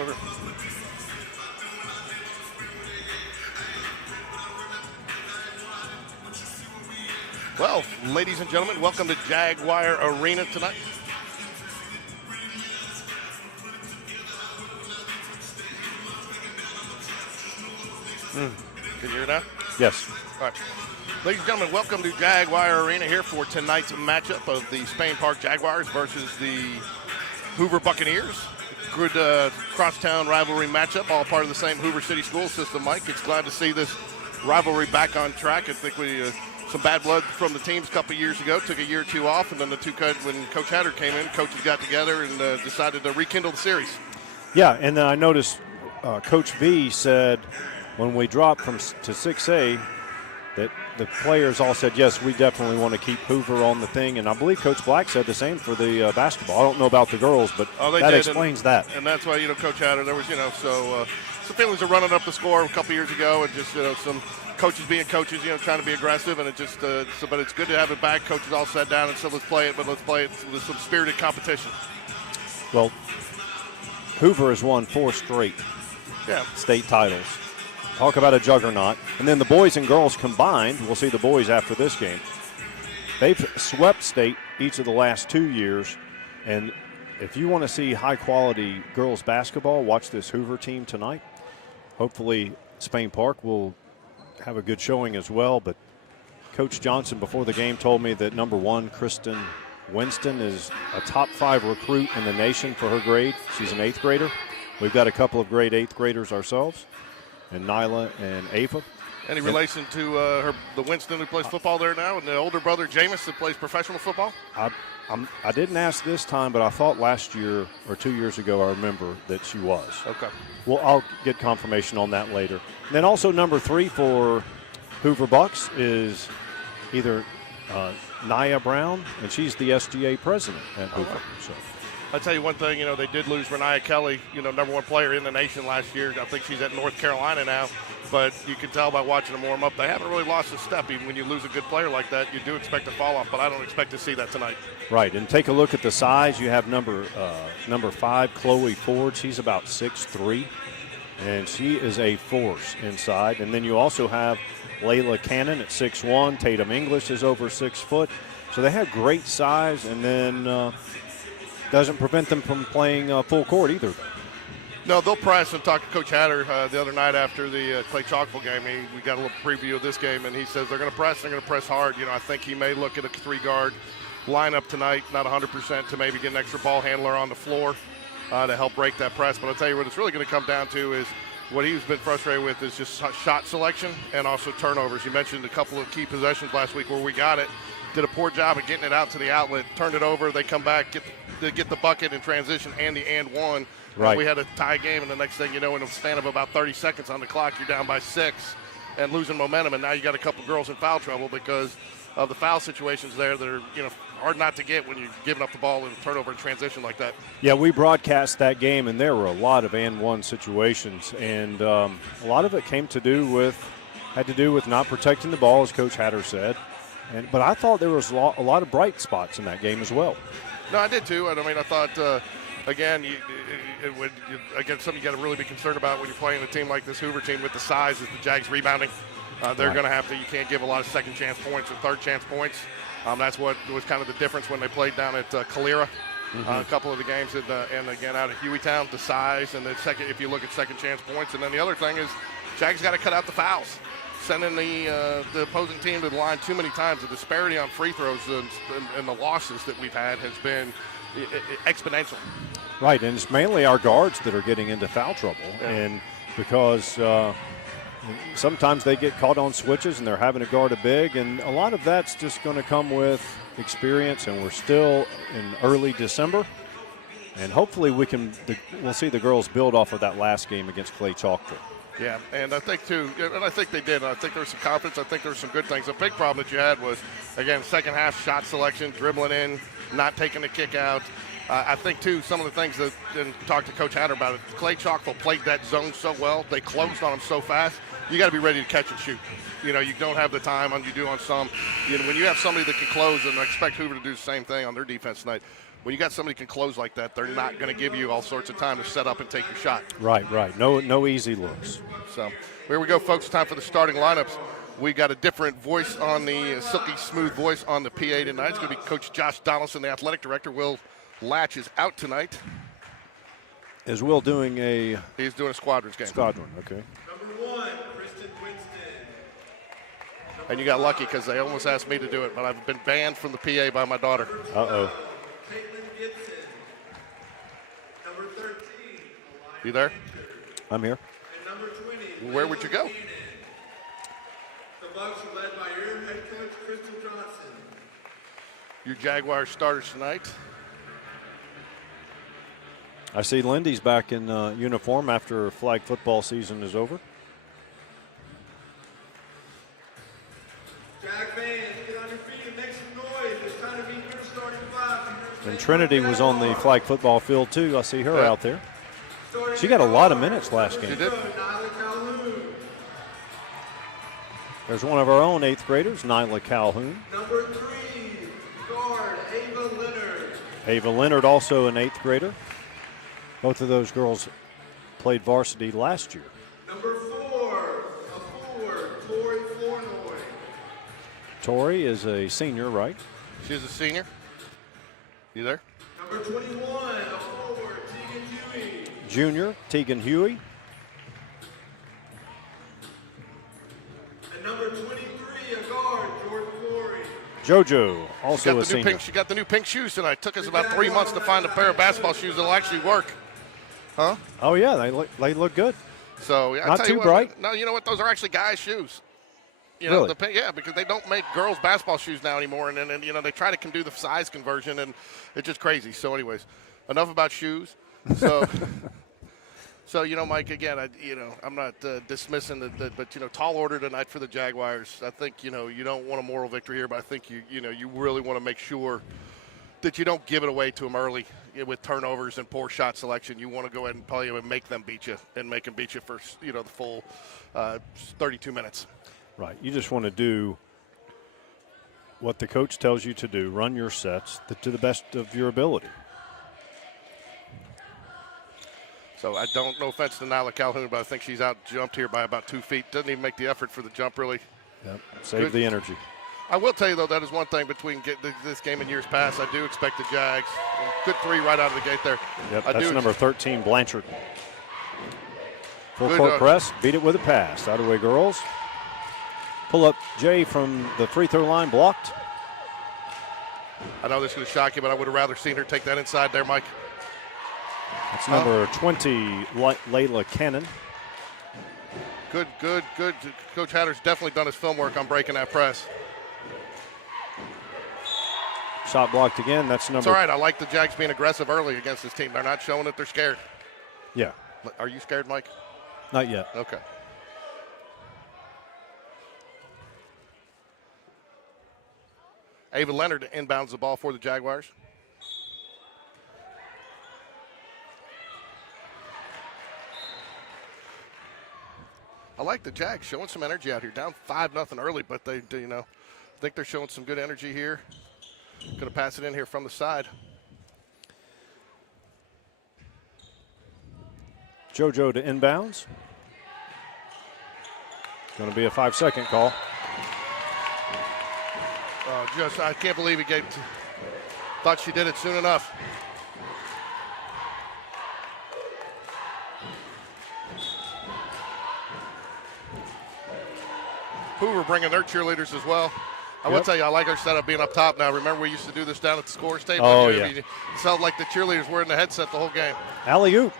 over. Well, ladies and gentlemen, welcome to Jaguar Arena tonight. Can you hear that? Yes. All right. Ladies and gentlemen, welcome to Jaguar Arena here for tonight's matchup of the Spain Park Jaguars versus the Hoover Buccaneers. Good crosstown rivalry matchup, all part of the same Hoover City school system, Mike. It's glad to see this rivalry back on track. I think we some bad blood from the teams a couple years ago, took a year or two off, and then when Coach Hatter came in, coaches got together and decided to rekindle the series. Yeah, and then I noticed Coach V said when we dropped to 6A that the players all said, yes, we definitely want to keep Hoover on the thing, and I believe Coach Black said the same for the basketball. I don't know about the girls, but that explains that. And that's why, Coach Hatter, there was, some feelings of running up the score a couple years ago and just, some coaches being coaches, trying to be aggressive, and it just, but it's good to have it back. Coaches all sat down and said, let's play it, but let's play it with some spirited competition. Well, Hoover has won 4 straight state titles. Talk about a juggernaut. And then the boys and girls combined, we'll see the boys after this game, they've swept state each of the last 2 years. And if you want to see high-quality girls basketball, watch this Hoover team tonight. Hopefully Spain Park will have a good showing as well. But Coach Johnson before the game told me that number 1, Kristen Winston, is a top 5 recruit in the nation for her grade. She's an 8th grader. We've got a couple of grade 8th graders ourselves, and Nyla and Ava. Any relation to the Winston who plays football there now, and the older brother Jameis that plays professional football? I didn't ask this time, but I thought last year or 2 years ago I remember that she was. Okay. Well, I'll get confirmation on that later. And then also number 3 for Hoover Bucks is either Nia Brown, and she's the SGA president at Hoover. Right. So. I'll tell you one thing, they did lose Renaya Kelly, number 1 player in the nation last year. I think she's at North Carolina now, but you can tell by watching them warm up, they haven't really lost a step. Even when you lose a good player like that, you do expect a fall off, but I don't expect to see that tonight. Right, and take a look at the size. You have number 5, Chloe Ford. She's about 6'3", and she is a force inside. And then you also have Layla Cannon at 6'1". Tatum English is over 6 foot. So they have great size, and then doesn't prevent them from playing full court either. No, they'll press. And talked to Coach Hatter the other night after the Clay Chalkville game. We got a little preview of this game, and he says they're going to press. They're going to press hard. I think he may look at a 3-guard lineup tonight, not 100%, to maybe get an extra ball handler on the floor to help break that press. But I'll tell you what it's really going to come down to is what he's been frustrated with is just shot selection and also turnovers. You mentioned a couple of key possessions last week where we got it, did a poor job of getting it out to the outlet, turned it over, they come back, get the bucket in transition and the and one. Right. We had a tie game, and the next thing you know, in a span of about 30 seconds on the clock, you're down by 6 and losing momentum, and now you got a couple girls in foul trouble because of the foul situations there that are, hard not to get when you're giving up the ball in turnover and transition like that. Yeah, we broadcast that game, and there were a lot of and one situations, and a lot of it had to do with not protecting the ball, as Coach Hatter said. But I thought there was a lot of bright spots in that game as well. No, I did too. I thought, again, something you got to really be concerned about when you're playing a team like this Hoover team with the size is the Jags rebounding. They're going to have to. You can't give a lot of second chance points or third chance points. That's what was kind of the difference when they played down at Calera, a couple of the games, and again out at Hueytown, the size and the second. If you look at second chance points, and then the other thing is, Jags got to cut out the fouls. Sending the opposing team to the line too many times. The disparity on free throws and the losses that we've had has been exponential. Right, and it's mainly our guards that are getting into foul trouble, and because sometimes they get caught on switches and they're having to guard a big, and a lot of that's just going to come with experience, and we're still in early December, and hopefully we'll see the girls build off of that last game against Clay Chalkville. Yeah, and I think, too, and I think they did. I think there was some confidence. I think there were some good things. The big problem that you had was, again, second half shot selection, dribbling in, not taking the kick out. I think, too, some of the things that, and talked to Coach Hatter about it, Clay Chalkville played that zone so well. They closed on him so fast. You got to be ready to catch and shoot. You don't have the time you do on some. When you have somebody that can close, and I expect Hoover to do the same thing on their defense tonight. when you got somebody who can close like that, they're not going to give you all sorts of time to set up and take your shot. Right. No easy looks. So here we go, folks. Time for the starting lineups. We got a different voice on the silky smooth voice on the PA tonight. It's going to be Coach Josh Donaldson, the athletic director. Will Latch is out tonight. Is Will doing a? He's doing a squadrons game. Squadron, okay. Number 1, Kristen Winston. And you got lucky because they almost asked me to do it, but I've been banned from the PA by my daughter. Uh-oh. Caitlin Gibson. Number 13. You there? I'm here. And number 20. Where would you go? The Bucs are led by your head coach, Crystal Johnson. Your Jaguars starters tonight. I see Lindy's back in uniform after flag football season is over. Jag fans, get on your feet and make some noise. It's time to be your starting five. And Trinity was on the flag football field too. I see her out there. She got a lot of minutes last game. She did. Nyla Calhoun. There's one of our own 8th graders, Nyla Calhoun. Number 3, guard Ava Leonard. Ava Leonard, also an 8th grader. Both of those girls played varsity last year. Number 4, a forward, Tori Flournoy. Tori is a senior, right? She's a senior. You there? Number 21, a forward, Tegan Huey. Junior, Tegan Huey. And number 23, a guard, Jordan Flory. JoJo, also a senior. She got the new pink shoes tonight. Took us about 3 months to find a pair of basketball shoes that'll actually work. Huh? Oh yeah, they look good. So Not tell too you what, bright. No, you know what? Those are actually guys' shoes. You know, Really? yeah, because they don't make girls' basketball shoes now anymore, and you know they try to do the size conversion, and it's just crazy. So, anyways, enough about shoes. So, so you know, Mike, again, I'm not dismissing but you know, tall order tonight for the Jaguars. I think you don't want a moral victory here, but I think you really want to make sure that you don't give it away to them early with turnovers and poor shot selection. You want to go ahead and play them and make them beat you, and make them beat you for the full 32 minutes. Right. You just want to do what the coach tells you to do. Run your sets to the best of your ability. So I don't, no offense to Nyla Calhoun, but I think she's out-jumped here by about 2 feet. Doesn't even make the effort for the jump, really. Yep. Save the energy. I will tell you, though, that is one thing between this game and years past. I do expect the Jags. Good 3 right out of the gate there. Yep, that's number 13, Blanchard. Full Good, court press, beat it with a pass. Out of the way, girls. Pull up Jay from the free throw line, blocked. I know this is going to shock you, but I would have rather seen her take that inside there, Mike. That's number 20, Layla Cannon. Good. Coach Hatter's definitely done his film work on breaking that press. Shot blocked again. That's number. It's all right. I like the Jags being aggressive early against this team. They're not showing that they're scared. Yeah. Are you scared, Mike? Not yet. Okay. Ava Leonard inbounds the ball for the Jaguars. I like the Jags showing some energy out here. Down 5-0 early, but they think they're showing some good energy here. Going to pass it in here from the side. JoJo to inbounds. Going to be a 5-second call. I can't believe he thought she did it soon enough. Hoover bringing their cheerleaders as well. I will tell you, I like our setup being up top now. Remember, we used to do this down at the scores table? Oh, yeah. It felt like the cheerleaders were in the headset the whole game. Alley-oop.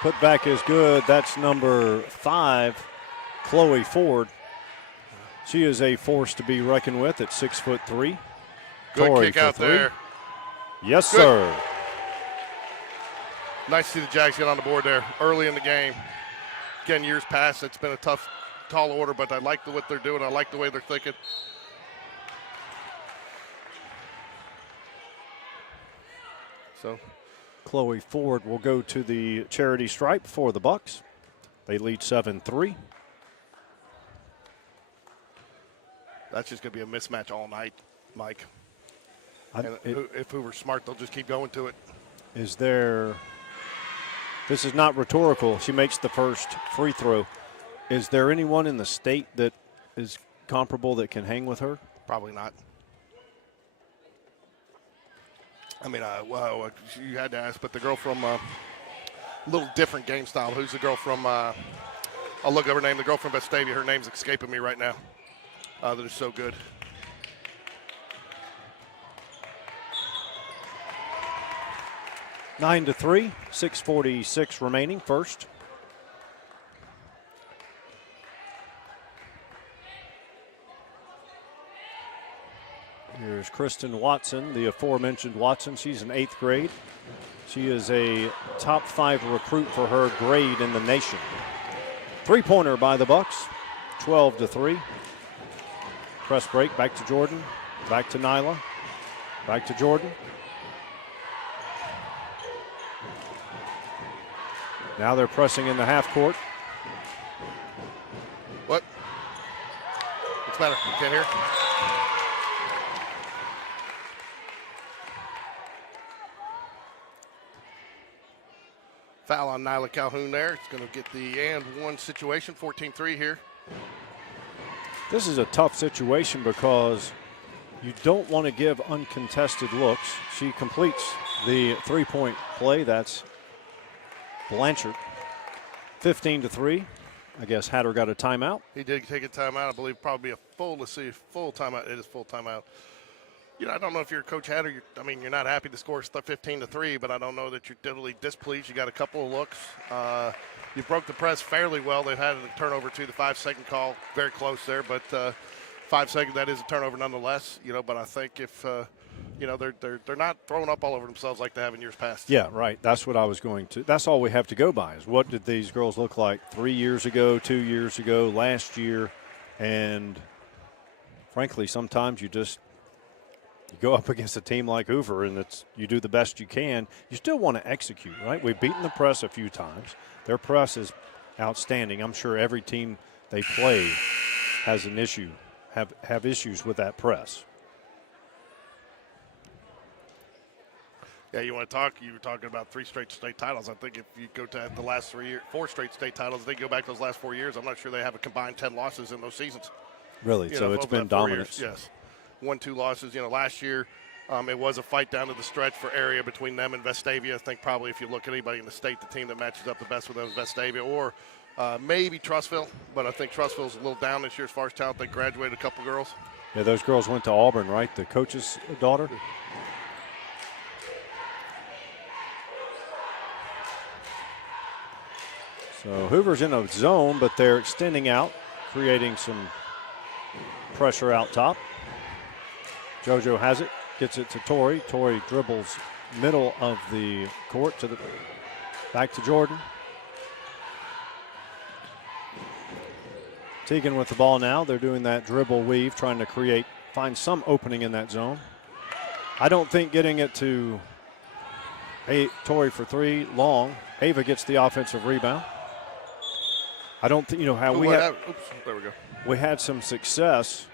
Put back is good. That's number 5, Chloe Ford. She is a force to be reckoned with at 6'3". Good Torrey kick out 3. there. Yes, Good. sir. Nice to see the Jags get on the board there early in the game. Again, years past, it's been a tough, tall order, but I like what they're doing. I like the way they're thinking. So, Chloe Ford will go to the charity stripe for the Bucs. They lead 7-3. that's just going to be a mismatch all night, Mike. If Hoover's smart, they'll just keep going to it. Is there, this is not rhetorical, she makes the first free throw. Is there anyone in the state that is comparable that can hang with her? Probably not. I mean, well, you had to ask, but the girl from a little different game style. Who's the girl from, I'll look up her name, the girl from Vestavia. Her name's escaping me right now. That is so good. 9-3, 6:46 remaining, first. Here's Kristen Watson, the aforementioned Watson. She's in 8th grade. She is a top 5 recruit for her grade in the nation. Three-pointer by the Bucks, 12-3. Press break, back to Jordan, back to Nyla, back to Jordan. Now they're pressing in the half court. What? What's the matter? You can't hear? Foul on Nyla Calhoun there. It's going to get the and one situation, 14-3 here. This is a tough situation because you don't want to give uncontested looks. She completes the three-point play. That's Blanchard. 15-3. I guess Hatter got a timeout. He did take a timeout. I believe probably a full, let's see, full timeout. It is full timeout. You know, I don't know if you're Coach Hatter. I mean, you're not happy the score is 15-3, but I don't know that you're totally displeased. You got a couple of looks. You broke the press fairly well. They've had a turnover too. The 5-second call, very close there, but 5 seconds, that is a turnover nonetheless. You know, but I think if you know, they're not throwing up all over themselves like they have in years past. Yeah, right. That's what I was going to. That's all we have to go by is what did these girls look like 3 years ago, 2 years ago, last year, and frankly, sometimes you go up against a team like Hoover and you do the best you can. You still want to execute, right? We've beaten the press a few times. Their press is outstanding. I'm sure every team they play has an issue, have issues with that press. Yeah, you want to talk? You were talking about 3 straight state titles. I think if you go to the last 4 straight state titles, they go back those last 4 years. I'm not sure they have a combined 10 losses in those seasons. Really? So it's been dominance. Yes. 1-2 losses. You know, last year it was a fight down to the stretch for area between them and Vestavia. I think probably if you look at anybody in the state, the team that matches up the best with them is Vestavia or maybe Trussville. But I think Trussville's a little down this year as far as talent. They graduated a couple girls. Yeah, those girls went to Auburn, right? The coach's daughter? So Hoover's in a zone, but they're extending out, creating some pressure out top. JoJo has it, gets it to Tori. Tori dribbles middle of the court to the back to Jordan. Teagan with the ball now. They're doing that dribble weave, trying to find some opening in that zone. I don't think getting it to Tori for 3 long. Ava gets the offensive rebound. I don't think, how there we go. We had some success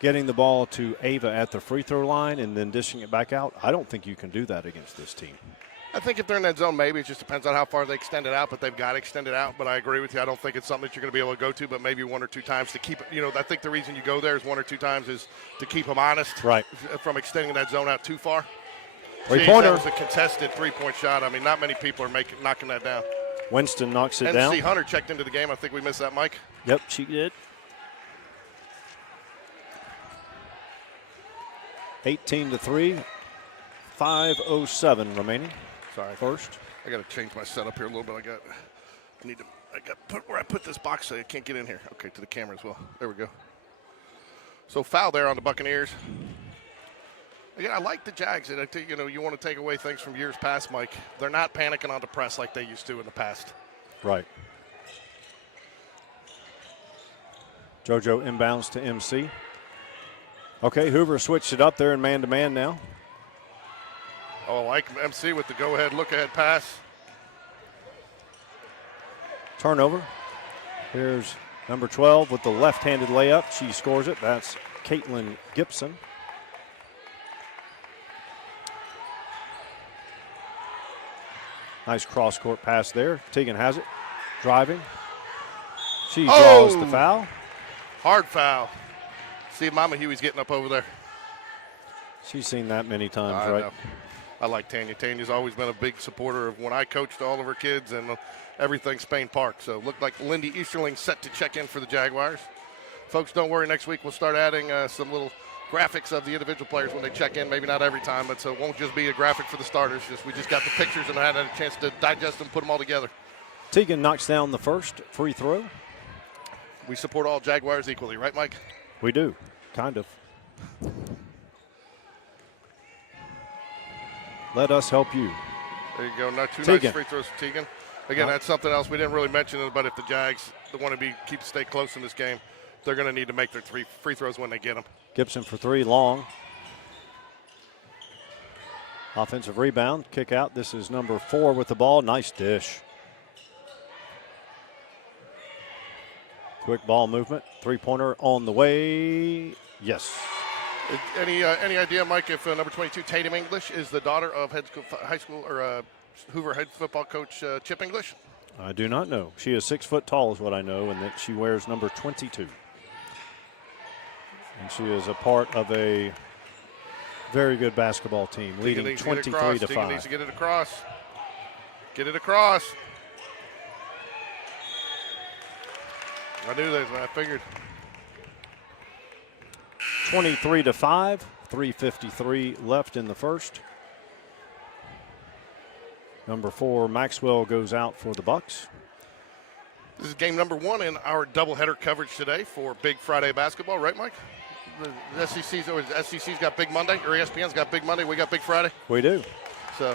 getting the ball to Ava at the free throw line and then dishing it back out. I don't think you can do that against this team. I think if they're in that zone, maybe it just depends on how far they extend it out, but they've got to extend it out. But I agree with you. I don't think it's something that you're going to be able to go to, but maybe 1 or 2 times to keep it. I think the reason you go there is 1 or 2 times is to keep them honest. Right. From extending that zone out too far. Three-pointer. That was a contested 3-point shot. I mean, not many people are knocking that down. Winston knocks it NC down. Hunter checked into the game. I think we missed that, Mike. Yep, she did. 18-3, 5:07 remaining. Sorry. First. I got to change my setup here a little bit. I got put where I put this box so I can't get in here. Okay, to the camera as well. There we go. So foul there on the Buccaneers. Again, I like the Jags, and I think, you want to take away things from years past, Mike. They're not panicking on the press like they used to in the past. Right. JoJo inbounds to MC. Okay, Hoover switched it up there in man-to-man now. Oh, I like MC with the go-ahead, look-ahead pass. Turnover. Here's number 12 with the left-handed layup. She scores it. That's Caitlin Gibson. Nice cross-court pass there. Teagan has it. Driving. She draws the foul. Hard foul. See Mama Huey's getting up over there. She's seen that many times, I right? know. I like Tanya. Tanya's always been a big supporter of when I coached all of her kids and everything Spain Park. So looked like Lindy Easterling set to check in for the Jaguars. Folks, don't worry. Next week we'll start adding some little graphics of the individual players when they check in. Maybe not every time, but so it won't just be a graphic for the starters. We just got the pictures and I had a chance to digest them, put them all together. Teagan knocks down the first free throw. We support all Jaguars equally, right, Mike? We do, kind of. Let us help you. There you go. Two Teagan. nice free throws for Teagan. Again, that's something else we didn't really mention, but if the Jags want to stay close in this game, they're going to need to make their 3 free throws when they get them. Gibson for 3, long. Offensive rebound, kick out. This is number 4 with the ball. Nice dish. Quick ball movement. 3-pointer on the way. Yes. Any idea, Mike, if number 22, Tatum English, is the daughter of Hoover head football coach Chip English? I do not know. She is 6 foot tall is what I know, and that she wears number 22. And she is a part of a very good basketball team, leading 23-5. Teagan needs to get it across. Get it across. I knew that. I figured. 23-5. 3:53 left in the first. Number 4, Maxwell, goes out for the Bucks. This is game number 1 in our doubleheader coverage today for Big Friday basketball, right, Mike? The SEC's got Big Monday, or ESPN's got Big Monday. We got Big Friday. We do. So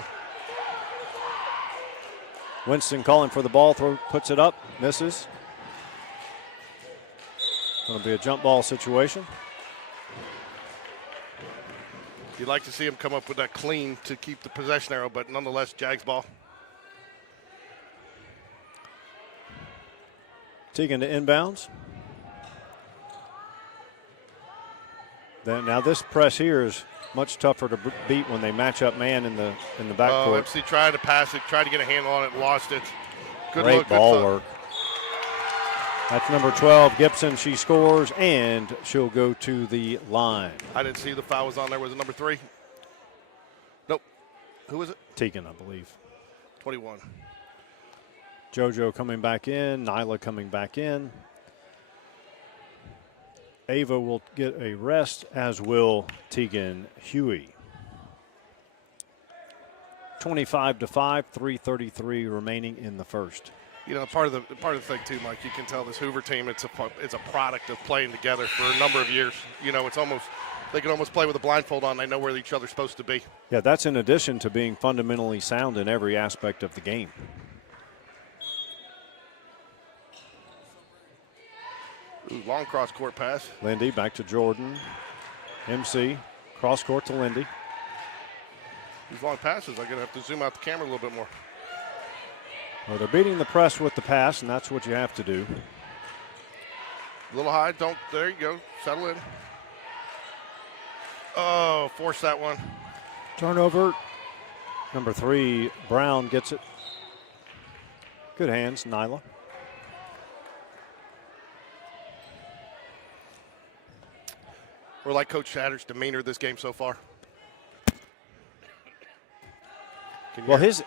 Winston calling for the ball, puts it up, misses. Going to be a jump ball situation. you'd like to see him come up with that clean to keep the possession arrow, but nonetheless, Jags ball. Teagan to inbounds. Now this press here is much tougher to beat when they match up man in the backcourt. Oh, MC tried to pass it, tried to get a handle on it, lost it. Great ball work. That's number 12, Gibson. She scores, and she'll go to the line. I didn't see the foul was on there. Was it number 3? Nope. Who was it? Teagan, I believe. 21. JoJo coming back in. Nyla coming back in. Ava will get a rest, as will Teagan Huey. 25-5, 3:33 remaining in the first. You know, part of the thing too, Mike. You can tell this Hoover team. It's a product of playing together for a number of years. You know, it's almost they can almost play with a blindfold on. They know where each other's supposed to be. Yeah, that's in addition to being fundamentally sound in every aspect of the game. Ooh, long cross-court pass. Lindy back to Jordan. MC, cross-court to Lindy. These long passes, I'm going to have to zoom out the camera a little bit more. Well, they're beating the press with the pass, and that's what you have to do. A little high, there you go, settle in. Oh, force that one. Turnover. Number 3, Brown gets it. Good hands, Nyla. We're like Coach Shatter's demeanor this game so far. Well, his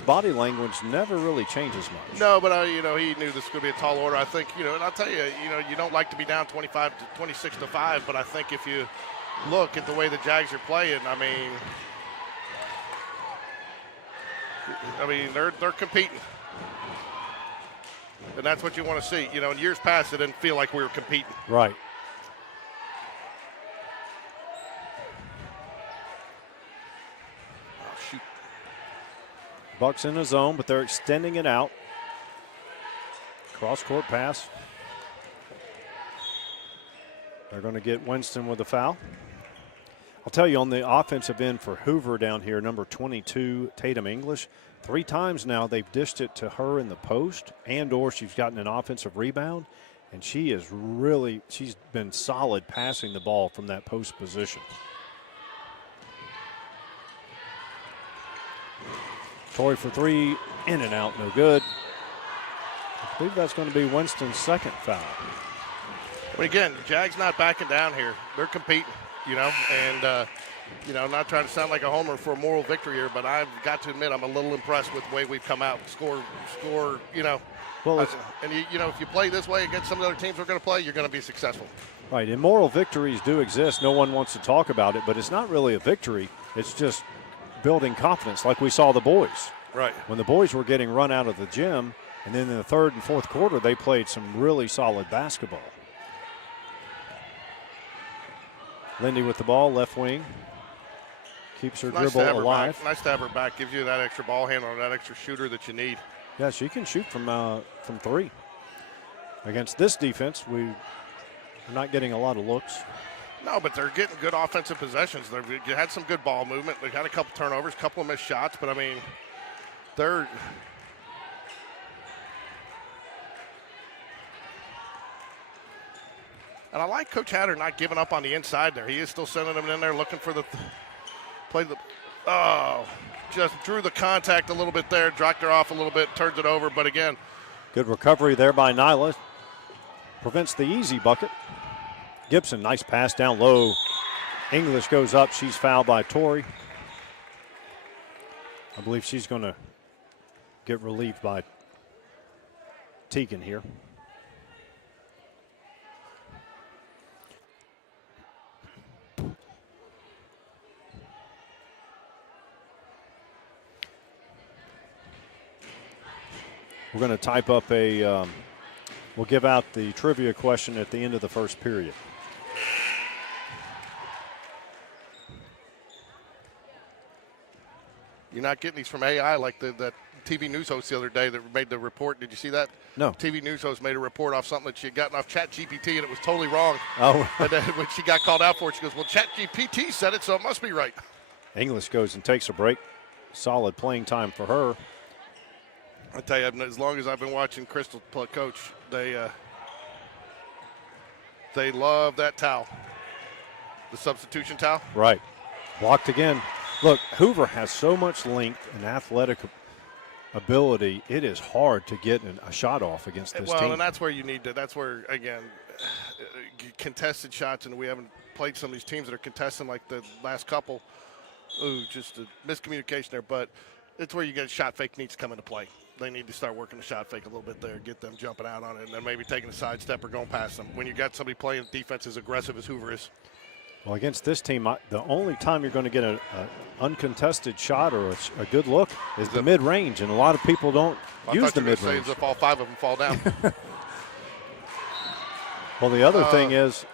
body language never really changes much. No, but he knew this was going to be a tall order. I think, and I'll tell you, you don't like to be down 26-5, but I think if you look at the way the Jags are playing, I mean they're competing. And that's what you want to see. In years past it didn't feel like we were competing. Right. Bucks in a zone, but they're extending it out. Cross-court pass. They're going to get Winston with a foul. I'll tell you, on the offensive end for Hoover down here, number 22, Tatum English, 3 times now they've dished it to her in the post, and/or she's gotten an offensive rebound, and she's been solid passing the ball from that post position. Torrey for three, in and out, no good. I believe that's going to be Winston's second foul. But again, Jags not backing down here. They're competing, and not trying to sound like a homer for a moral victory here, but I've got to admit I'm a little impressed with the way we've come out, score. Well, and if you play this way against some of the other teams we're going to play, you're going to be successful. Right, and moral victories do exist. No one wants to talk about it, but it's not really a victory. It's just building confidence, like we saw the boys. Right. When the boys were getting run out of the gym, and then in the third and fourth quarter, they played some really solid basketball. Lindy with the ball, left wing. Keeps her dribble alive. Nice to have her back. Gives you that extra ball handler, that extra shooter that you need. Yeah, she can shoot from three. Against this defense, we're not getting a lot of looks. No, but they're getting good offensive possessions. They had some good ball movement. They got a couple turnovers, a couple of missed shots, but they're. And I like Coach Hatter not giving up on the inside there. He is still sending them in there looking for just drew the contact a little bit there, dropped her off a little bit, turns it over, but again. Good recovery there by Nyla. Prevents the easy bucket. Gibson, nice pass down low. English goes up. She's fouled by Torrey. I believe she's going to get relieved by Teagan here. We're going to type up we'll give out the trivia question at the end of the first period. You're not getting these from AI like that TV news host the other day that made the report. Did you see that? No. TV news host made a report off something that she had gotten off ChatGPT and it was totally wrong. Oh. And then when she got called out for it, she goes, well, ChatGPT said it, so it must be right. English goes and takes a break. Solid playing time for her. I tell you, as long as I've been watching Crystal coach, they love that towel, the substitution towel. Right. Blocked again. Look, Hoover has so much length and athletic ability. It is hard to get a shot off against this team. Well, and that's where you need to. That's where, again, contested shots, and we haven't played some of these teams that are contesting like the last couple. Ooh, just a miscommunication there, but it's where you get a shot fake needs to come into play. They need to start working the shot fake a little bit there, get them jumping out on it, and then maybe taking a sidestep or going past them. When you got somebody playing defense as aggressive as Hoover is. Well, against this team, the only time you're going to get an uncontested shot or a good look is the mid-range, and a lot of people don't use the mid-range. As if all five of them fall down. Well, the other thing is.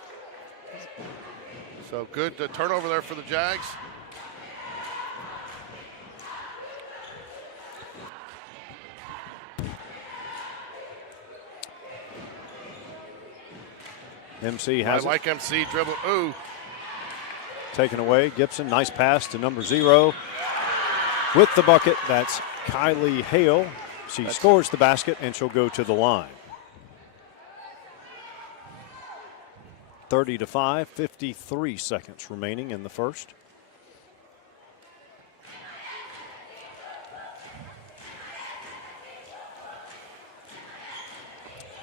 So good turnover there for the Jags. MC has I like MC dribble. Ooh. Taken away. Gibson, nice pass to number 0. With the bucket, that's Kylie Hale. She scores the basket, and she'll go to the line. 30-5, 53 seconds remaining in the first.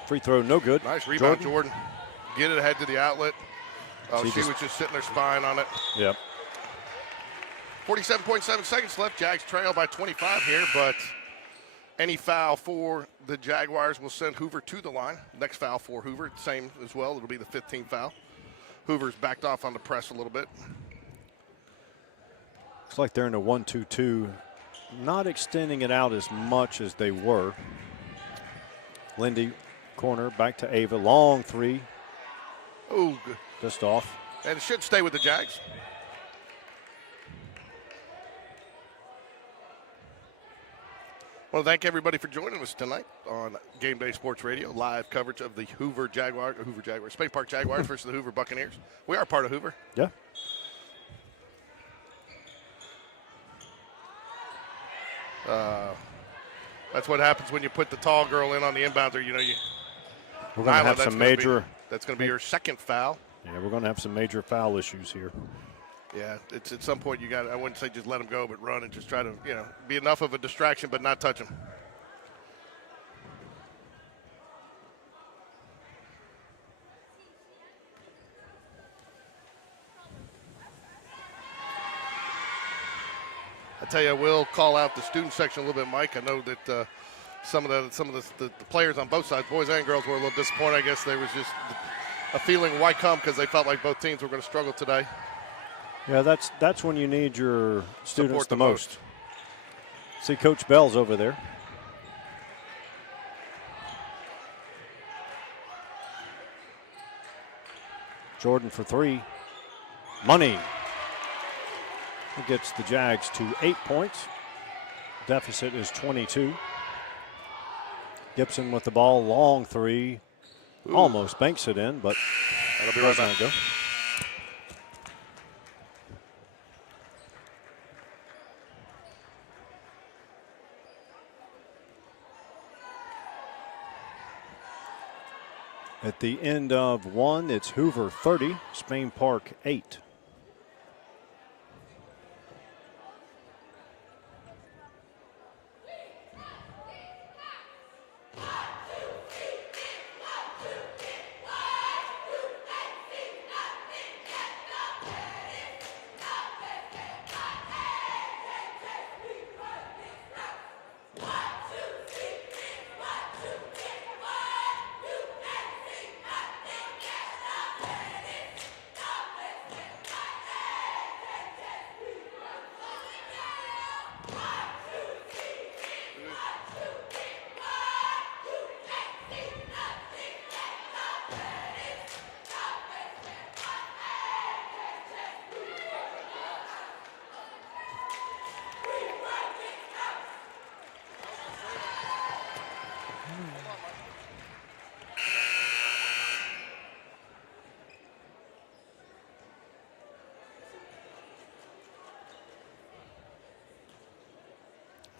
Free throw, no good. Nice rebound, Jordan. Get it ahead to the outlet. Oh, she was just sitting there spying on it. Yep. 47.7 seconds left. Jags trail by 25 here, but any foul for the Jaguars will send Hoover to the line. Next foul for Hoover, same as well. It'll be the 15th foul. Hoover's backed off on the press a little bit. Looks like they're in a 1-2-2, not extending it out as much as they were. Lindy, corner, back to Ava. Long three. Ooh, good. Just off. And it should stay with the Jags. I want to thank everybody for joining us tonight on Game Day Sports Radio. Live coverage of the Hoover Jaguars, Spade Park Jaguars versus the Hoover Buccaneers. We are part of Hoover. Yeah. That's what happens when you put the tall girl in on the inbounder. We're going to have some major. That's going to be your second foul. Yeah, we're going to have some major foul issues here. Yeah, it's at some point you got. I wouldn't say just let him go, but run and just try to be enough of a distraction, but not touch him. I tell you, I will call out the student section a little bit, Mike. I know that some of the players on both sides, boys and girls, were a little disappointed. I guess there was just a feeling why come because they felt like both teams were going to struggle today. Yeah, that's when you need your students Support the most. See Coach Bell's over there. Jordan for three. Money. It gets the Jags to 8 points. Deficit is 22. Gibson with the ball, long three. Ooh. Almost banks it in, but that'll be right back. Go. At the end of one, it's Hoover 30, Spain Park 8.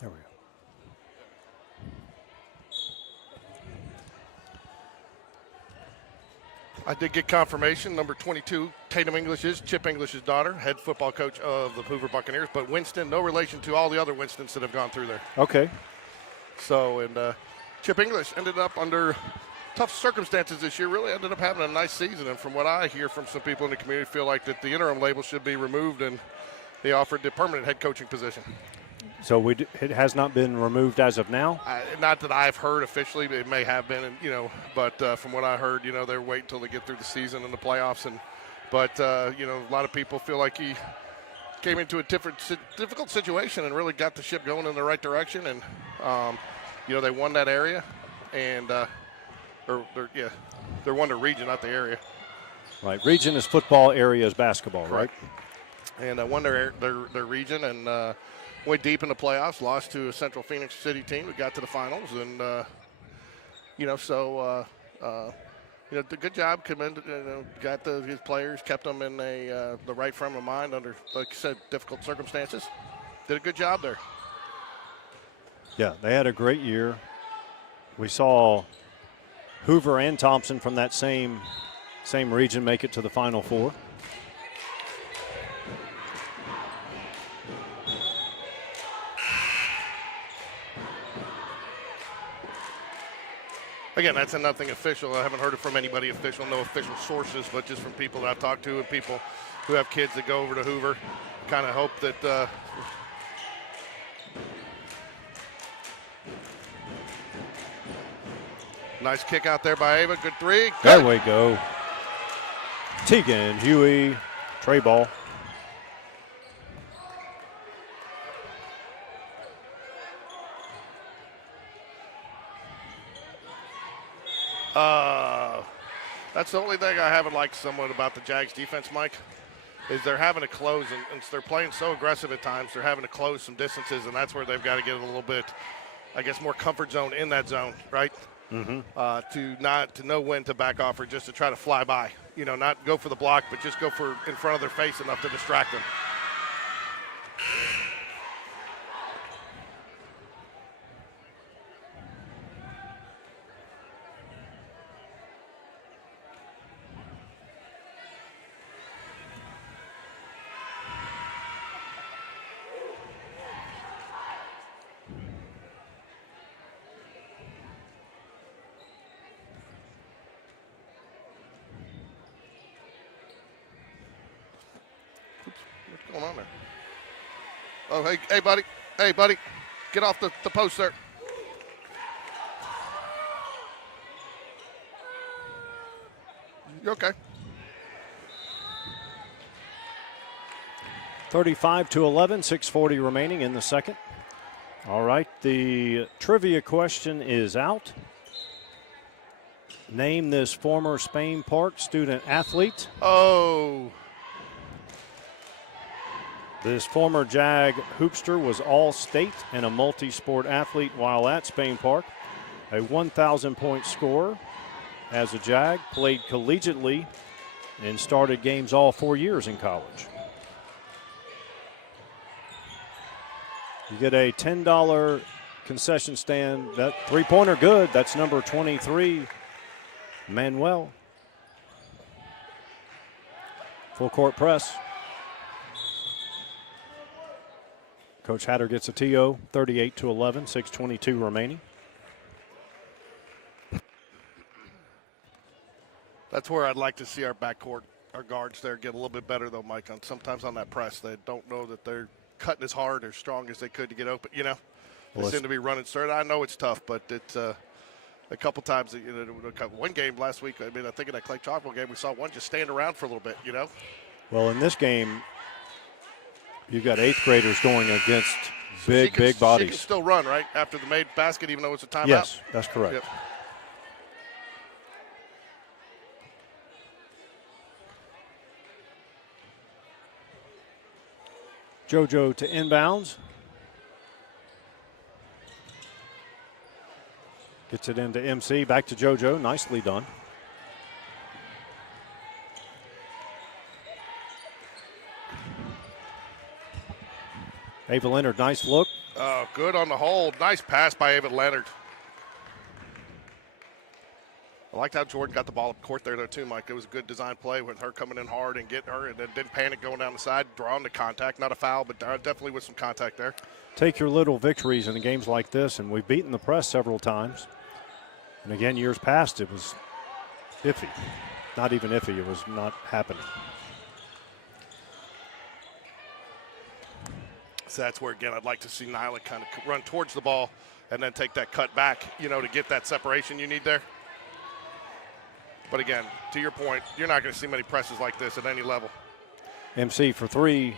There we go. I did get confirmation. Number 22, Tatum English is Chip English's daughter, head football coach of the Hoover Buccaneers. But Winston, no relation to all the other Winstons that have gone through there. Okay. So, and Chip English ended up under tough circumstances this year, really ended up having a nice season. And from what I hear from some people in the community, feel like that the interim label should be removed and they offered the permanent head coaching position. So it has not been removed as of now? Not that I've heard officially, but it may have been, but from what I heard, they're waiting until they get through the season and the playoffs. But a lot of people feel like he came into a difficult situation and really got the ship going in the right direction. And, they won that area and, they're won the region, not the area. Right. Region is football, area is basketball, right? And won their region and, went deep in the playoffs, lost to a Central Phoenix City team. We got to the finals, and the good job. Got his players, kept them in the right frame of mind under, like you said, difficult circumstances. Did a good job there. Yeah, they had a great year. We saw Hoover and Thompson from that same region make it to the Final Four. Again, that's nothing official. I haven't heard it from anybody official, no official sources, but just from people that I've talked to and people who have kids that go over to Hoover. Kind of hope that nice kick out there by Ava. Good three. Good. There we go. Tegan, Huey, tray ball. That's the only thing I haven't liked somewhat about the Jags defense, Mike, is they're having to close, and they're playing so aggressive at times, they're having to close some distances, and that's where they've got to get a little bit, I guess, more comfort zone in that zone, right? Mm-hmm. To know when to back off or just to try to fly by. Not go for the block, but just go for in front of their face enough to distract them. What's going on there? Oh, hey, buddy. Hey, buddy. Get off the post there. You okay? 35-11, 6:40 remaining in the second. All right, the trivia question is out. Name this former Spain Park student athlete. Oh. This former Jag hoopster was all-state and a multi-sport athlete while at Spain Park. A 1,000-point scorer as a Jag, played collegiately, and started games all 4 years in college. You get a $10 concession stand. That three-pointer good. That's number 23, Manuel. Full court press. Coach Hatter gets a TO, 38-11, 6:22 remaining. That's where I'd like to see our backcourt, our guards there, get a little bit better, though, Mike. Sometimes on that press, they don't know that they're cutting as hard or as strong as they could to get open, you know. They seem to be running straight. I know it's tough, but it's a couple times, you know, one game last week, I mean, I think in that Clay Chalkville game, we saw one just stand around for a little bit, you know. Well, in this game, you've got eighth graders going against big bodies. She can still run, right, after the made basket, even though it's a timeout? Yes, that's correct. Yep. JoJo to inbounds. Gets it into MC. Back to JoJo. Nicely done. Ava Leonard, nice look. Oh, good on the hold. Nice pass by Ava Leonard. I liked how Jordan got the ball up court there, though, too, Mike. It was a good design play with her coming in hard and getting her, and then didn't panic going down the side, drawing the contact. Not a foul, but definitely with some contact there. Take your little victories in games like this, and we've beaten the press several times. And again, years past, it was iffy. Not even iffy, it was not happening. So that's where, again, I'd like to see Nyla kind of run towards the ball and then take that cut back, you know, to get that separation you need there. But again, to your point, you're not going to see many presses like this at any level. MC for three,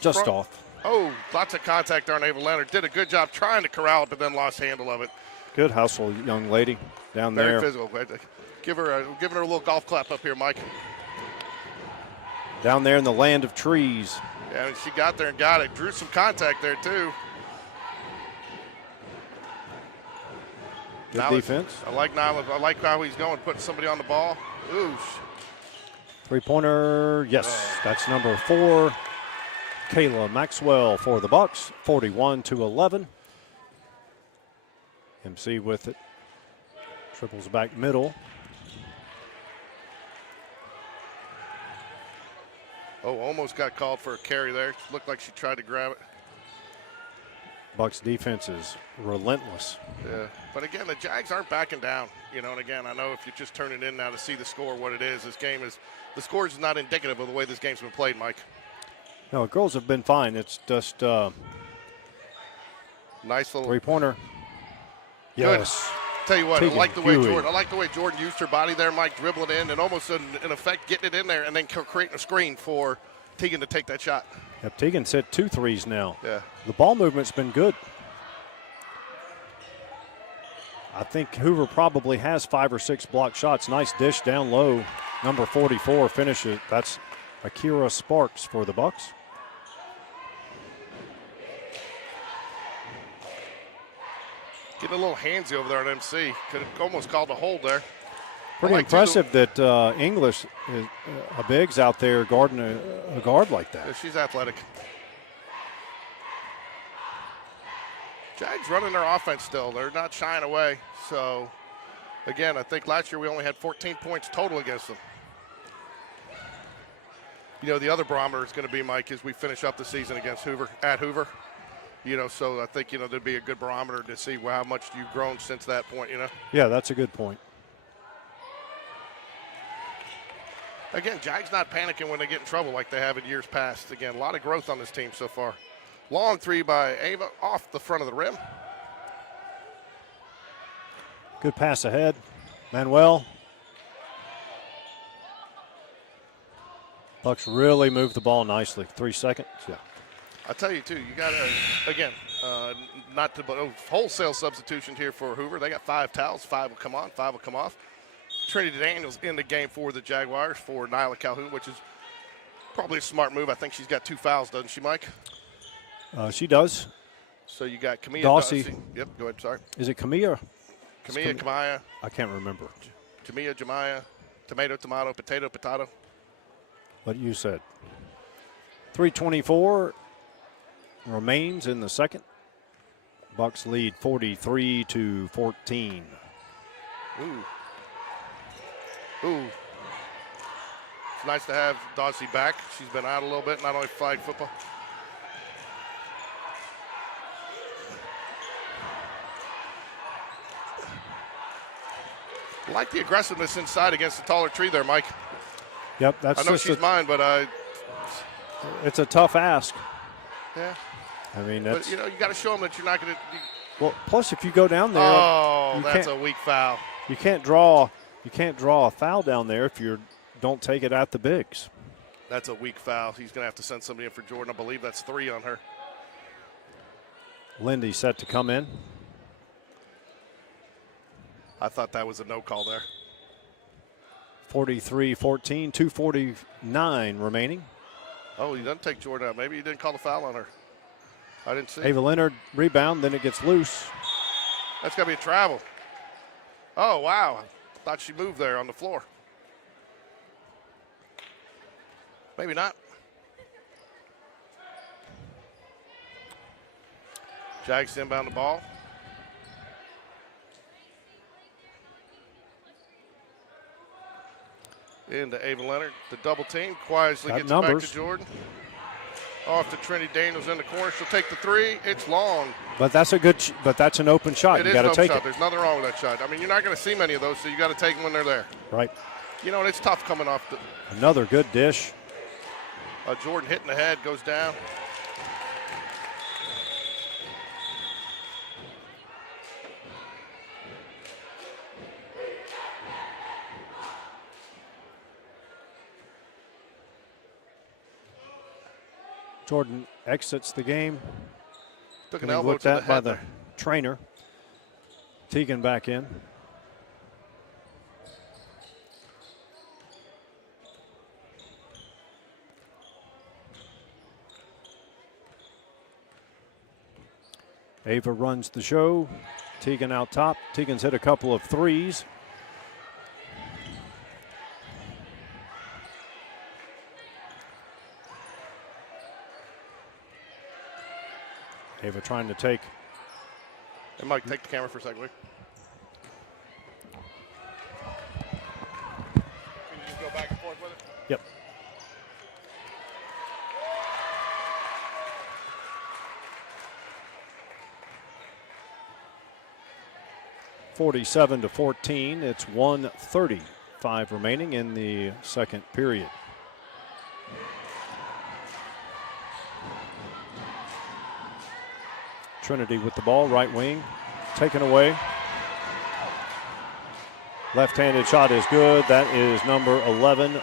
just off. Oh, lots of contact there on Ava Leonard. Did a good job trying to corral it, but then lost handle of it. Good hustle, young lady, down there. Very physical. Giving her a little golf clap up here, Mike. Down there in the land of trees. Yeah, and she got there and got it. Drew some contact there, too. Good defense. I like Nyla. I like how he's going, putting somebody on the ball. Ooh. Three-pointer, yes. That's number 4, Kayla Maxwell for the Bucks, 41-11. MC with it. Triples back middle. Oh, almost got called for a carry there. Looked like she tried to grab it. Bucks defense is relentless. Yeah, but again, the Jags aren't backing down. You know, and again, I know if you just turn it in now to see the score, what it is, the score is not indicative of the way this game's been played, Mike. No, girls have been fine. It's just nice little three-pointer. Yes. Tell you what, Tegan I like the way Huey. Jordan used her body there, Mike, dribbling in and almost in effect getting it in there and then creating a screen for Tegan to take that shot. Yep, Tegan's hit 2 threes now. Yeah. The ball movement's been good. I think Hoover probably has 5 or 6 blocked shots. Nice dish down low. Number 44 finishes. That's Akira Sparks for the Bucks. Getting a little handsy over there on MC. Could have almost called a hold there. Pretty impressive that English, a big's out there guarding a guard like that. Yeah, she's athletic. Jags running their offense still. They're not shying away. So, again, I think last year we only had 14 points total against them. You know, the other barometer is going to be, Mike, as we finish up the season against Hoover, at Hoover. You know, so I think, you know, there'd be a good barometer to see how much you've grown since that point, you know? Yeah, that's a good point. Again, Jags not panicking when they get in trouble like they have in years past. Again, a lot of growth on this team so far. Long three by Ava off the front of the rim. Good pass ahead. Manuel. Bucks really moved the ball nicely. 3 seconds. Yeah. I tell you, too, you got to, again, not to wholesale substitutions here for Hoover. They got 5 towels. 5 will come on, 5 will come off. Trinity Daniels in the game for the Jaguars for Nyla Calhoun, which is probably a smart move. I think she's got 2 fouls, doesn't she, Mike? She does. So you got Camilla Dawsey. Yep, go ahead, sorry. Is it Camilla? Camilla, Kamaya. I can't remember. Jamia, Jemiah, tomato, tomato, potato, potato. What you said. 3:24 remains in the second. Bucks lead 43-14. Ooh. It's nice to have Dawsey back. She's been out a little bit, not only flag football. I like the aggressiveness inside against the taller tree there, Mike. Yep, that's I know she's mine, but it's a tough ask. Yeah. I mean, but you got to show them that you're not going to. Well, plus if you go down there, that's a weak foul. You can't draw a foul down there if you don't take it at the bigs. That's a weak foul. He's going to have to send somebody in for Jordan. I believe that's 3 on her. Lindy set to come in. I thought that was a no call there. 43-14, 2:49 remaining. Oh, he doesn't take Jordan out. Maybe he didn't call the foul on her. I didn't see. Ava Leonard rebound, then it gets loose. That's got to be a travel. Oh, wow. I thought she moved there on the floor. Maybe not. Jags inbound the ball. Into Ava Leonard. The double team quietly gets it back to Jordan. Off to Trinity Daniels in the corner. She'll take the 3. It's long. But that's that's an open shot. You got to take it. There's nothing wrong with that shot. I mean, you're not going to see many of those, so you got to take them when they're there. Right. You know, and it's tough coming off the. Another good dish. Jordan hitting the head, goes down. Jordan exits the game. Took an elbow to the head by the trainer. Teagan back in. Ava runs the show. Teagan out top. Teagan's hit a couple of threes. Ava trying to take. Hey, Mike, take the camera for a second, Can you just go back and forth with it? Yep. (47-14). It's 1:35 remaining in the second period. Trinity with the ball, right wing, taken away. Left-handed shot is good. That is number 11,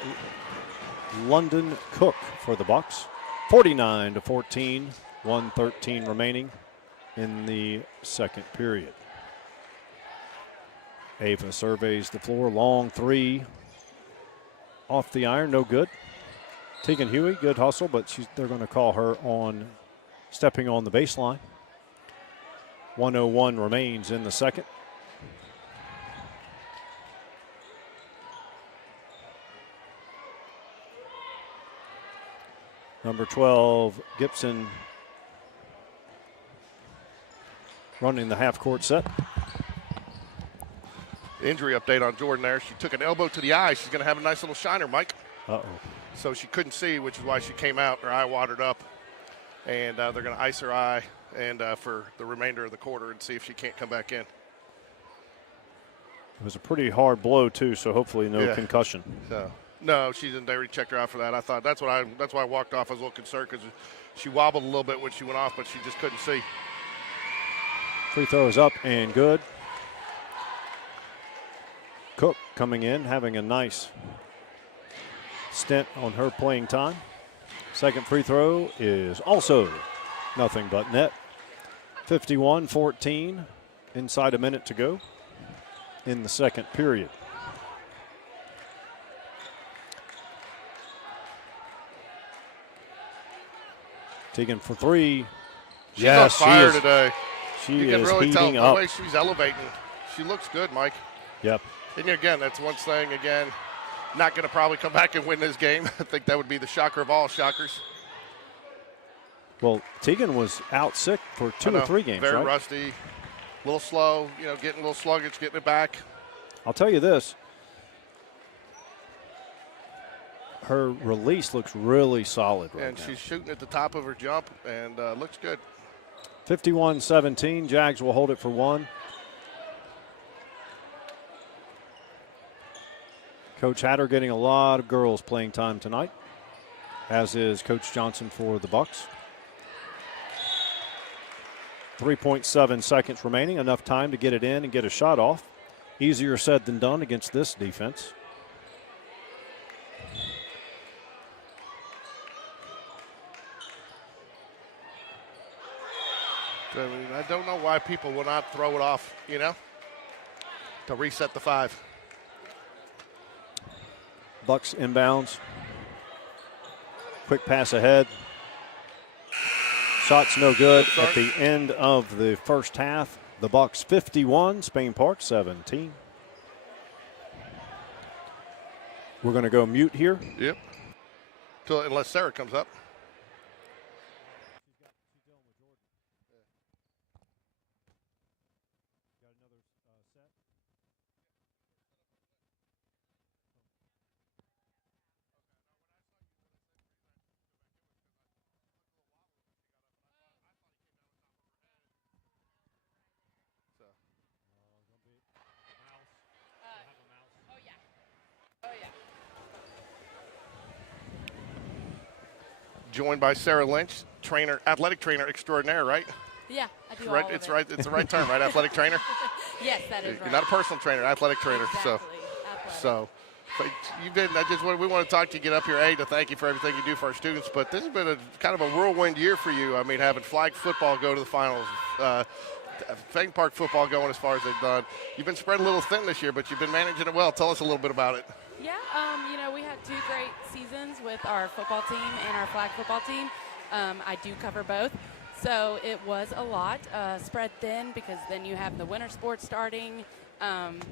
London Cook for the Bucks. 49-14, 1:13 remaining in the second period. Ava surveys the floor, long 3 off the iron, no good. Tegan Huey, good hustle, but they're going to call her on stepping on the baseline. 1:01 remains in the second. Number 12, Gibson, running the half-court set. Injury update on Jordan there. She took an elbow to the eye. She's going to have a nice little shiner, Mike. Uh-oh. So she couldn't see, which is why she came out. Her eye watered up. And they're going to ice her eye and for the remainder of the quarter and see if she can't come back in. It was a pretty hard blow, too, so hopefully no concussion. So No, she didn't. They already checked her out for that. I thought that's why I walked off. I was a little concerned because she wobbled a little bit when she went off, but she just couldn't see. Free throw is up and good. Cook coming in, having a nice stint on her playing time. Second free throw is also nothing but net. 51-14, inside a minute to go in the second period. Tegan for three. She's on fire today. She can is really tell heating the up. way she's elevating. She looks good, Mike. Yep. And again, that's one thing. Again, not going to probably come back and win this game. I think that would be the shocker of all shockers. Well, Tegan was out sick for 2 or 3 games, very right? rusty, a little slow, getting a little sluggish, getting it back. I'll tell you this. Her release looks really solid right now. And she's shooting at the top of her jump and looks good. 51-17. Jags will hold it for 1. Coach Hatter getting a lot of girls playing time tonight, as is Coach Johnson for the Bucks. 3.7 seconds remaining, enough time to get it in and get a shot off. Easier said than done against this defense. I don't know why people will not throw it off, to reset the 5. Bucks inbounds. Quick pass ahead. Shot's no good at the end of the first half. The Bucks 51, Spain Park 17. We're going to go mute here. Yep. Unless Sarah comes up. Joined by Sarah Lynch, athletic trainer extraordinaire, right? Yeah, I do. Right, it's right. It's the right term, right? Athletic trainer. Yes, that is right. You're not a personal trainer, athletic trainer. Exactly. But you've been. We want to talk to you, get up here, to thank you for everything you do for our students. But this has been a kind of a whirlwind year for you. I mean, having flag football go to the finals, Spain Park football going as far as they've done. You've been spread a little thin this year, but you've been managing it well. Tell us a little bit about it. Yeah, we had 2 great seasons with our football team and our flag football team. I do cover both. So it was a lot, spread thin because then you have the winter sports starting.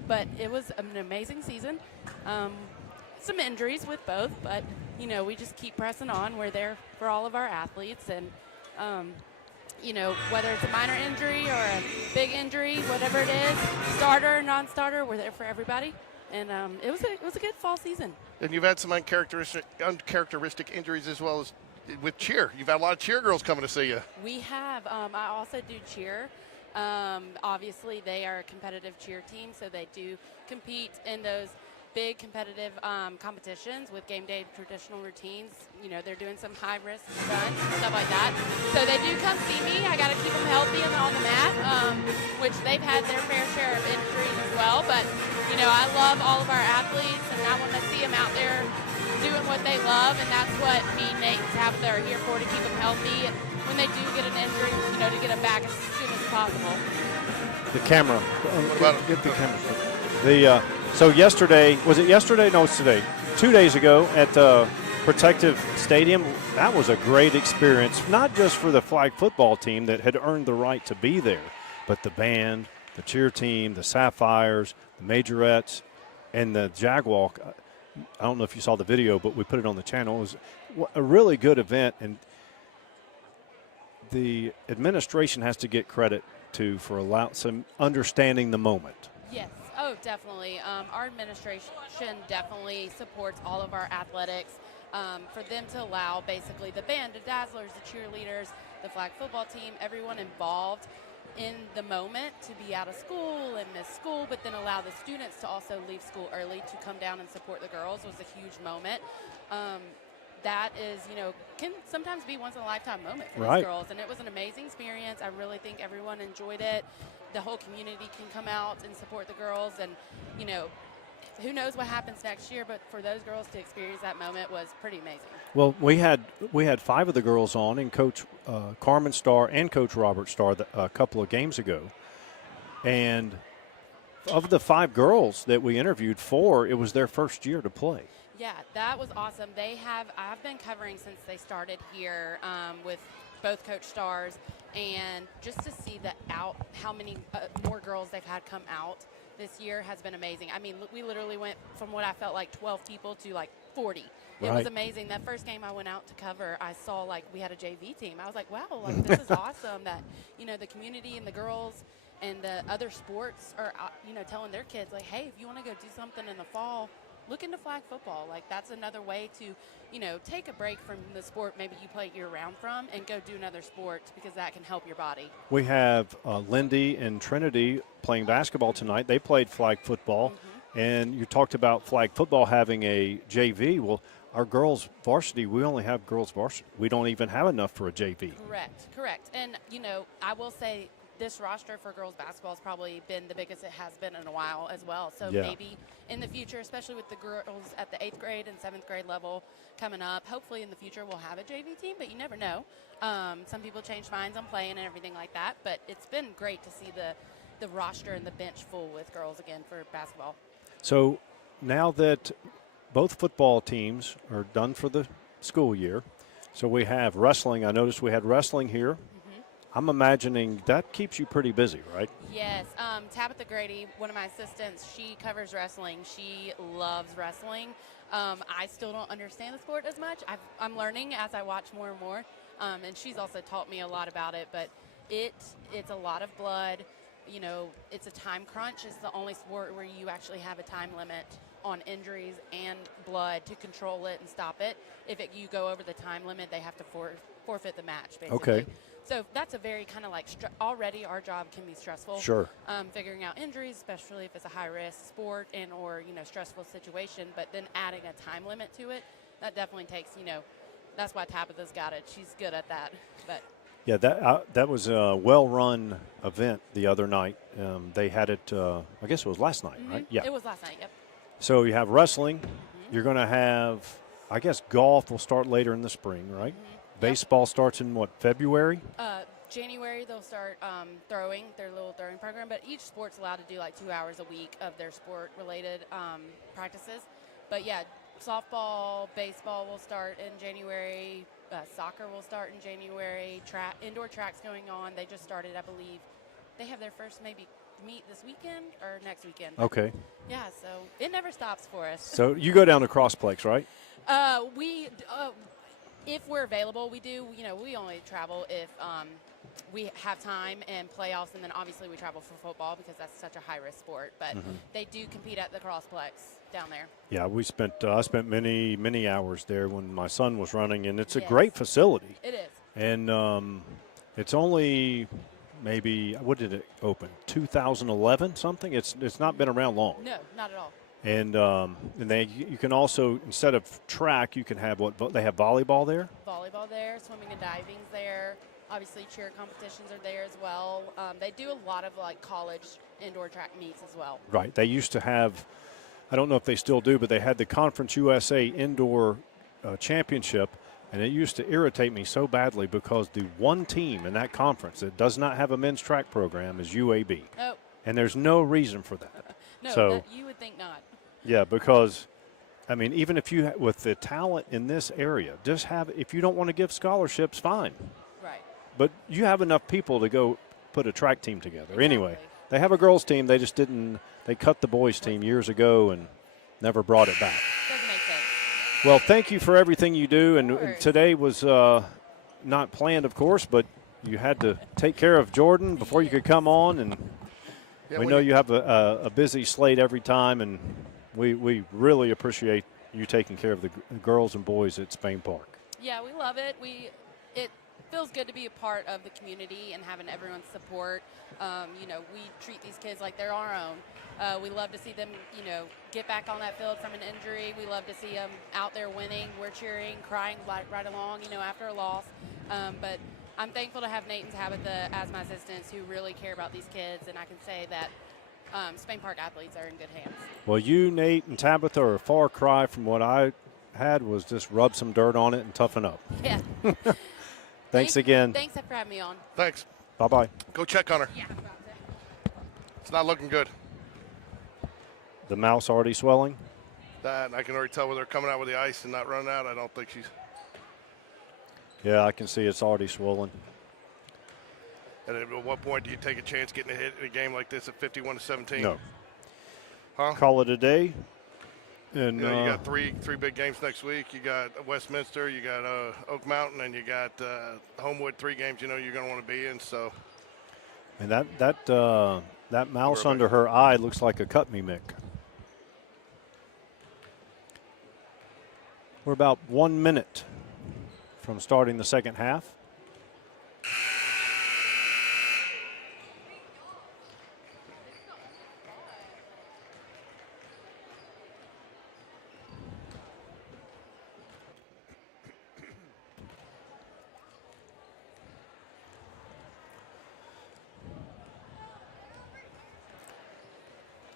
But it was an amazing season. Some injuries with both, but, we just keep pressing on. We're there for all of our athletes. And, whether it's a minor injury or a big injury, whatever it is, starter or non-starter, we're there for everybody. And it was a good fall season. And you've had some uncharacteristic injuries as well as with cheer. You've had a lot of cheer girls coming to see you. We have. I also do cheer. Obviously, they are a competitive cheer team, so they do compete in those big competitive competitions with game day traditional routines. They're doing some high-risk stunts and stuff like that. So they do come see me. I got to keep them healthy and on the mat, which they've had their fair share of injuries as well. But, I love all of our athletes, and I want to see them out there doing what they love, and that's what me and Nate and Tabitha are here for, to keep them healthy. And when they do get an injury, to get them back as soon as possible. The camera. Get the camera. So yesterday, was it yesterday? No, it's today. 2 days ago at Protective Stadium, that was a great experience, not just for the flag football team that had earned the right to be there, but the band, the cheer team, the Sapphires, the Majorettes, and the Jaguar. I don't know if you saw the video, but we put it on the channel. It was a really good event, and the administration has to get credit for some understanding the moment. Yes. Oh, definitely. Our administration definitely supports all of our athletics. For them to allow basically the band, the dazzlers, the cheerleaders, the flag football team, everyone involved in the moment to be out of school and miss school, but then allow the students to also leave school early to come down and support the girls was a huge moment. That is, can sometimes be once in a lifetime moment for these girls. And it was an amazing experience. I really think everyone enjoyed it. The whole community can come out and support the girls. And, who knows what happens next year, but for those girls to experience that moment was pretty amazing. Well, we had 5 of the girls on, and Coach Carmen Starr and Coach Robert Starr a couple of games ago. And of the 5 girls that we interviewed, 4, it was their first year to play. Yeah, that was awesome. I've been covering since they started here with both Coach Stars, and just to see how many more girls they've had come out this year has been amazing. I mean, we literally went from what I felt like 12 people to like 40. It was amazing. That first game I went out to cover, I saw like we had a JV team. I was like, wow, like this is awesome that, the community and the girls and the other sports are, telling their kids like, hey, if you want to go do something in the fall, look into flag football. Like that's another way to, take a break from the sport maybe you play year-round from and go do another sport because that can help your body. We have Lindy and Trinity playing basketball tonight. They played flag football, and you talked about flag football having a JV. Well, our girls varsity, we only have girls varsity. We don't even have enough for a JV. Correct. And, I will say this roster for girls basketball has probably been the biggest it has been in a while as well. So maybe in the future, especially with the girls at the 8th grade and 7th grade level coming up, hopefully in the future we'll have a JV team, but you never know. Some people change minds on playing and everything like that, but it's been great to see the roster and the bench full with girls again for basketball. So now that both football teams are done for the school year, so we have wrestling. I noticed we had wrestling here. I'm imagining that keeps you pretty busy, right? Yes. Tabitha Grady, one of my assistants, she covers wrestling. She loves wrestling. I still don't understand the sport as much. I'm learning as I watch more and more. And she's also taught me a lot about it. But it's a lot of blood. It's a time crunch. It's the only sport where you actually have a time limit on injuries and blood to control it and stop it. If you go over the time limit, they have to forfeit the match, basically. Okay. So that's a very kind of like already our job can be stressful. Sure. Figuring out injuries, especially if it's a high-risk sport and or, stressful situation, but then adding a time limit to it, that definitely takes, that's why Tabitha's got it. She's good at that. But yeah, that was a well-run event the other night. They had it, I guess it was last night, right? Yeah. It was last night, yep. So you have wrestling. You're going to have, I guess, golf will start later in the spring, right? Baseball starts in what, February? January they'll start throwing, their little throwing program, but each sport's allowed to do like 2 hours a week of their sport-related practices. But yeah, softball, baseball will start in January, soccer will start in January, indoor track's going on. They just started, I believe. They have their first maybe meet this weekend or next weekend. Okay. Yeah, so it never stops for us. So you go down to Crossplex, right? If we're available, we do. We only travel if we have time and playoffs, and then obviously we travel for football because that's such a high-risk sport. But they do compete at the Crossplex down there. Yeah, I spent many hours there when my son was running, and it's a great facility. It is. And it's only maybe, what did it open? 2011 something. It's not been around long. No, not at all. And you can also, instead of track, you can have they have volleyball there? Volleyball there, swimming and diving's there. Obviously, cheer competitions are there as well. They do a lot of like college indoor track meets as well. Right. They used to have, I don't know if they still do, but they had the Conference USA Indoor Championship, and it used to irritate me so badly because the one team in that conference that does not have a men's track program is UAB. Oh. And there's no reason for that. No, you would think not. Yeah, because, I mean, even if you, with the talent in this area, if you don't want to give scholarships, fine. Right. But you have enough people to go put a track team together. Exactly. Anyway, they have a girls team. They just they cut the boys team years ago and never brought it back. Doesn't make sense. Well, thank you for everything you do. And today was not planned, of course, but you had to take care of Jordan before you could come on. And we know you have a busy slate every time, and we really appreciate you taking care of the girls and boys at Spain Park. Yeah, we love it. feels good to be a part of the community and having everyone's support. You know, we treat these kids like they're our own. We love to see them, you know, get back on that field from an injury. We love to see them out there winning. We're cheering, crying right along, you know, after a loss. But I'm thankful to have Nate and Tabitha as my assistants who really care about these kids, and I can say that Spain Park athletes are in good hands. Well, you, Nate, and Tabitha are a far cry from what I had was just rub some dirt on it and toughen up. Yeah. Thanks again. Thanks for having me on. Thanks. Bye-bye. Go check on her. Yeah. It's not looking good. The mouse already swelling? That I can already tell whether they're coming out with the ice and not running out. I don't think she's. Yeah, I can see it's already swollen. And at what point do you take a chance getting a hit in a game like this at 51-17? No. Huh? Call it a day. And you know, you got three big games next week. You got Westminster, you got Oak Mountain, and you got Homewood. 3 games you know you're going to want to be in. So. And that mouse under her eye looks like a cut me mick. We're about 1 minute from starting the second half.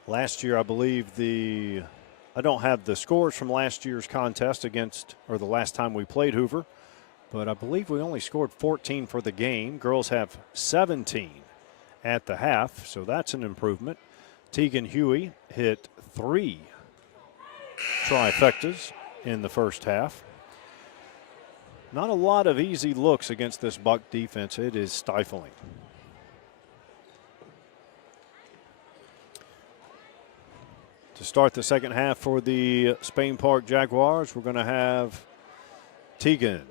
Last year, I believe I don't have the scores from last year's contest or the last time we played Hoover, but I believe we only scored 14 for the game. Girls have 17 at the half, so that's an improvement. Tegan Huey hit 3 trifectas in the first half. Not a lot of easy looks against this Buck defense. It is stifling. To start the second half for the Spain Park Jaguars, we're going to have Tegan,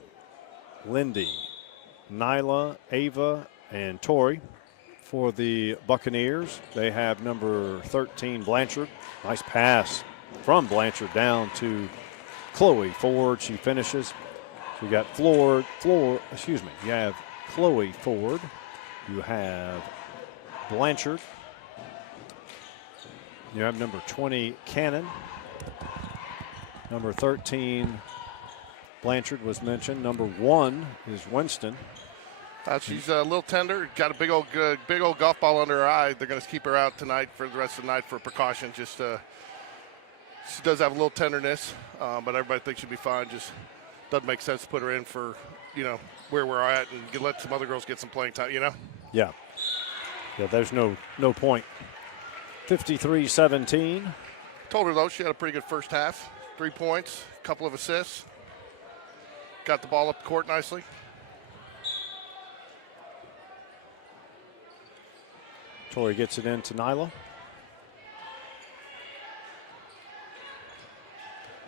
Lindy, Nyla, Ava, and Tori. For the Buccaneers, they have number 13, Blanchard. Nice pass from Blanchard down to Chloe Ford. She finishes. So you got you have Chloe Ford. You have Blanchard. You have number 20, Cannon. Number 13, Blanchard was mentioned. Number 1 is Winston. She's a little tender. Got a big old golf ball under her eye. They're going to keep her out tonight for the rest of the night for precaution. Just she does have a little tenderness, but everybody thinks she'll be fine. Just doesn't make sense to put her in for where we're at and let some other girls get some playing time. Yeah. There's no point. 53-17. Told her, though, she had a pretty good first half. 3 points, a couple of assists. Got the ball up the court nicely. Tori gets it into Nyla.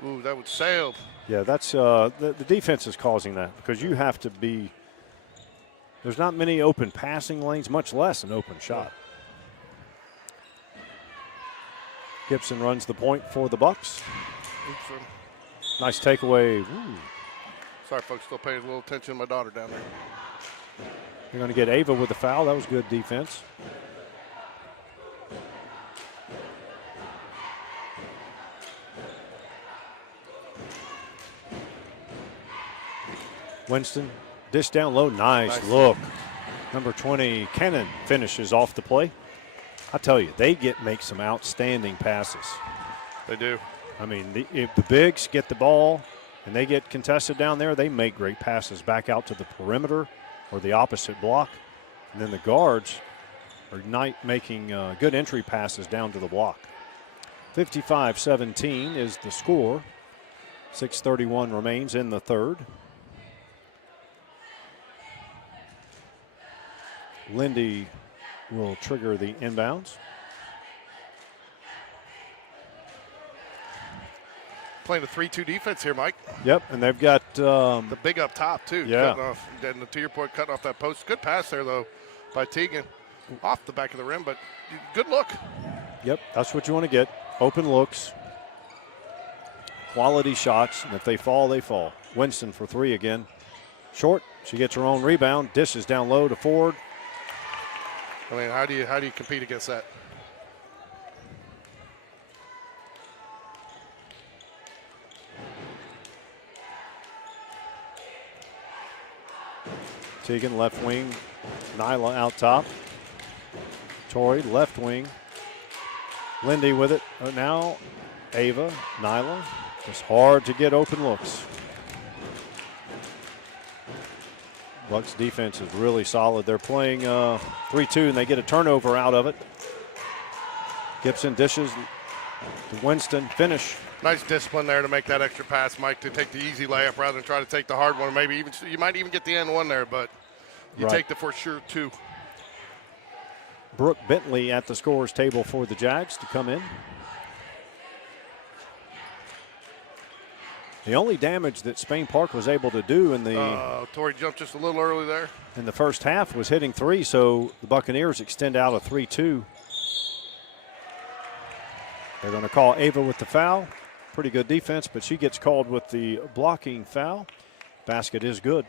Ooh, that would sailed. Yeah, that's the defense is causing that because you have to be – there's not many open passing lanes, much less an open shot. Gibson runs the point for the Bucks. Oops. Nice takeaway. Ooh. Sorry, folks, still paying a little attention to my daughter down there. You're going to get Ava with the foul. That was good defense. Winston, dish down low. Nice look. Number 20, Cannon, finishes off the play. I tell you, they make some outstanding passes. They do. I mean, if the bigs get the ball and they get contested down there, they make great passes back out to the perimeter or the opposite block. And then the guards are making good entry passes down to the block. 55-17 is the score. 6:31 remains in the third. Lindy will trigger the inbounds. Playing a 3-2 defense here, Mike. Yep, and they've got the big up top too. Yeah. Cutting off, and to your point, cutting off that post. Good pass there though by Tegan, off the back of the rim, but good look. Yep, that's what you want to get. Open looks, quality shots, and if they fall, they fall. Winston for 3 again. Short. She gets her own rebound. Dishes down low to Ford. I mean, how do you compete against that? Tegan, left wing. Nyla out top. Tori, left wing. Lindy with it. Now, Ava, Nyla. It's hard to get open looks. Bucks defense is really solid. They're playing 3-2, and they get a turnover out of it. Gibson dishes to Winston. Finish. Nice discipline there to make that extra pass, Mike, to take the easy layup rather than try to take the hard one. Maybe even you might even get the end one there, but you take the for sure two. Brooke Bentley at the scorer's table for the Jags to come in. The only damage that Spain Park was able to do in the Tori jumped just a little early there. In the first half was hitting three, so the Buccaneers extend out a 3-2. They're going to call Ava with the foul. Pretty good defense, but she gets called with the blocking foul. Basket is good.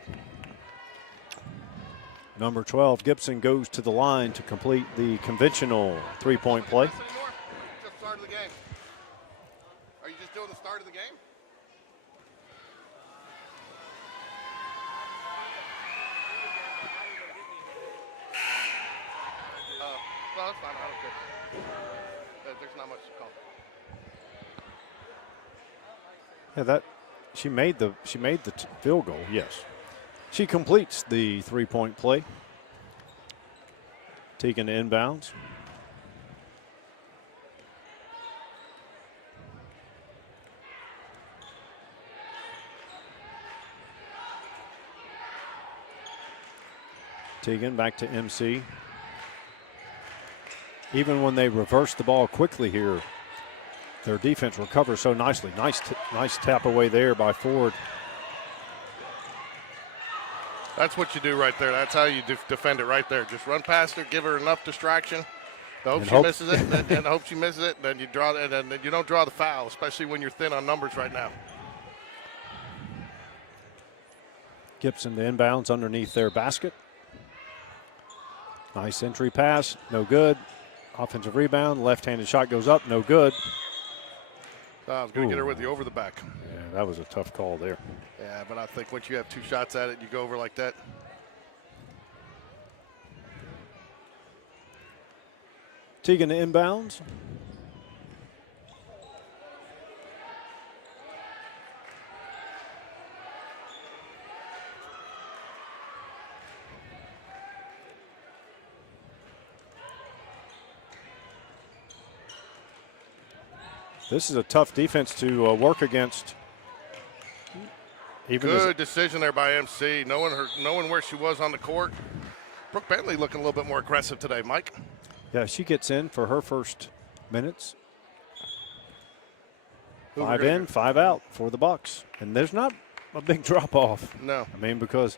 Number 12, Gibson, goes to the line to complete the conventional three-point play. Just the start of the game. Are you just doing the start of the game? Well, that's fine. I don't care. There's not much to call. Yeah, she made the field goal. Yes, she completes the three-point play. Tegan inbounds. Tegan back to MC. Even when they reverse the ball quickly here, their defense recovers so nicely. Nice tap away there by Ford. That's what you do right there. That's how you defend it right there. Just run past her, give her enough distraction. Hope she misses it, and hope she misses it. Then you draw, and then you don't draw the foul, especially when you're thin on numbers right now. Gibson to inbounds underneath their basket. Nice entry pass, no good. Offensive rebound, left-handed shot goes up, no good. I was going to get her with you over the back. Yeah, that was a tough call there. Yeah, but I think once you have two shots at it, you go over like that. Tegan to inbounds. This is a tough defense to work against. Good decision there by MC, knowing where she was on the court. Brooke Bentley looking a little bit more aggressive today, Mike. Yeah, she gets in for her first minutes. Hoover 5 in, 5 out for the Bucks. And there's not a big drop-off. No. I mean, because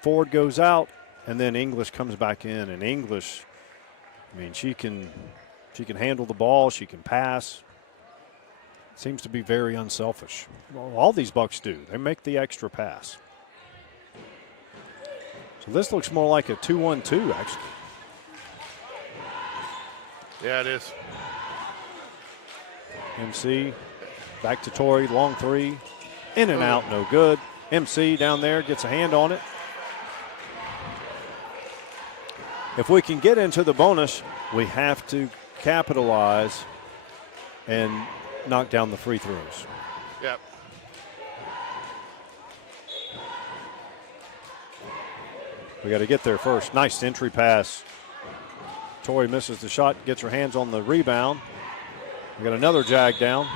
Ford goes out and then English comes back in. And English, I mean, she can handle the ball. She can pass. Seems to be very unselfish. Well, all these Bucks do. They make the extra pass. So this looks more like a 2-1-2, actually. Yeah, it is. MC back to Tori, long three. In and out, no good. MC down there gets a hand on it. If we can get into the bonus, we have to capitalize and knock down the free throws. Yep. We got to get there first. Nice entry pass. Tori misses the shot, gets her hands on the rebound. We got another Jag down.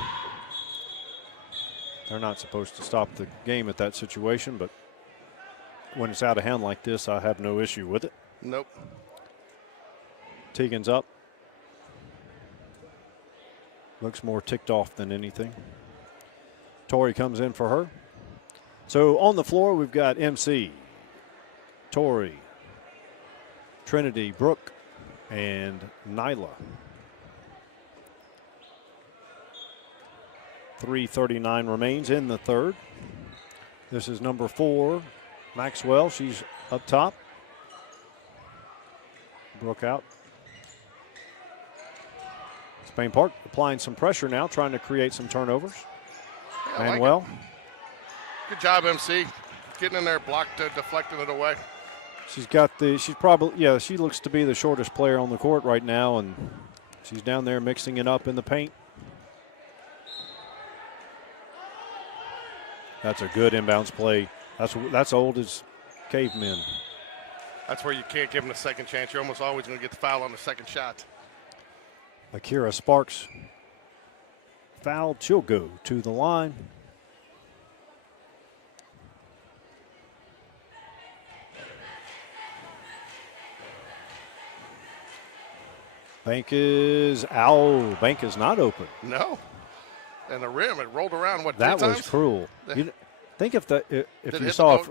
They're not supposed to stop the game at that situation, but when it's out of hand like this, I have no issue with it. Nope. Tegan's up. Looks more ticked off than anything. Tori comes in for her. So on the floor, we've got MC, Tori, Trinity, Brooke, and Nyla. 3:39 remains in the third. This is number 4, Maxwell, she's up top. Brooke out. Spain Park applying some pressure now, trying to create some turnovers. Yeah, Manuel. Like good job, MC. Getting in there, blocked, deflecting it away. She's probably, she looks to be the shortest player on the court right now, and she's down there mixing it up in the paint. That's a good inbounds play. That's old as cavemen. That's where you can't give them a second chance. You're almost always going to get the foul on the second shot. Akira Sparks fouled. She'll go to the line. Bank is not open. No. And the rim, it rolled around, what, that three was times? Cruel. You think if you saw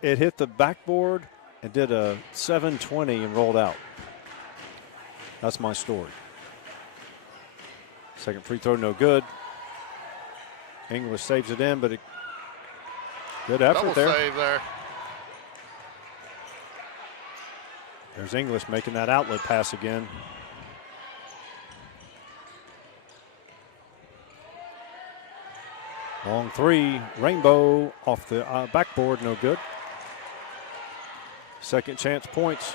it hit the backboard and did a 720 and rolled out. That's my story. Second free throw, no good. English saves it in, but good effort Double there. save there. There's English making that outlet pass again. Long three, Rainbow off the backboard, no good. Second chance points.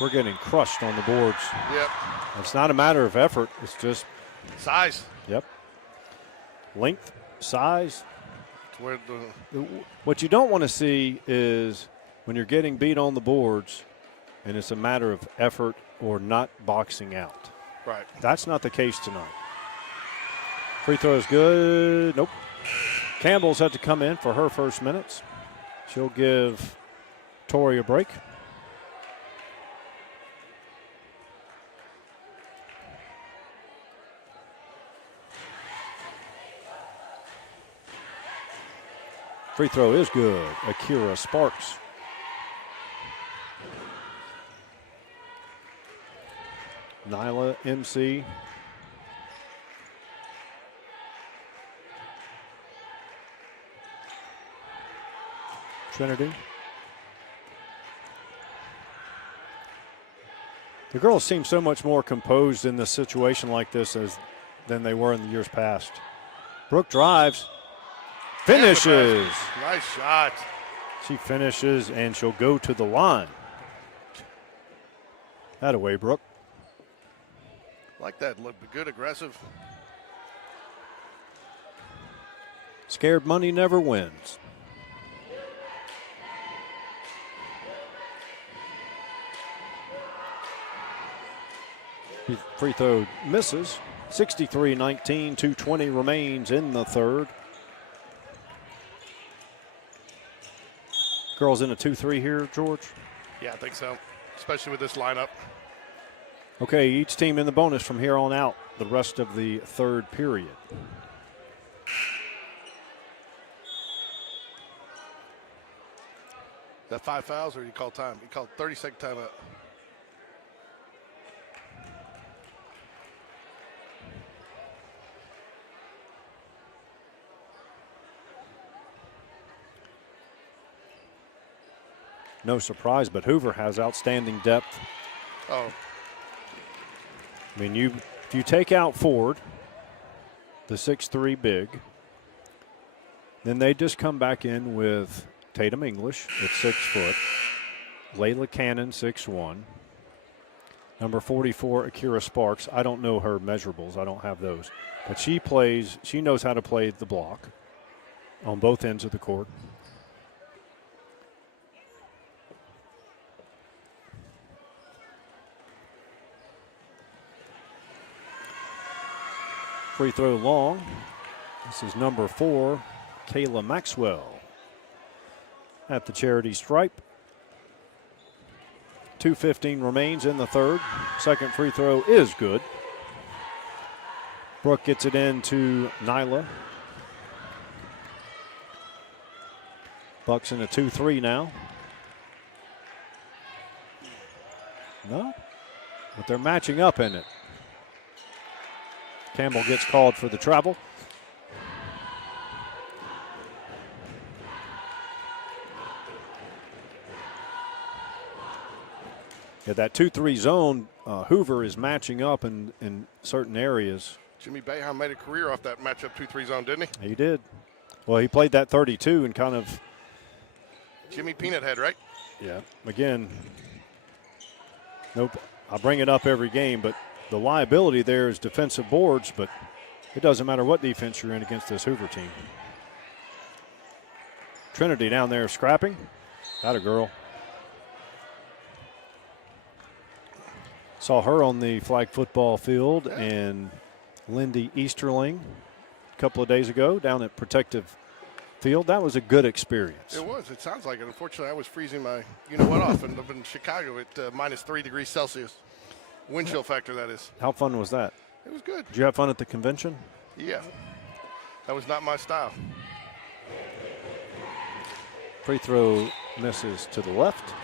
We're getting crushed on the boards. Yep. It's not a matter of effort, it's just size. Yep. Length, size. Where what you don't want to see is when you're getting beat on the boards and it's a matter of effort or not boxing out. Right. That's not the case tonight. Free throw is good. Nope. Campbell's had to come in for her first minutes. She'll give Tori a break. Free throw is good. Akira Sparks. Nyla, MC. Trinity. The girls seem so much more composed in a situation like this than they were in the years past. Brooke drives, finishes. Nice shot. She finishes, and she'll go to the line. That away, Brooke. Like that. Look good, aggressive. Scared money never wins. Free throw misses. 63-19, 2:20 remains in the third. Girls in a 2-3 here, George? Yeah, I think so, especially with this lineup. Okay, each team in the bonus from here on out the rest of the third period. Is that 5 fouls or you call time? You called 30-second timeout. No surprise, but Hoover has outstanding depth. Oh. I mean, if you take out Ford, the 6'3" big, then they just come back in with Tatum English at 6 foot, Layla Cannon 6'1", number 44 Akira Sparks. I don't know her measurables. I don't have those, but she knows how to play the block on both ends of the court. Free throw long. This is number 4, Kayla Maxwell at the charity stripe. 2:15 remains in the third. Second free throw is good. Brooke gets it in to Nyla. Bucks in a 2-3 now. No, but they're matching up in it. Campbell gets called for the travel. Yeah, that 2-3 zone, Hoover is matching up in certain areas. Jimmy Boeheim made a career off that matchup 2-3 zone, didn't he? He did. Well, he played that 32 and kind of. Jimmy Peanut Head, right? Yeah. Again, nope. I bring it up every game, but the liability there is defensive boards, but it doesn't matter what defense you're in against this Hoover team. Trinity down there scrapping. Got a girl. Saw her on the flag football field and Lindy Easterling a couple of days ago down at Protective Field. That was a good experience. It was. It sounds like it. Unfortunately, I was freezing my you-know-what off and up in Chicago at minus 3 degrees Celsius. Wind chill factor, that is. How fun was that? It was good. Did you have fun at the convention? Yeah. That was not my style. Free throw misses to the left.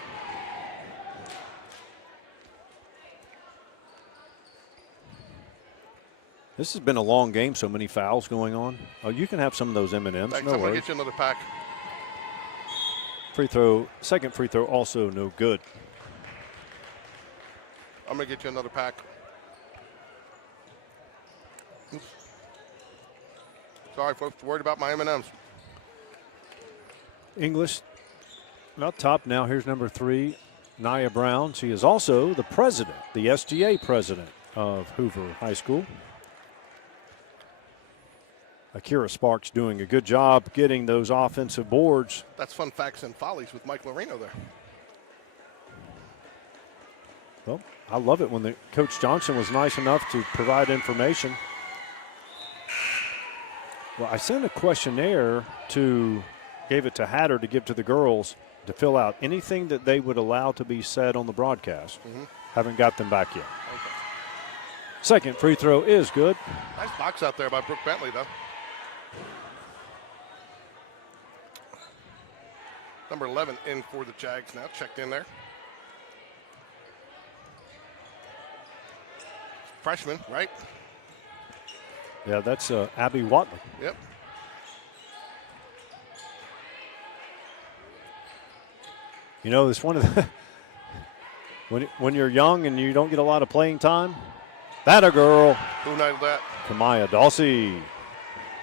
This has been a long game, so many fouls going on. Oh, you can have some of those M&Ms. Thanks. No I'm going to worries. get you another pack. Free throw, second free throw also no good. I'm going to get you another pack. Oops. Sorry, folks. Worried about my M&Ms. English up top now. Here's number 3, Nia Brown. She is also the president, the SGA president of Hoover High School. Akira Sparks doing a good job getting those offensive boards. That's Fun Facts and Follies with Mike Loreno there. Well, I love it when Coach Johnson was nice enough to provide information. Well, I sent a questionnaire gave it to Hatter to give to the girls to fill out anything that they would allow to be said on the broadcast. Haven't got them back yet. Okay. Second free throw is good. Nice box out there by Brooke Bentley, though. Number 11 in for the Jags now, checked in there. Freshman, right? Yeah, that's Abby Watley. Yep. You know, it's one of the when you're young and you don't get a lot of playing time, that a girl. Who nailed that? Kamaya Dawsey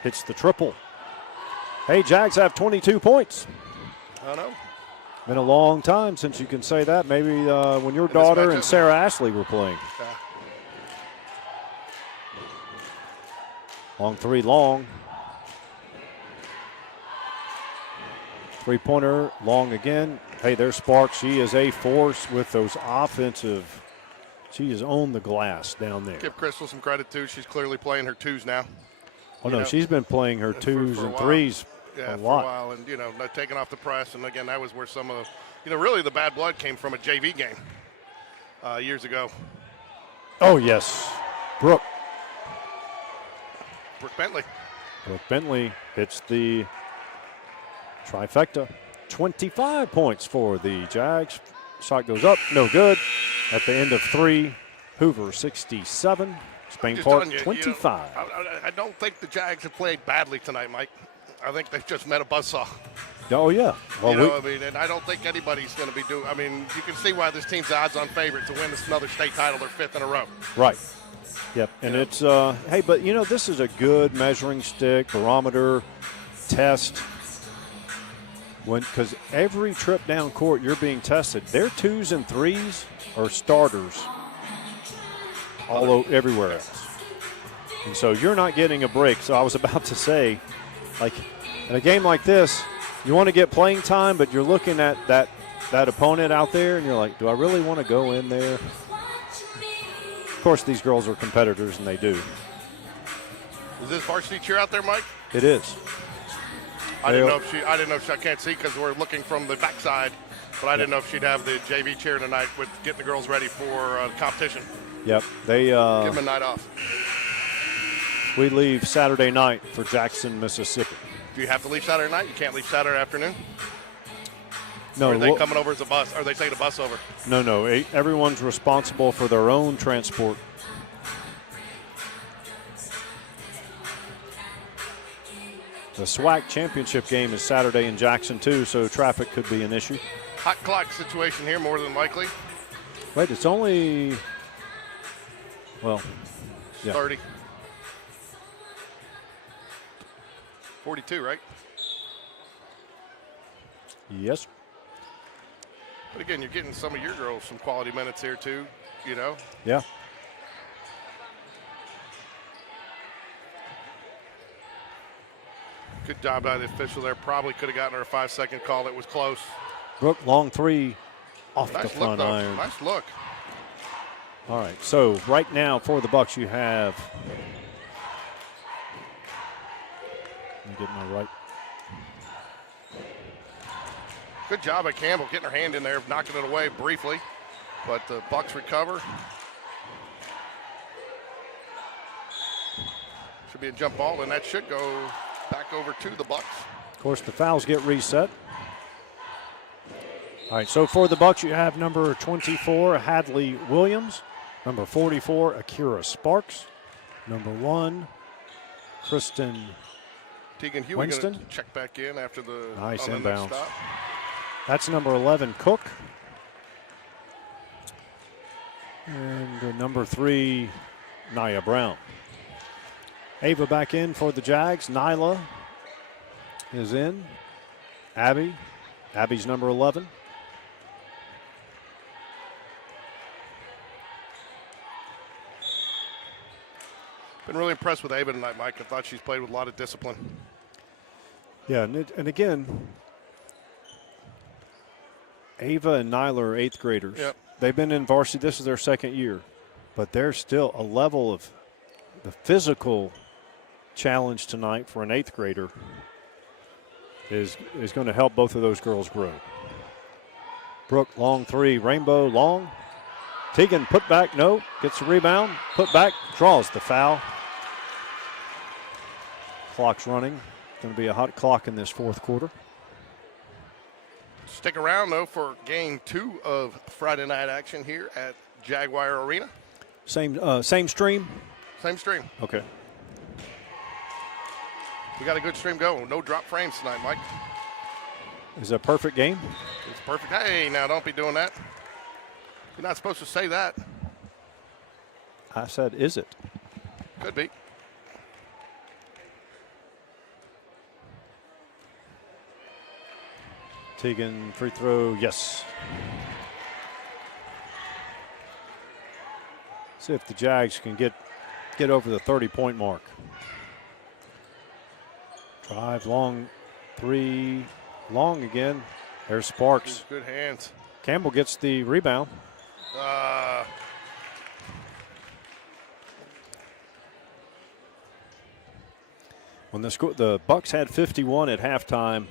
hits the triple. Hey, Jags have 22 points. I know. Been a long time since you can say that. Maybe when your daughter and Sarah Ashley were playing. Yeah. Long three, long. Three-pointer, long again. Hey, there's Sparks. She is a force with those offensive. She is on the glass down there. Give Crystal some credit, too. She's clearly playing her twos now. Oh, no, she's been playing her twos and threes a lot. For a while, and, not taking off the press. And, again, that was where some of, really the bad blood came from a JV game years ago. Oh, yes. Brooke Bentley. Brooke Bentley hits the trifecta. 25 points for the Jags. Shot goes up, no good. At the end of 3, Hoover 67, Spain Park 25. I don't think the Jags have played badly tonight, Mike. I think they've just met a buzzsaw. Oh, yeah. Well, and I don't think anybody's going to be doing. You can see why this team's odds-on favorite to win another state title, their 5th in a row. Right. Yep. And it's, hey, but, this is a good measuring stick, barometer, test. Because every trip down court, you're being tested. Their 2s and 3s are starters everywhere else. And so you're not getting a break. So I was about to say, in a game like this, you want to get playing time, but you're looking at that opponent out there, and you're like, do I really want to go in there? Of course, these girls are competitors, and they do. Is this varsity cheer out there, Mike? It is. I didn't know if she, I can't see because we're looking from the backside, but I didn't know if she'd have the JV cheer tonight with getting the girls ready for competition. Yep. They give them a night off. We leave Saturday night for Jackson, Mississippi. Do you have to leave Saturday night? You can't leave Saturday afternoon? No. Or are they coming over as a bus? Or are they taking a bus over? No. Everyone's responsible for their own transport. The SWAC championship game is Saturday in Jackson, too, so traffic could be an issue. Hot clock situation here, more than likely. Wait, it's only, well, yeah. 30. 42, right? Yes. But again, you're getting some of your girls some quality minutes here too, you know? Yeah. Good job by the official there. Probably could have gotten her a 5-second call. It was close. Brooke, long three off Nice the front look, though. iron. Nice look. All right, so right now for the Bucks, you have. Let me get my right. Good job by Campbell getting her hand in there, knocking it away briefly. But the Bucks recover. Should be a jump ball, and that should go back over to the Bucks. Of course, the fouls get reset. All right, so for the Bucks, you have number 24, Hadley Williams. Number 44, Akira Sparks. Number 1, Kristen Tegan Huey Winston. going to check back in after the Nice on the next inbounds. stop. That's number 11, Cook. And number 3, Nia Brown. Ava back in for the Jags. Nyla is in. Abby. Abby's number 11. Been really impressed with Ava tonight, Mike. I thought she's played with a lot of discipline. Yeah, and again, Ava and Nyla are 8th graders. Yep. They've been in varsity. This is their 2nd year. But there's still a level of the physical challenge tonight for an 8th grader is going to help both of those girls grow. Brooke, long three. Rainbow, long. Tegan, put back, no. Gets the rebound. Put back, draws the foul. Clock's running. Going to be a hot clock in this 4th quarter. Stick around, though, for game 2 of Friday night action here at Jaguar Arena. Same stream? Same stream. Okay. We got a good stream going. No drop frames tonight, Mike. Is it a perfect game? It's perfect. Hey, now don't be doing that. You're not supposed to say that. I said, is it? Could be. Tegan, free throw, yes. See if the Jags can get over the 30-point mark. Drive, long, three, long again. There's Sparks. Good hands. Campbell gets the rebound. When the Bucks had 51 at halftime,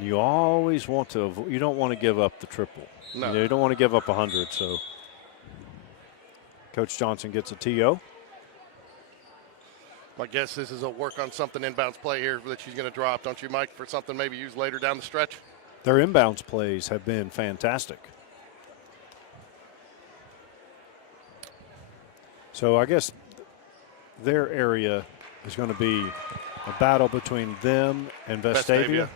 you always want to. You don't want to give up the triple. No. You don't want to give up 100. So, Coach Johnson gets a TO. My guess this is a work on something inbounds play here that she's going to drop, don't you, Mike, for something maybe used later down the stretch? Their inbounds plays have been fantastic. So I guess their area is going to be a battle between them and Vestavia.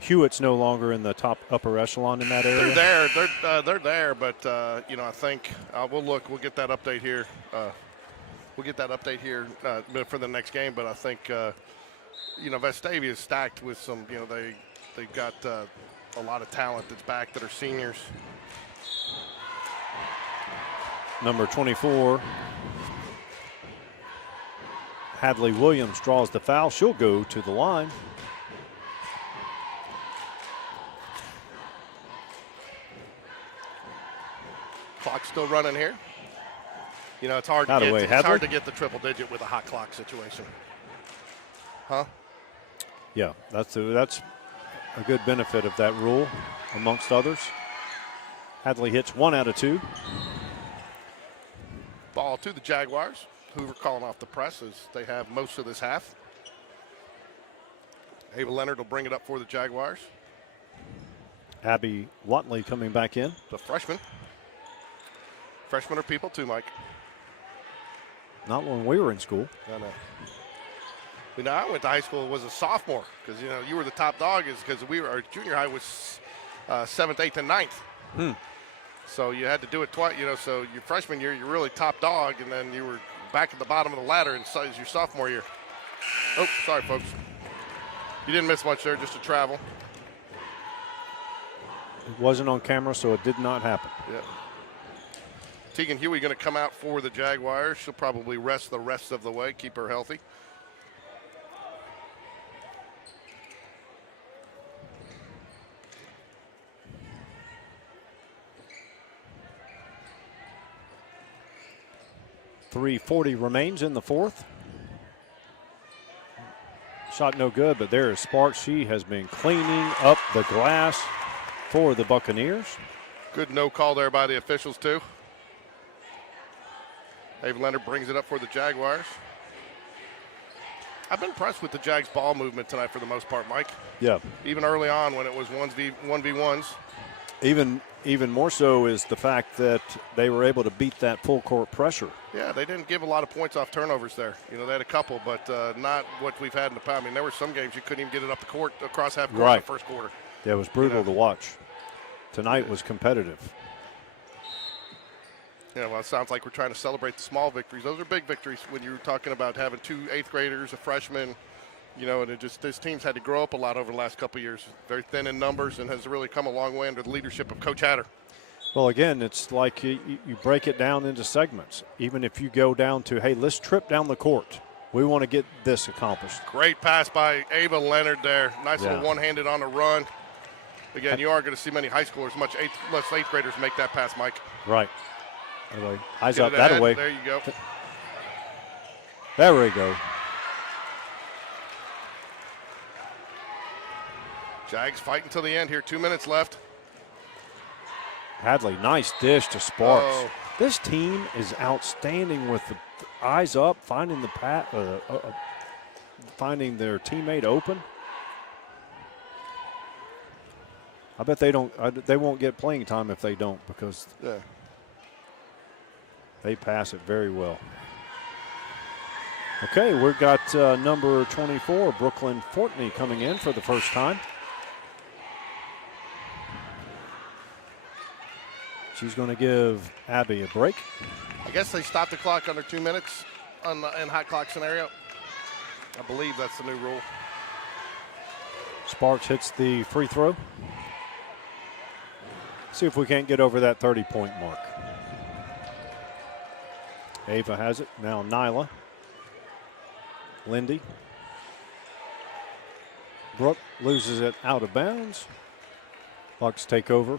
Hewitt's no longer in the upper echelon in that area. They're there, but I think we'll look. We'll get that update here. For the next game. But I think Vestavia is stacked with some. They've got a lot of talent that's back that are seniors. Number 24, Hadley Williams draws the foul. She'll go to the line. Clock's still running here. It's hard to get the triple digit with a hot clock situation. Huh? Yeah, that's a good benefit of that rule, amongst others. Hadley hits 1 out of 2. Ball to the Jaguars. Hoover calling off the press as they have most of this half. Ava Leonard will bring it up for the Jaguars. Abby Watley coming back in. The freshman. Freshmen are people too, Mike. Not when we were in school. I know. I went to high school as a sophomore because, you were the top dog because our junior high was 7th, 8th, and 9th. So you had to do it twice, so your freshman year, you're really top dog, and then you were back at the bottom of the ladder as your sophomore year. Oh, sorry, folks. You didn't miss much there, just to travel. It wasn't on camera, so it did not happen. Yeah. Tegan Huey going to come out for the Jaguars. She'll probably rest the rest of the way, keep her healthy. .340 remains in the fourth. Shot no good, but there is Sparks. She has been cleaning up the glass for the Buccaneers. Good no call there by the officials, too. Ava Leonard brings it up for the Jaguars. I've been impressed with the Jags ball movement tonight for the most part, Mike. Yeah. Even early on when it was 1v1s. Even more so is the fact that they were able to beat that full court pressure. Yeah, they didn't give a lot of points off turnovers there. They had a couple, but not what we've had in the past. I mean, there were some games you couldn't even get it up the court, across half court in the first quarter. Yeah, it was brutal to watch. Tonight was competitive. Yeah, well, it sounds like we're trying to celebrate the small victories. Those are big victories when you're talking about having 2 eighth graders, a freshman, and this team's had to grow up a lot over the last couple of years. Very thin in numbers and has really come a long way under the leadership of Coach Hatter. Well, again, it's like you break it down into segments. Even if you go down to, hey, let's trip down the court. We want to get this accomplished. Great pass by Ava Leonard there. Nice little one-handed on the run. Again, you aren't going to see many high schoolers, less eighth graders make that pass, Mike. Right. Eyes up that away. There you go. There we go. Jags fighting till the end here. 2 minutes left. Hadley, nice dish to Sparks. Oh. This team is outstanding with the eyes up, finding finding their teammate open. I bet they don't. They won't get playing time if they don't, because they pass it very well. Okay, we've got number 24, Brooklyn Fortney, coming in for the first time. She's going to give Abby a break. I guess they stopped the clock under 2 minutes in hot clock scenario. I believe that's the new rule. Sparks hits the free throw. See if we can't get over that 30-point mark. Ava has it. Now Nyla. Lindy. Brooke loses it out of bounds. Bucks take over.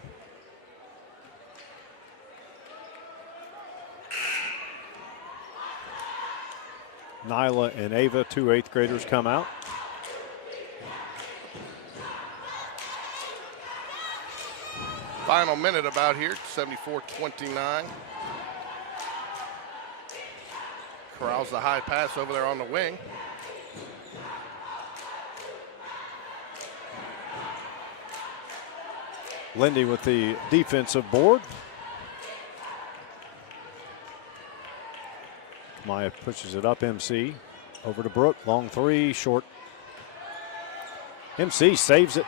Nyla and Ava, 2 eighth graders, come out. Final minute about here, 74-29. Corrals the high pass over there on the wing. Lindy with the defensive board. Maya pushes it up, MC. Over to Brooke, long three, short. MC saves it.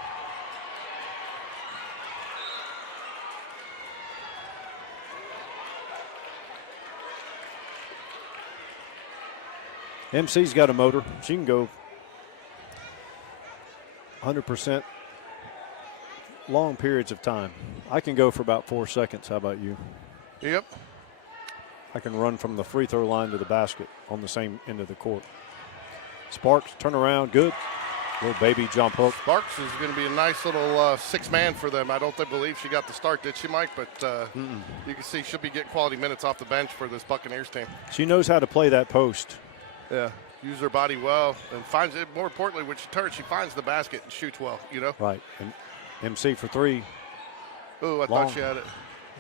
MC's got a motor. She can go 100% long periods of time. I can go for about 4 seconds. How about you? Yep. I can run from the free throw line to the basket on the same end of the court. Sparks, turn around, good. Little baby jump hook. Sparks is going to be a nice little six-man for them. I don't believe she got the start, did she, Mike? But you can see she'll be getting quality minutes off the bench for this Buccaneers team. She knows how to play that post. Yeah, use her body well and finds it. More importantly, when she turns, she finds the basket and shoots well, Right, and MC for three. Ooh, I thought she had it.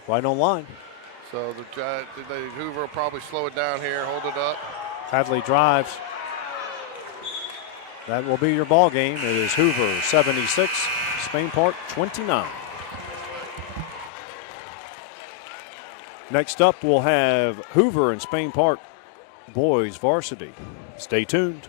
Right on line. So the Hoover will probably slow it down here, hold it up. Hadley drives. That will be your ball game. It is Hoover 76, Spain Park 29. Next up, we'll have Hoover and Spain Park boys varsity. Stay tuned.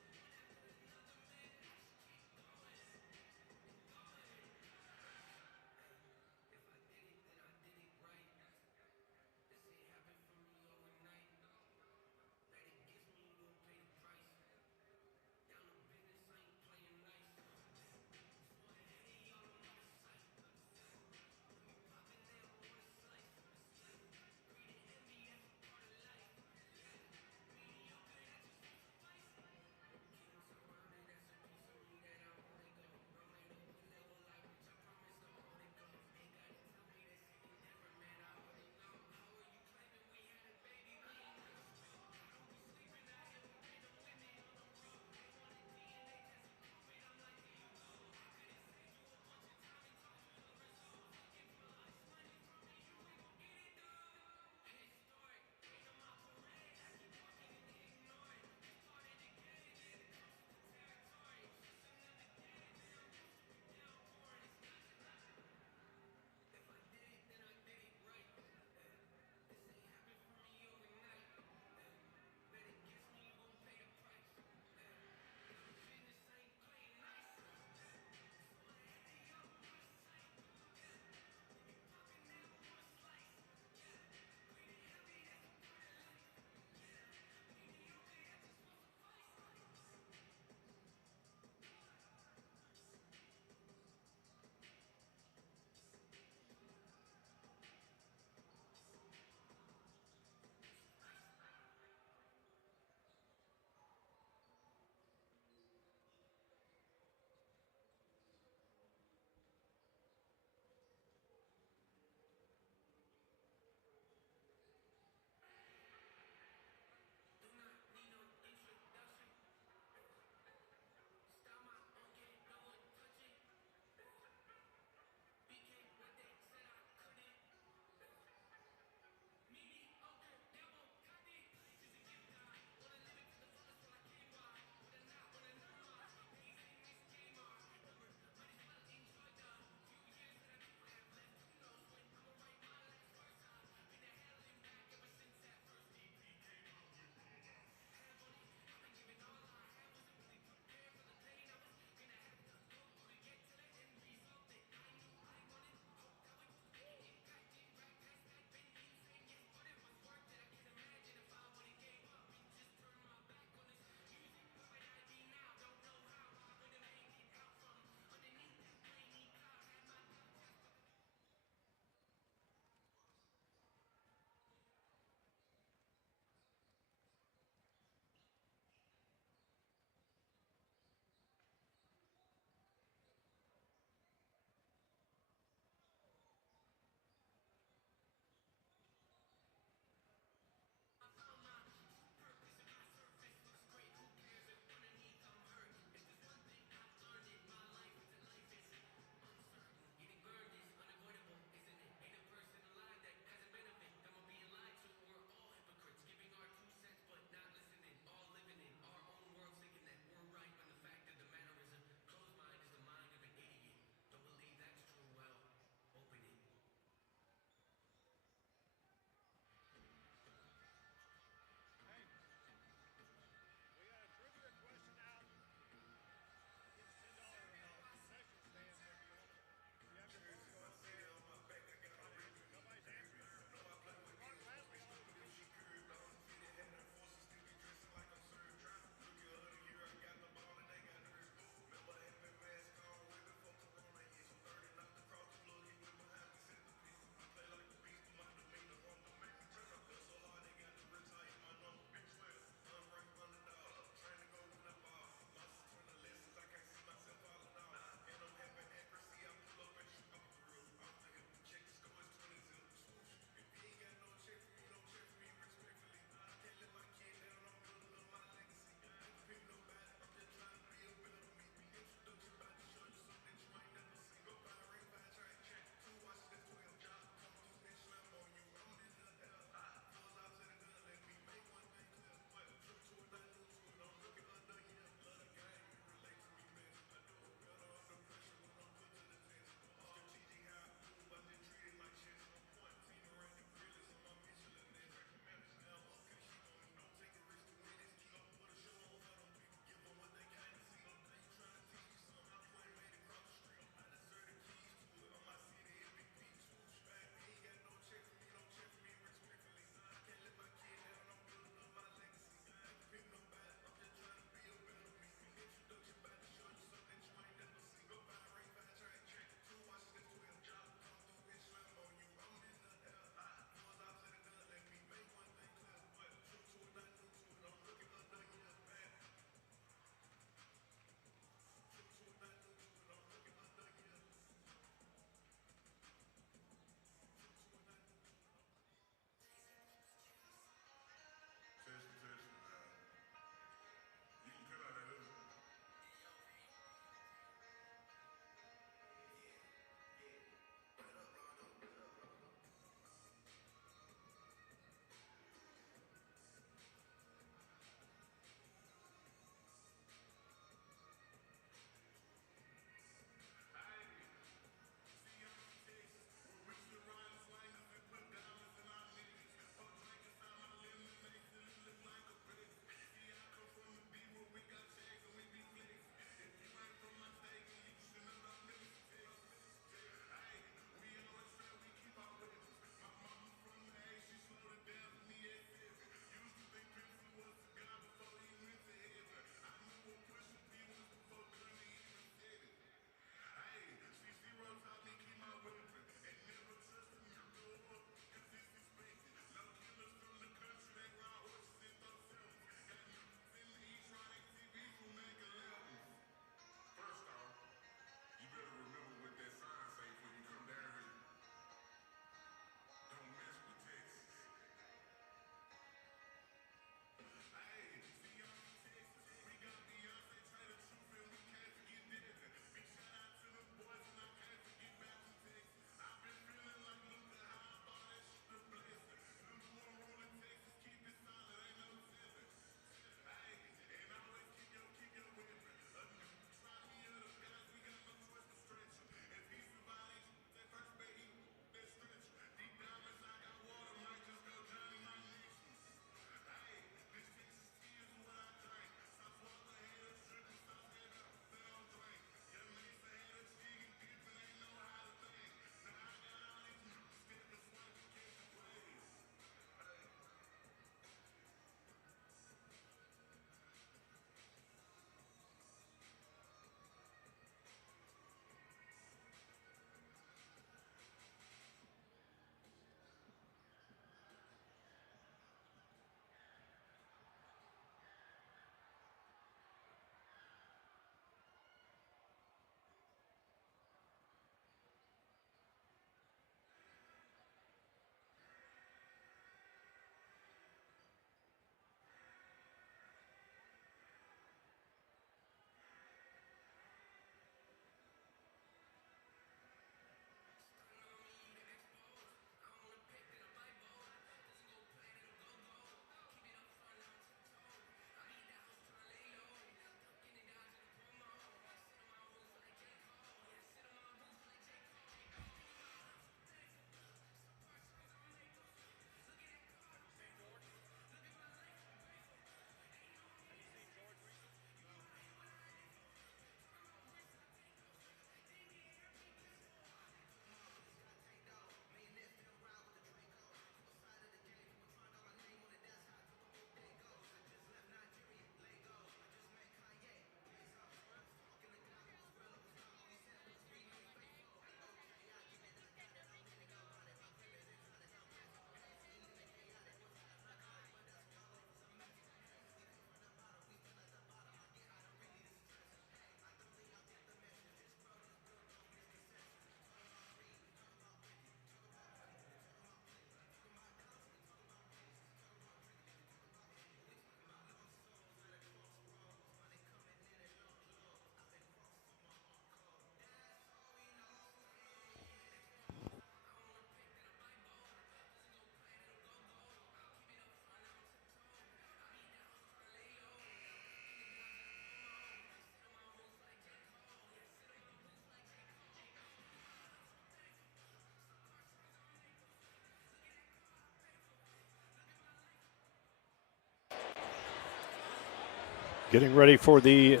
Getting ready for the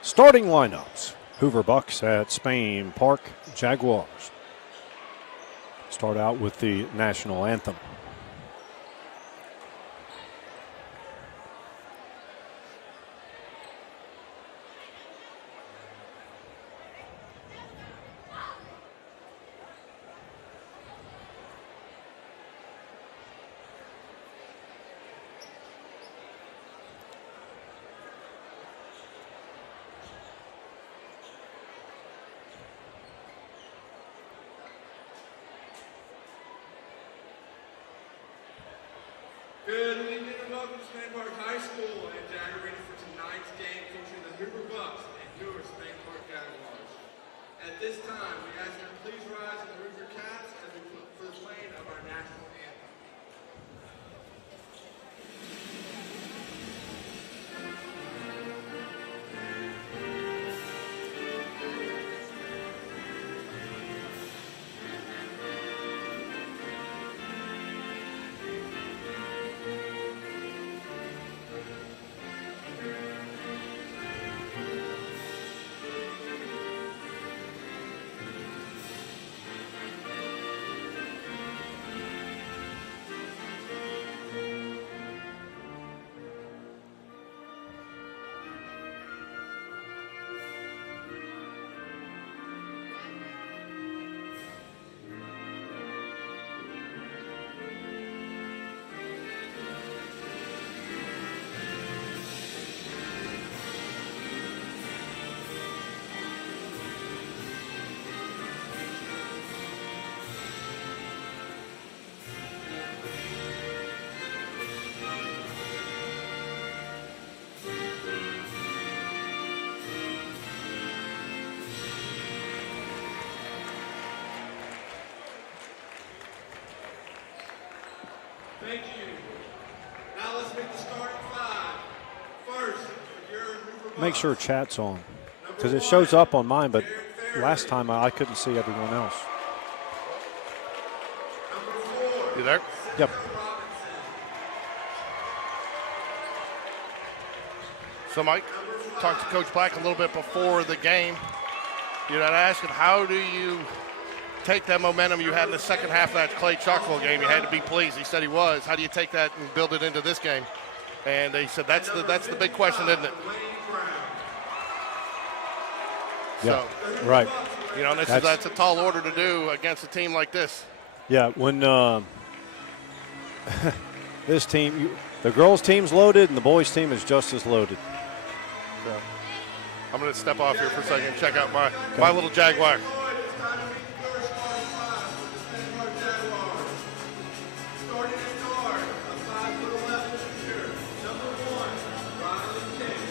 starting lineups. Hoover Bucks at Spain Park Jaguars. Start out with the national anthem. Good evening and welcome to Spain Park High School and Jag Arena for tonight's game featuring the Hoover Bucks and Hoover Spain Park Jaguars. At this time, we ask you to please rise and remove your caps as we look for the playing of our national anthem. Thank you. Now let's make the starting five. First, for your Hoover Bucks. Make sure chat's on, because it shows up on mine, but last time I couldn't see everyone else. Number 4. You there? Yep. So, Mike, talked to Coach Black a little bit before the game. You know, I asked him, how do you take that momentum you had in the second half of that Clay Chalkville game? You had to be pleased. He said he was. How do you take that and build it into this game? And they said that's the big question, isn't it? Yeah, So, right. you know, that's a tall order to do against a team like this. Yeah, when this team, the girls' team's loaded and the boys' team is just as loaded. So, I'm going to step off here for a second and check out my little Jaguar.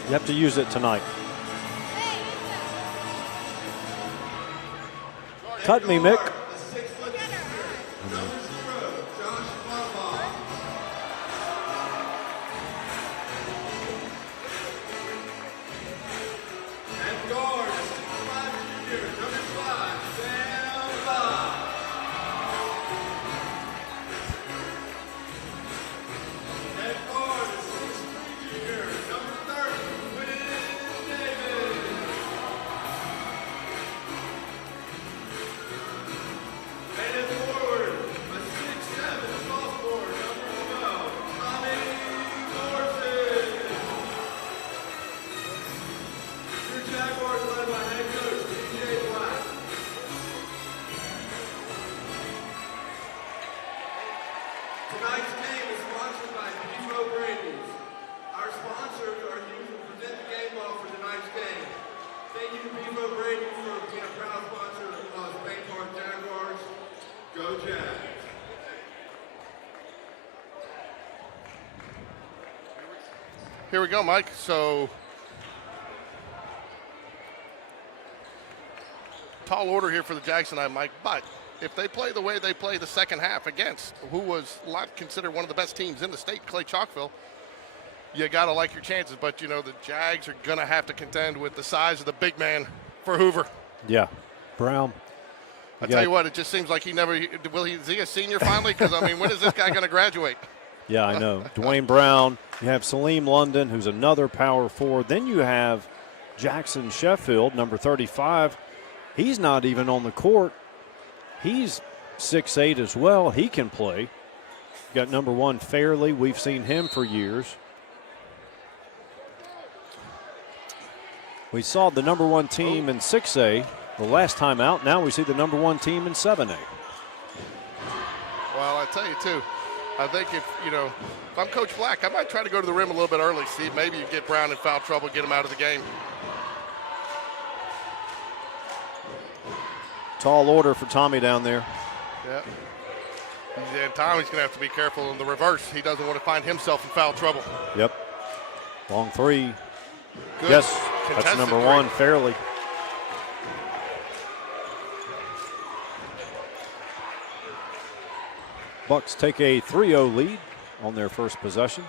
You have to use it tonight. Cut me, Mick. Tonight's game is sponsored by Buccaneers. Our sponsors are here to present the game ball for tonight's game. Thank you to Buccaneers for being a proud sponsor of Spain Park Jaguars. Go Jags! Here we go, Mike. So, tall order here for the Jags tonight, Mike. But if they play the way they play the second half against who was considered one of the best teams in the state, Clay Chalkville, you got to like your chances. But, you know, the Jags are going to have to contend with the size of the big man for Hoover. Yeah, Brown. I tell you what, it just seems like is he a senior finally? Because, I mean, when is this guy going to graduate? Yeah, I know. Dwayne Brown, You have Salim London, who's another power forward. Then you have Jackson Sheffield, number 35. He's not even on the court. He's 6'8" as well. He can play. You got number 1 Fairley. We've seen him for years. We saw the number 1 team in 6A the last time out. Now we see the number 1 team in 7A. Well, I tell you, too, I think if I'm Coach Black, I might try to go to the rim a little bit early. See, maybe you get Brown in foul trouble, get him out of the game. Tall order for Tommy down there. Yeah. And Tommy's going to have to be careful in the reverse. He doesn't want to find himself in foul trouble. Yep. Long 3. Good. Yes, that's Contested number 3. 1, Fairley. Bucks take a 3-0 lead on their first possession.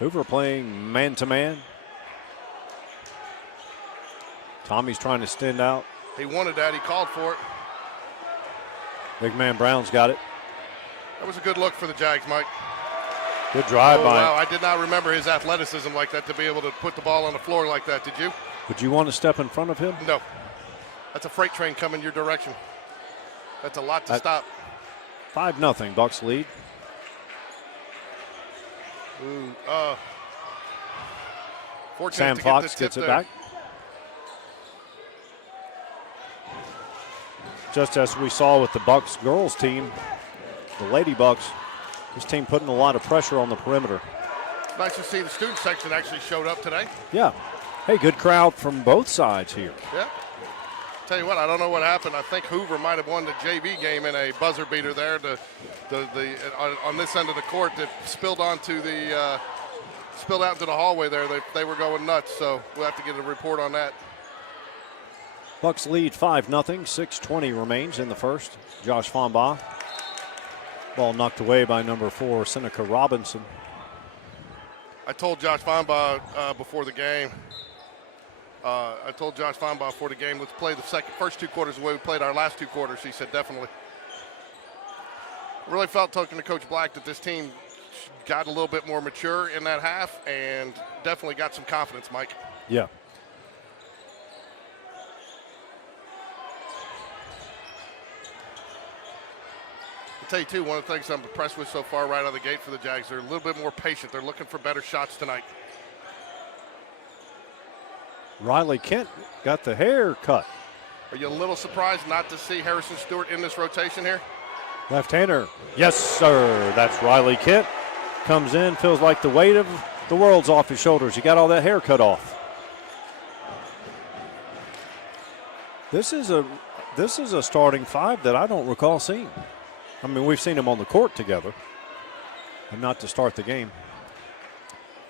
Hoover playing man-to-man. Tommy's trying to stand out. He wanted that. He called for it. Big man Brown's got it. That was a good look for the Jags, Mike. Good drive by Wow, him. I did not remember his athleticism like that to be able to put the ball on the floor like that. Did you? Would you want to step in front of him? No. That's a freight train coming your direction. That's a lot to stop. 5-0, Bucks lead. Fortunate Sam to Fox get the tip gets it there. back. Just as we saw with the Bucks girls team, the Lady Bucks, this team putting a lot of pressure on the perimeter. Nice to see the student section actually showed up today. Yeah. Hey, good crowd from both sides here. Yeah. Tell you what, I don't know what happened. I think Hoover might have won the JV game in a buzzer beater there. On this end of the court that spilled out into the hallway there. They were going nuts. So we'll have to get a report on that. Bucks lead 5-0. 6:20 remains in the first. Josh Fonbaugh. Ball knocked away by number 4, Seneca Robinson. I told Josh Fonbaugh before the game. Let's play the first 2 quarters the way we played our last 2 quarters. He said definitely. Really felt, talking to Coach Black, that this team got a little bit more mature in that half and definitely got some confidence, Mike. Yeah. I'll tell you, too, one of the things I'm impressed with so far right out of the gate for the Jags, they're a little bit more patient. They're looking for better shots tonight. Riley Kent got the hair cut. Are you a little surprised not to see Harrison Stewart in this rotation here? Left-hander. Yes, sir. That's Riley Kent. Comes in, feels like the weight of the world's off his shoulders. He got all that hair cut off. This is a starting 5 that I don't recall seeing. I mean, we've seen them on the court together, but not to start the game.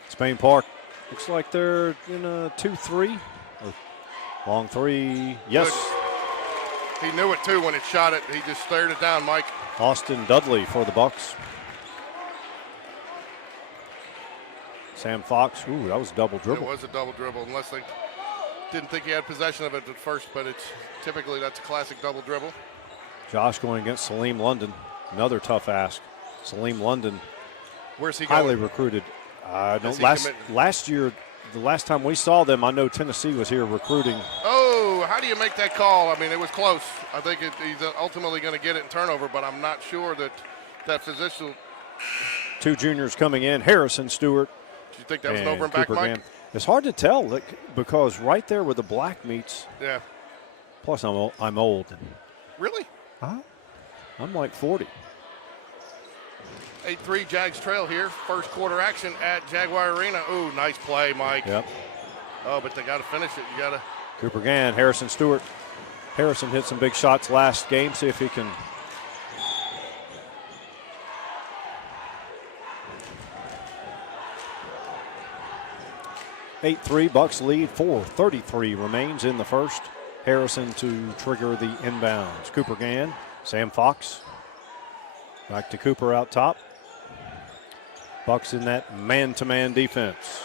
Spain Park looks like they're in a 2-3. Long 3. Yes. Good. He knew it, too, when it shot it. He just stared it down, Mike. Austin Dudley for the Bucks. Sam Fox. Ooh, that was a double dribble. It was a double dribble, unless they didn't think he had possession of it at first, but typically that's a classic double dribble. Josh going against Salim London. Another tough ask. Salim London. Where's he going? Highly recruited. Last year, the last time we saw them, I know Tennessee was here recruiting. Oh, how do you make that call? I mean, it was close. I think he's ultimately going to get it in turnover, but I'm not sure that position. 2 juniors coming in. Harrison Stewart. Do you think that was an over and back, Cooper Mike? Gam. It's hard to tell because right there where the black meets. Yeah. Plus, I'm old. Really? I'm like 40. 8-3 Jags trail here. First quarter action at Jaguar Arena. Ooh, nice play, Mike. Yep. Oh, but they got to finish it. You got to. Cooper Gann, Harrison Stewart. Harrison hit some big shots last game. See if he can. (8-3) Bucks lead. 4:33 remains in the first. Harrison to trigger the inbounds. Cooper Gann, Sam Fox. Back to Cooper out top. Bucks in that man-to-man defense.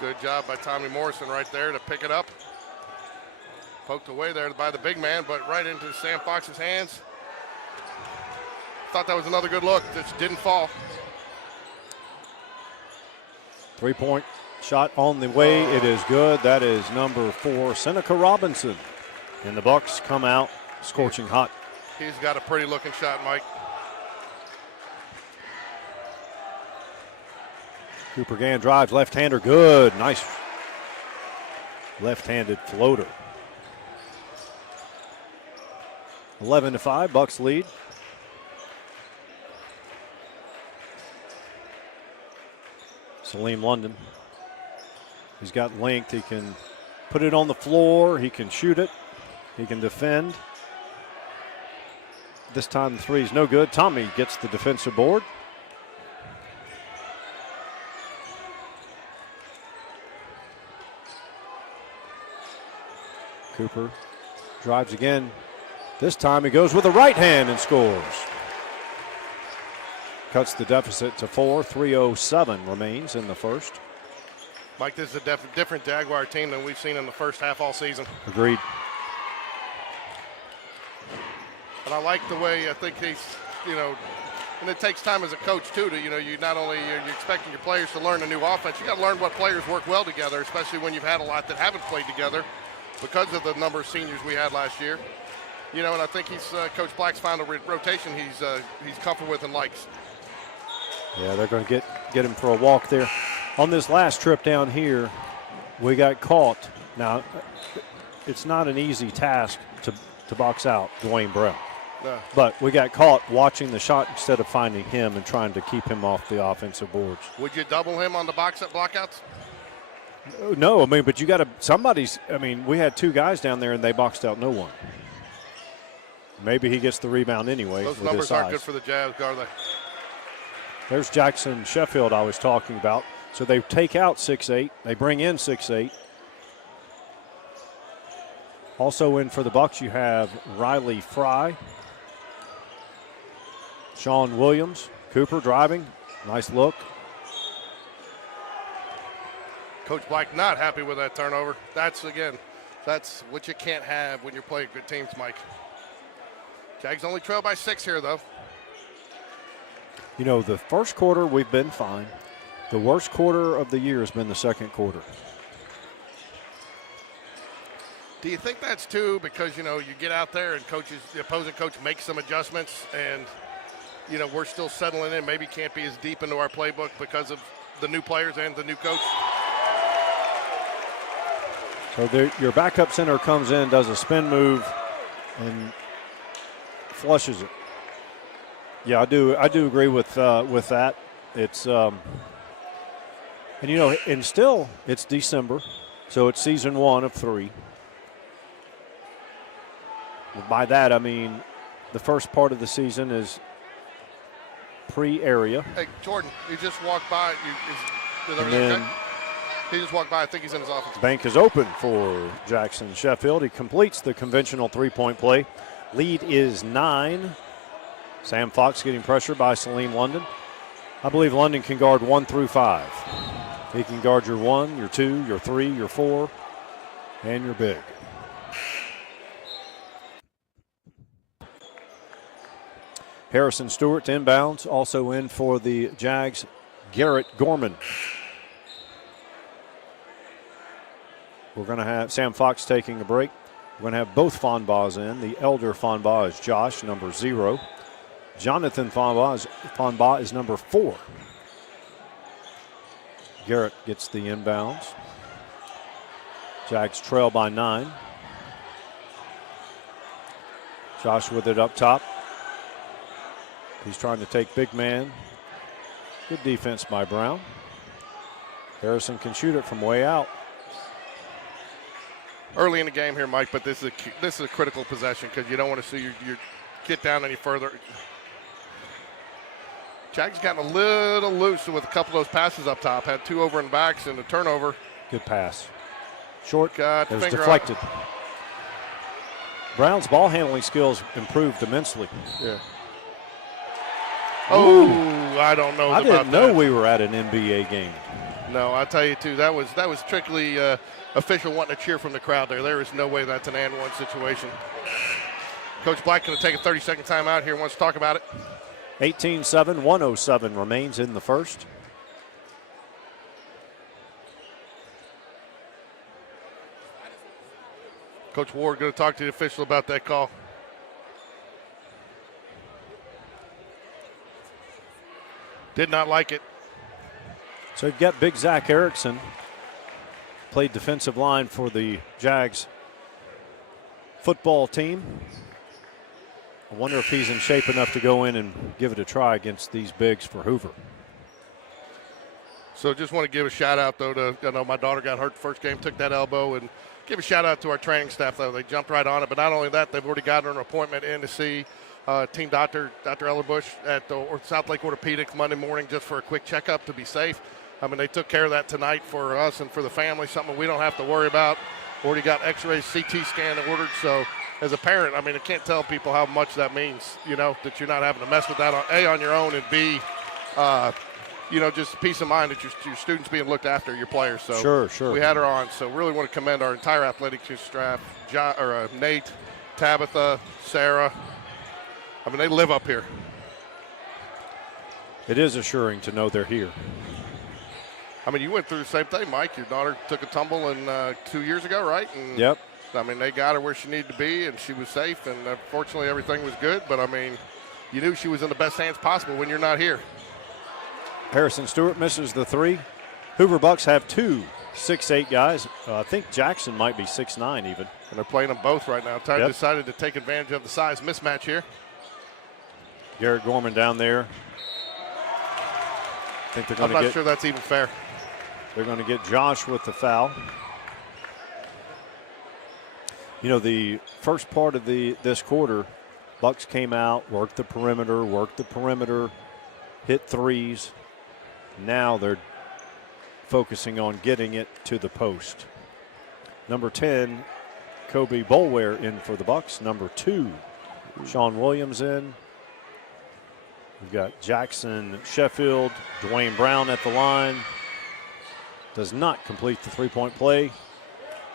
Good job by Tommy Morrison right there to pick it up. Poked away there by the big man, but right into Sam Fox's hands. Thought that was another good look. Just didn't fall. 3-point shot on the way. It is good. That is number 4, Seneca Robinson. And the Bucks come out scorching hot. He's got a pretty looking shot, Mike. Cooper Gann drives, left-hander, good. Nice left-handed floater. 11-5, Bucks lead. Salim London. He's got length. He can put it on the floor. He can shoot it. He can defend. This time the three is no good. Tommy gets the defensive board. Cooper drives again. This time he goes with the right hand and scores. Cuts the deficit to 4. 3:07 remains in the first. Mike, this is a different Jaguar team than we've seen in the first half all season. Agreed. And I like the way I think he's, and it takes time as a coach too to, you not only you're expecting your players to learn a new offense, you got to learn what players work well together, especially when you've had a lot that haven't played together because of the number of seniors we had last year. And I think Coach Black's found a rotation he's comfortable with and likes. Yeah, they're going to get him for a walk there. On this last trip down here, we got caught. Now, it's not an easy task to box out Dwayne Brown. No. But we got caught watching the shot instead of finding him and trying to keep him off the offensive boards. Would you double him on the blockouts? No, but you got to, we had 2 guys down there and they boxed out no one. Maybe he gets the rebound anyway. Those numbers aren't good for the Jazz, are they? There's Jackson Sheffield I was talking about. So they take out 6'8", they bring in 6'8". Also in for the Bucks, you have Riley Fry, Sean Williams, Cooper driving, nice look. Coach Black not happy with that turnover. That's what you can't have when you're playing good teams, Mike. Jags only trail by 6 here, though. The first quarter we've been fine. The worst quarter of the year has been the second quarter. Do you think that's too because, you get out there and the opposing coach makes some adjustments and, we're still settling in, maybe can't be as deep into our playbook because of the new players and the new coach? So your backup center comes in, does a spin move, and flushes it. Yeah, I do agree with that. It's and still it's December, so it's season 1 of 3. By that I mean the first part of the season is pre-area. Hey, Jordan, you just walked by. Is everything okay? He just walked by. I think he's in his office. Bank is open for Jackson Sheffield. He completes the conventional 3-point play. Lead is 9. Sam Fox getting pressure by Salim London. I believe London can guard 1 through 5. He can guard your 1, your 2, your 3, your 4, and your big. Harrison Stewart inbounds. Also in for the Jags, Garrett Gorman. We're going to have Sam Fox taking a break. We're going to have both Fonbas in. The elder Fonba is Josh, number 0. Jonathan Fonba is number 4. Garrett gets the inbounds. Jags trail by 9. Josh with it up top. He's trying to take big man. Good defense by Brown. Harrison can shoot it from way out. Early in the game here, Mike, but this is a critical possession because you don't want to see you get down any further. Jags gotten a little loose with a couple of those passes up top. Had 2 over and backs and a turnover. Good pass. Short. Got it was deflected. Brown's ball handling skills improved immensely. Yeah. Oh, I don't know. I didn't know we were at an NBA game. No, I tell you too, that was strictly official wanting to cheer from the crowd there. There is no way that's an and one situation. Coach Black going to take a 30-second timeout here. Wants to talk about it. 18-7, 107 remains in the first. Coach Ward going to talk to the official about that call. Did not like it. So you've got big Zach Erickson, played defensive line for the Jags football team. I wonder if he's in shape enough to go in and give it a try against these bigs for Hoover. So just want to give a shout out though to, I know my daughter got hurt the first game, took that elbow, and give a shout out to our training staff though. They jumped right on it, but not only that, they've already got an appointment in to see team Dr. Ellerbush at the South Lake Orthopedics Monday morning just for a quick checkup to be safe. I mean, they took care of that tonight for us and for the family, something we don't have to worry about. Already got x-rays, CT scan ordered. So as a parent, I mean, I can't tell people how much that means, you know, that you're not having to mess with that, on your own, and B, you know, just peace of mind that your students being looked after, your players. So sure. We had her on. So really want to commend our entire athletics staff, Nate, Tabitha, Sarah. I mean, they live up here. It is assuring to know they're here. I mean, you went through the same thing, Mike. Your daughter took a tumble 2 years ago, right? And, yep. I mean, they got her where she needed to be, and she was safe, and fortunately everything was good. But, I mean, you knew she was in the best hands possible when you're not here. Harrison Stewart misses the three. Hoover Bucks have two 6'8" guys. I think Jackson might be 6'9" even. And they're playing them both right now. Ty decided to take advantage of the size mismatch here. Garrett Gorman down there. I think they're going to I'm not sure that's even fair. They're going to get Josh with the foul. You know, the first part of this quarter, Bucks came out, worked the perimeter, hit threes. Now they're focusing on getting it to the post. Number 10, Kobe Bolware in for the Bucks. Number 2, Sean Williams in. We've got Jackson Sheffield, Dwayne Brown at the line. Does not complete the three-point play.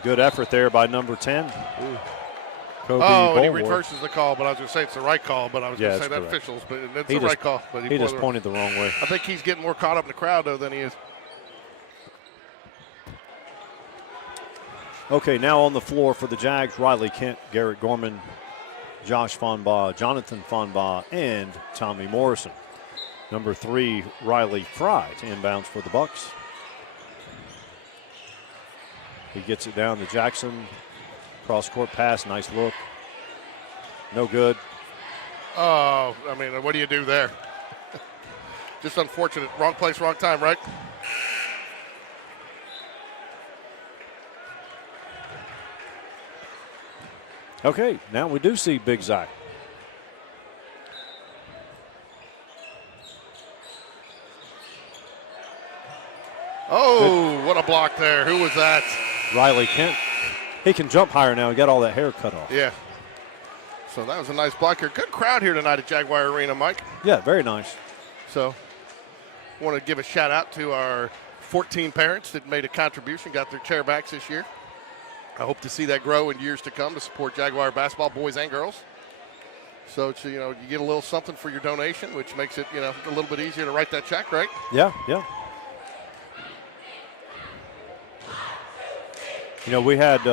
Good effort there by number 10. Kobe and he Bolware. reverses the call, but I was going to say it's the right call, but I was going to say that correct. officials, but it's the right call. But he just pointed the wrong way. I think he's getting more caught up in the crowd, though, than he is. Okay, now on the floor for the Jags, Riley Kent, Garrett Gorman, Josh Fonbaugh, Jonathan Fonbaugh, and Tommy Morrison. Number 3, Riley Fry to inbounds for the Bucks. He gets it down to Jackson. Cross-court pass, nice look. No good. Oh, I mean, what do you do there? Just unfortunate. Wrong place, wrong time, right? Okay, now we do see Big Zach. Oh, what a block there. Who was that? Riley Kent. He can jump higher now. He got all that hair cut off. Yeah. So that was a nice block here. Good crowd here tonight at Jaguar Arena, Mike. Yeah, very nice. So want to give a shout out to our 14 parents that made a contribution, got their chairbacks this year. I hope to see that grow in years to come to support Jaguar basketball, boys and girls. So it's, you know, you get a little something for your donation, which makes it, you know, a little bit easier to write that check, right? Yeah. You know, we had,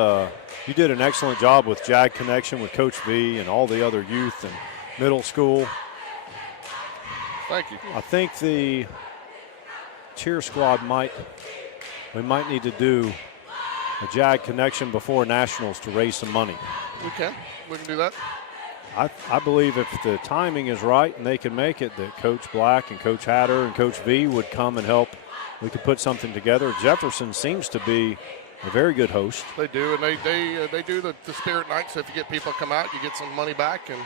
you did an excellent job with Jag Connection with Coach V and all the other youth and middle school. Thank you. I think the cheer squad we might need to do a Jag Connection before Nationals to raise some money. We can do that. I believe if the timing is right and they can make it, that Coach Black and Coach Hatter and Coach V would come and help. We could put something together. Jefferson seems to be a very good host. They do, and they do the spirit night. So if you get people to come out, you get some money back, and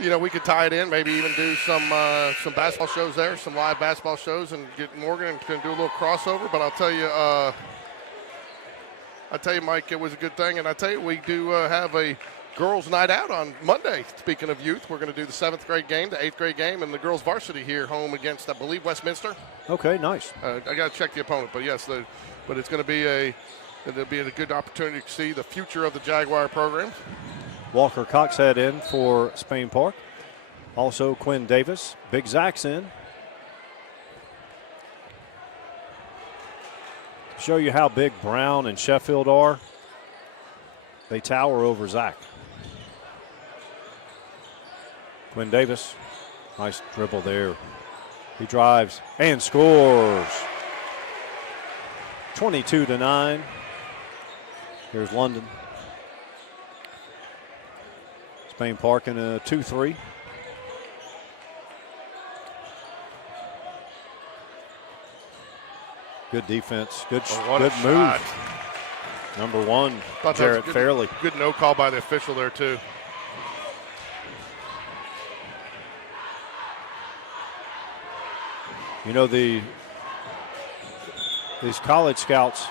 you know we could tie it in. Maybe even do some basketball shows there, some live basketball shows, and get Morgan and can do a little crossover. But I'll tell you, Mike, it was a good thing, and I tell you, we do have a girls' night out on Monday. Speaking of youth, we're going to do the 7th grade game, the 8th grade game, and the girls' varsity here home against, I believe, Westminster. Okay, nice. I got to check the opponent, but yes, but it's going to be a good opportunity to see the future of the Jaguar program. Walker Coxhead in for Spain Park. Also Quinn Davis. Big Zach's in. Show you how big Brown and Sheffield are. They tower over Zach. Quinn Davis, nice dribble there. He drives and scores. 22-9. Here's London. Spain Park in a 2-3. Good defense. Good move. Number 1, Jarrett Fairley. Good no call by the official there, too. You know, these college scouts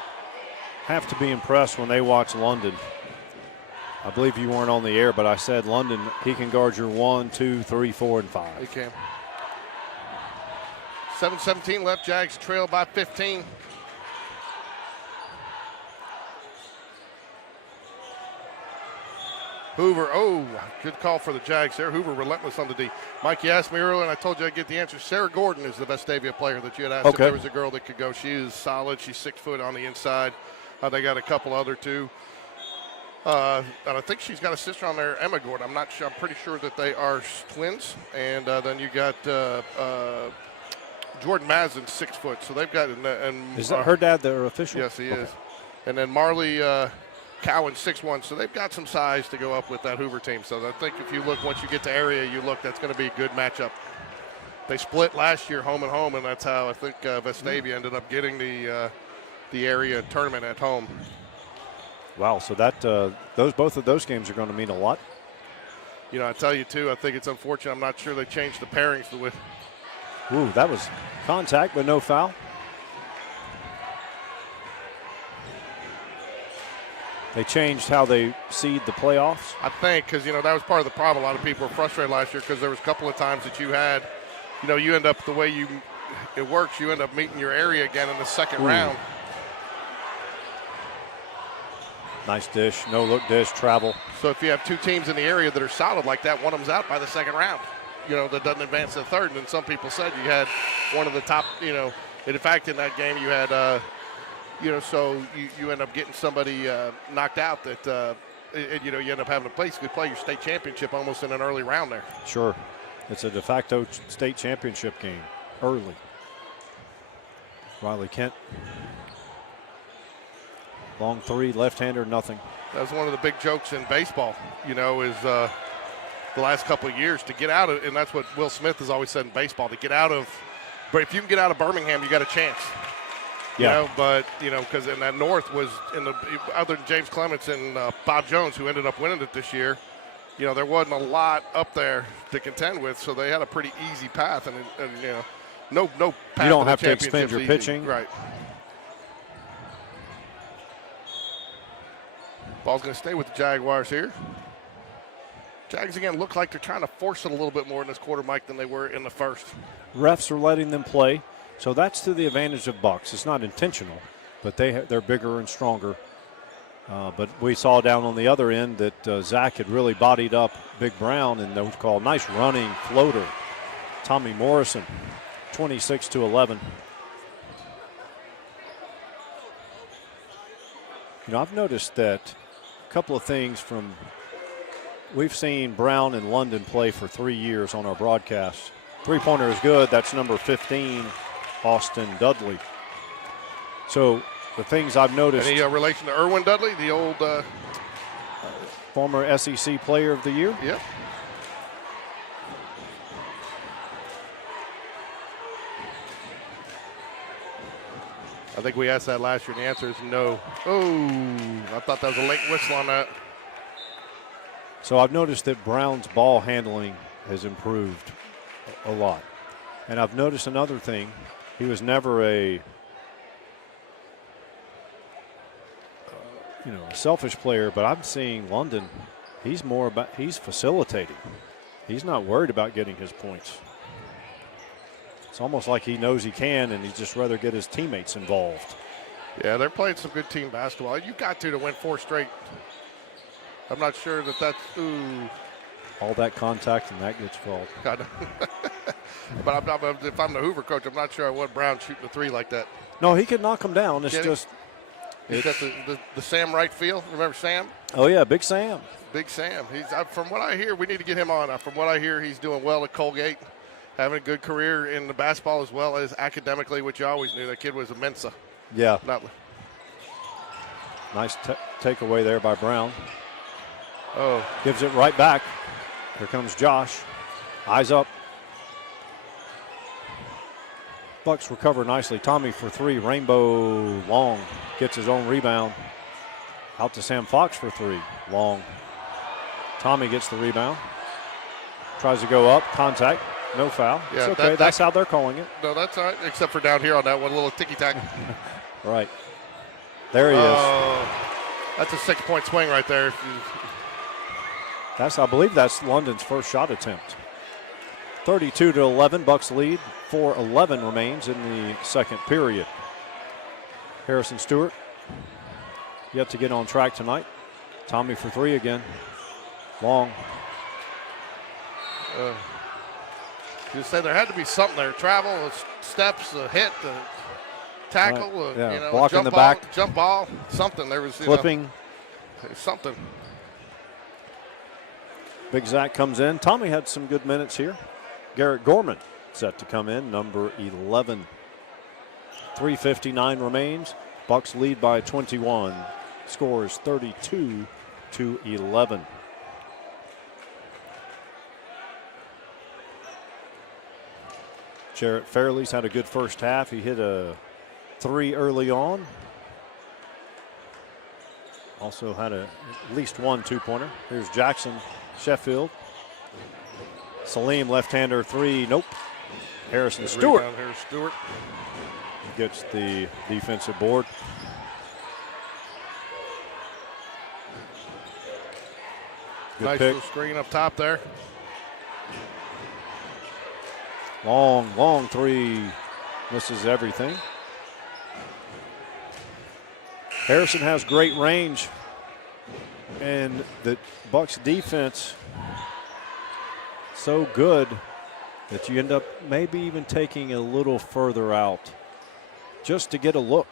have to be impressed when they watch London. I believe you weren't on the air, but I said London, he can guard your 1, 2, 3, 4, and 5. He can. 7:17 left. Jags trail by 15. Hoover, good call for the Jags there. Hoover relentless on the D. Mike, you asked me earlier, and I told you I'd get the answer. Sarah Gordon is the Vestavia player that you had asked if there was a girl that could go. She is solid. She's 6 foot on the inside. They got a couple other too. And I think she's got a sister on there, Emma Gordon. I'm not sure. I'm pretty sure that they are twins. And then you got Jordan Mazin, 6 foot. So they've got. And is that her dad their official? Yes, he is. And then Marley Cowan, 6'1", so they've got some size to go up with that Hoover team. So I think if you look, once you get to area, that's going to be a good matchup. They split last year, home and home, and that's how I think Vestavia ended up getting the area tournament at home. Wow, so that both of those games are going to mean a lot. You know, I tell you too, I think it's unfortunate. I'm not sure they changed the pairings with. Ooh, that was contact, but no foul. They changed how they seed the playoffs? I think because, that was part of the problem. A lot of people were frustrated last year because there was a couple of times that you had, you end up the way it works, you end up meeting your area again in the second round. Nice dish, no-look dish, travel. So if you have 2 teams in the area that are solid like that, one of them's out by the second round, that doesn't advance to the third. And then some people said you had one of the top, in fact, in that game you had so you end up getting somebody knocked out that, you end up having to play your state championship almost in an early round there. Sure. It's a de facto state championship game early. Riley Kent. Long 3, left-hander, nothing. That was one of the big jokes in baseball, is the last couple of years to get out of, and that's what Will Smith has always said in baseball, to get out of, but if you can get out of Birmingham, you got a chance. But because in that North was other than James Clements and Bob Jones, who ended up winning it this year, there wasn't a lot up there to contend with, so they had a pretty easy path, and no path. You don't have to expend your pitching, right? Ball's going to stay with the Jaguars here. Jags again look like they're trying to force it a little bit more in this quarter, Mike, than they were in the first. Refs are letting them play. So that's to the advantage of Bucks. It's not intentional, but they're bigger and stronger. But we saw down on the other end that Zach had really bodied up Big Brown, and that was called nice running floater. Tommy Morrison, 26-11. I've noticed that a couple of things we've seen Brown and London play for 3 years on our broadcast. Three-pointer is good. That's number 15. Austin Dudley. So the things I've noticed. Any relation to Erwin Dudley, the old former SEC Player of the Year? Yep. I think we asked that last year, and the answer is no. Oh, I thought that was a late whistle on that. So I've noticed that Brown's ball handling has improved a lot. And I've noticed another thing. He was never a selfish player, but I'm seeing London he's facilitating. He's not worried about getting his points. It's almost like he knows he can, and he'd just rather get his teammates involved. Yeah, they're playing some good team basketball. You've got to win 4 straight. I'm not sure that's all that contact and that gets called. But if I'm the Hoover coach, I'm not sure I want Brown shooting a 3 like that. No, he can knock him down. It's just he's got the Sam Wright feel. Remember Sam? Oh yeah, Big Sam. Big Sam. He's from what I hear, we need to get him on. From what I hear, he's doing well at Colgate, having a good career in the basketball as well as academically, which you always knew. That kid was a Mensa. Yeah. Nice takeaway there by Brown. Oh. Gives it right back. Here comes Josh. Eyes up. Bucks recover nicely. Tommy for 3. Rainbow long. Gets his own rebound. Out to Sam Fox for 3. Long. Tommy gets the rebound. Tries to go up. Contact. No foul. Yeah, it's okay. That's how they're calling it. No, that's all right. Except for down here on that one little ticky-tack. Right. There he is. That's a 6-point swing right there. I believe that's London's first shot attempt. 32-11, Bucks lead. 4:11 remains in the second period. Harrison Stewart yet to get on track tonight. Tommy for 3 again. Long. You say there had to be something there. Travel, steps, a hit, a tackle, right. Block in the back. Jump ball, something. There was flipping. Something. Big Zach comes in. Tommy had some good minutes here. Garrett Gorman set to come in, number 11. 3:59 remains. Bucks lead by 21. Score is 32-11. Jarrett Fairley's had a good first half. He hit a 3 early on. Also had at least 1 2-pointer. Here's Jackson Sheffield. Salim, left-hander 3. Nope. Harrison Stewart. Here's Stewart. Gets the defensive board. Good nice pick. little screen up top there. Long 3. Misses everything. Harrison has great range. And the Bucks defense so good that you end up maybe even taking a little further out just to get a look.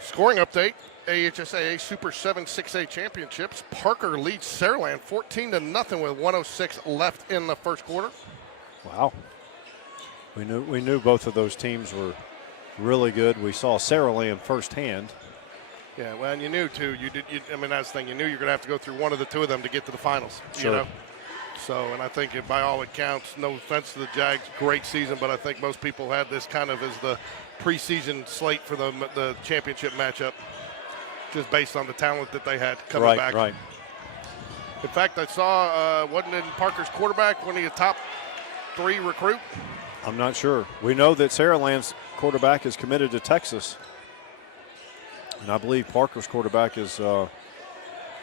Scoring update. AHSAA Super 7 6A Championships. Parker leads Saraland 14-0 with 1:06 left in the first quarter. Wow. We knew both of those teams were really good. We saw Saraland firsthand. Yeah, well, and you knew too. That's the thing. You knew you're going to have to go through one of the 2 of them to get to the finals. Sure. You know. So, and I think by all accounts, no offense to the Jags, great season, but I think most people had this kind of as the preseason slate for the championship matchup, just based on the talent that they had coming back. Right. In fact, I saw wasn't it Parker's quarterback when he a top 3 recruit? I'm not sure. We know that Saraland's quarterback is committed to Texas. And I believe Parker's quarterback is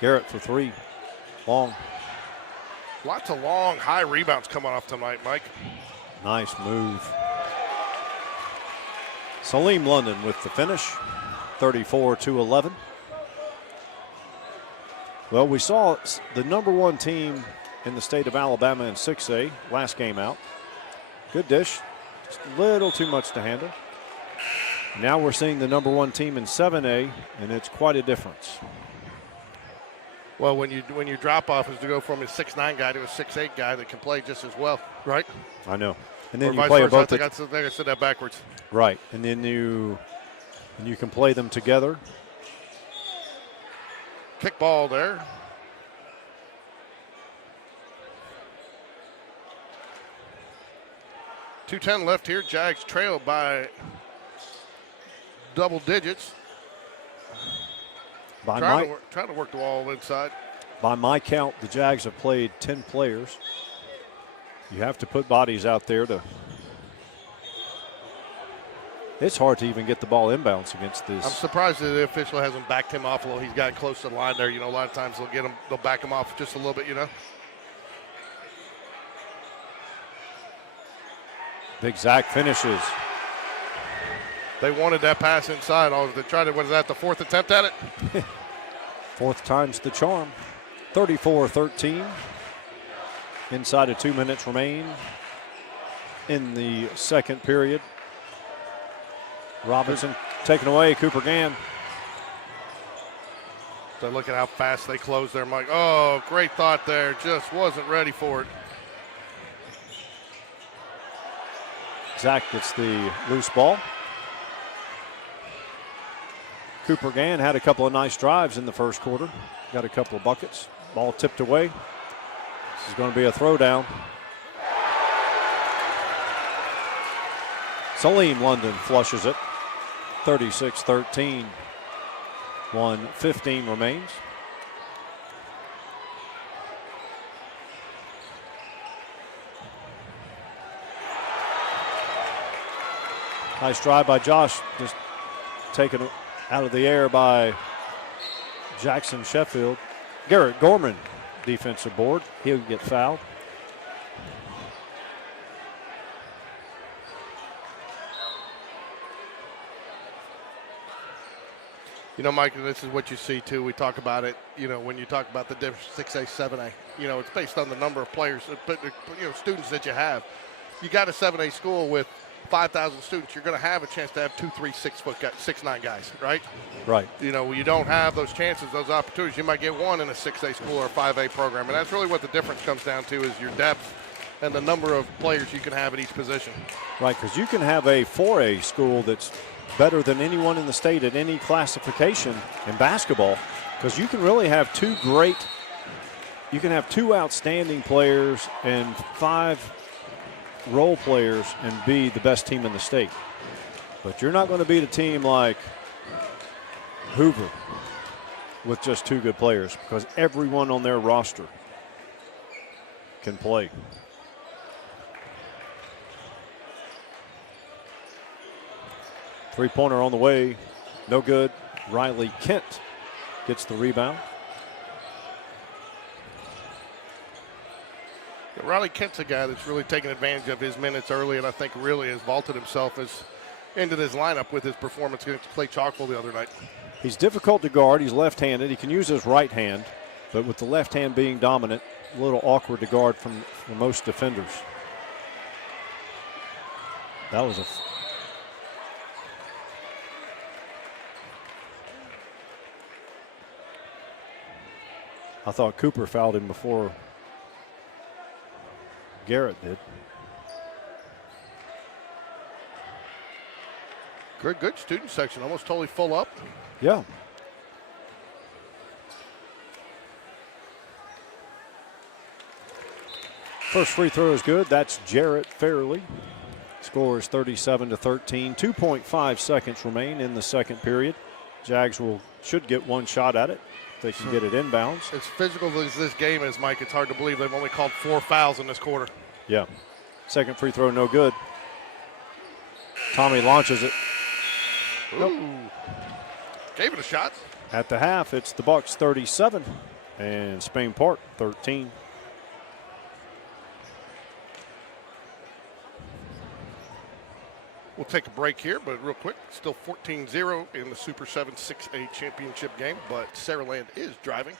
Garrett for 3. Long. Lots of long, high rebounds coming off tonight, Mike. Nice move. Salim London with the finish, 34-11. Well, we saw the number 1 team in the state of Alabama in 6A last game out. Good dish, just a little too much to handle. Now we're seeing the number 1 team in 7A, and it's quite a difference. Well, when you drop off is to go from a 6'9" guy to a 6'8" guy that can play just as well, right? I know. And then or you vice play versa. both. I think I said that backwards. Right, and then you can play them together. Kick ball there. .210 left here. Jags trail by double digits. Trying to work the wall inside. By my count, the Jags have played 10 players. You have to put bodies out there to It's hard to even get the ball inbounds against this. I'm surprised that the official hasn't backed him off a little. He's gotten close to the line there. You know, a lot of times they'll back him off just a little bit, you know. Big Zach finishes. They wanted that pass inside. They tried it. Was that the fourth attempt at it? Fourth time's the charm. 34-13. Inside of 2 minutes remain in the second period. Robinson taken away. Cooper Gann. So look at how fast they closed there, Mike. Oh, great thought there. Just wasn't ready for it. Zach gets the loose ball. Cooper Gann had a couple of nice drives in the first quarter. Got a couple of buckets. Ball tipped away. This is going to be a throwdown. Salim London flushes it. 36-13. 1:15 remains. Nice drive by Josh. Just taken out of the air by Jackson Sheffield. Garrett Gorman, defensive board. He'll get fouled. You know, Mike, this is what you see, too. We talk about it, you know, when you talk about the difference 6A, 7A. You know, it's based on the number of players, students that you have. You got a 7A school with 5,000 students. You're going to have a chance to have 2, 3, 6'9" guys, right? Right. You know, you don't have those chances, those opportunities. You might get one in a 6A school or a 5A program. And that's really what the difference comes down to, is your depth and the number of players you can have at each position. Right, because you can have a 4A school that's better than anyone in the state at any classification in basketball, because you can really have two outstanding players and 5 role players and be the best team in the state. But you're not going to beat a team like Hoover with just 2 good players, because everyone on their roster can play. Three-pointer on the way, no good. Riley Kent gets the rebound. Riley Kent's a guy that's really taken advantage of his minutes early, and I think really has vaulted himself into this lineup with his performance against Clay Chalkville the other night. He's difficult to guard. He's left-handed. He can use his right hand, but with the left hand being dominant, a little awkward to guard for most defenders. That was I thought Cooper fouled him before Garrett did. Good student section, almost totally full up. Yeah. First free throw is good. That's Jarrett Fairley. Score is 37-13. 2.5 seconds remain in the second period. Jags should get one shot at it. They can get it inbounds. As physical as this game is, Mike, it's hard to believe they've only called 4 fouls in this quarter. Yeah. Second free throw, no good. Tommy launches it. Nope. Gave it a shot. At the half, it's the Bucks 37 and Spain Park 13. We'll take a break here, but real quick, still 14-0 in the Super 7 6A championship game, but Saraland is driving.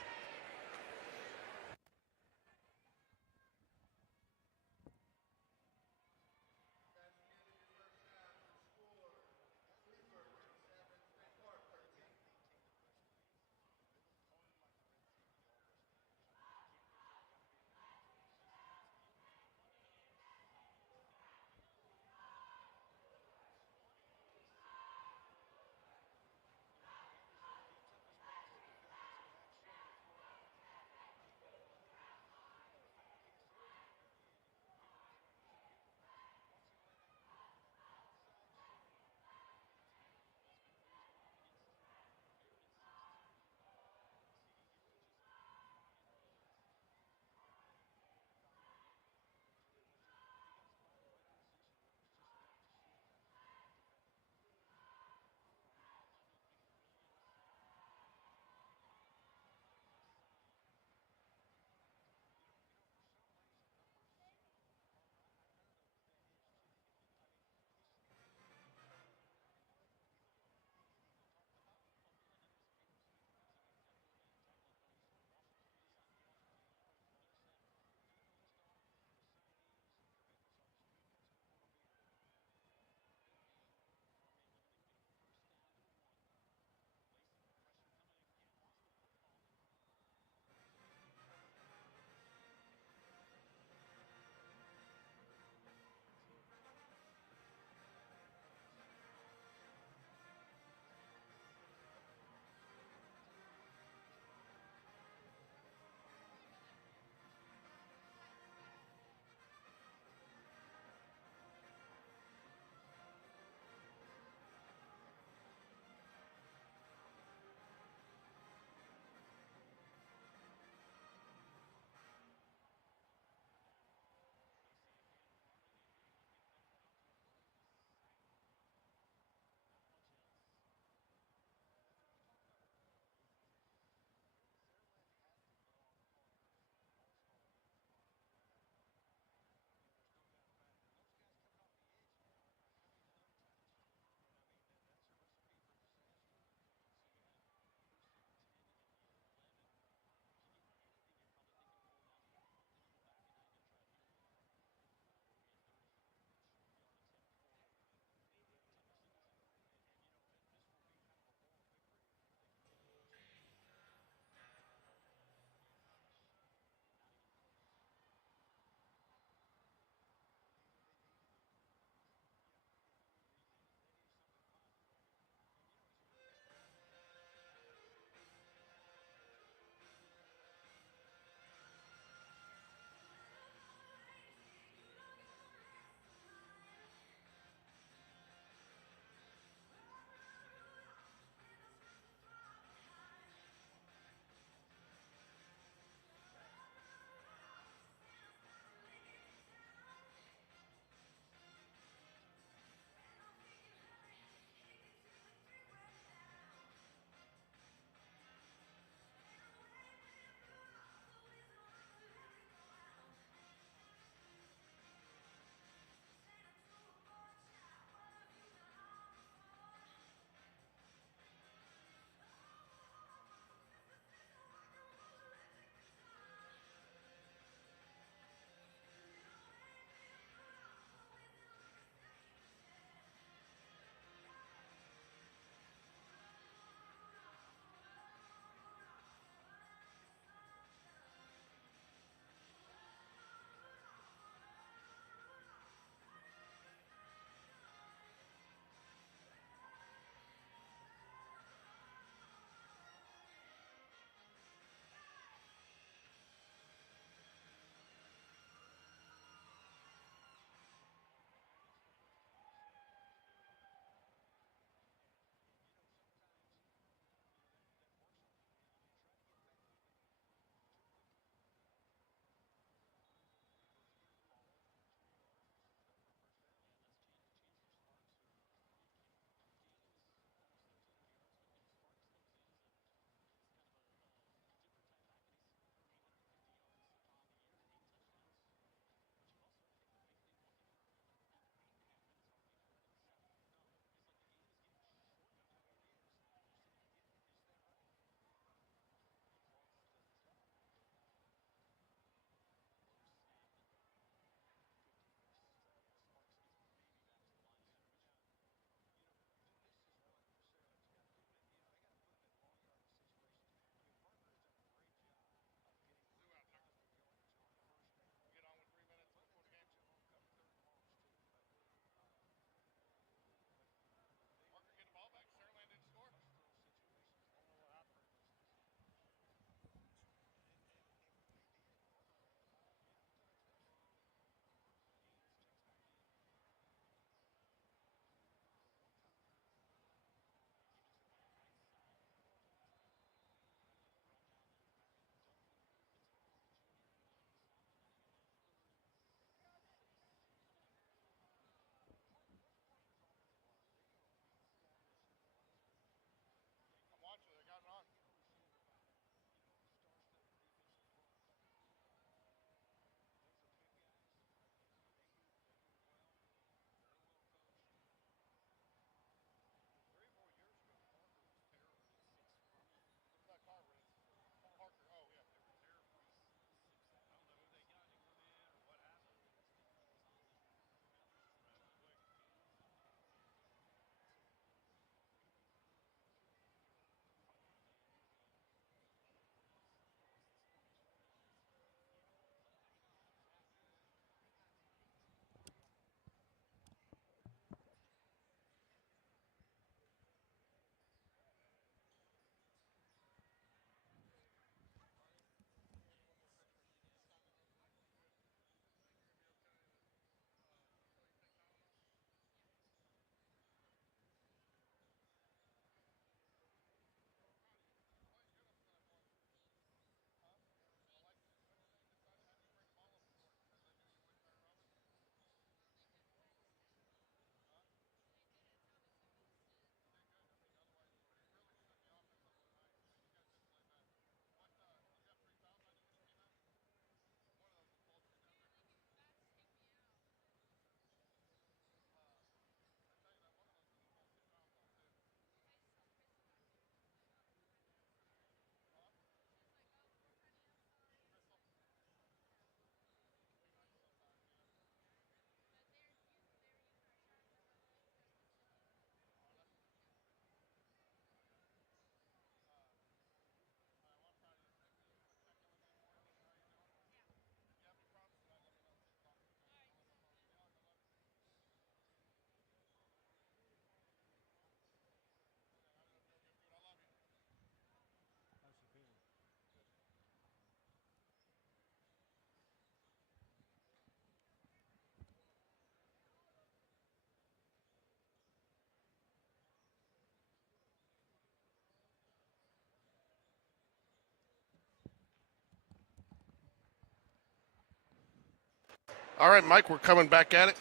All right, Mike, we're coming back at it.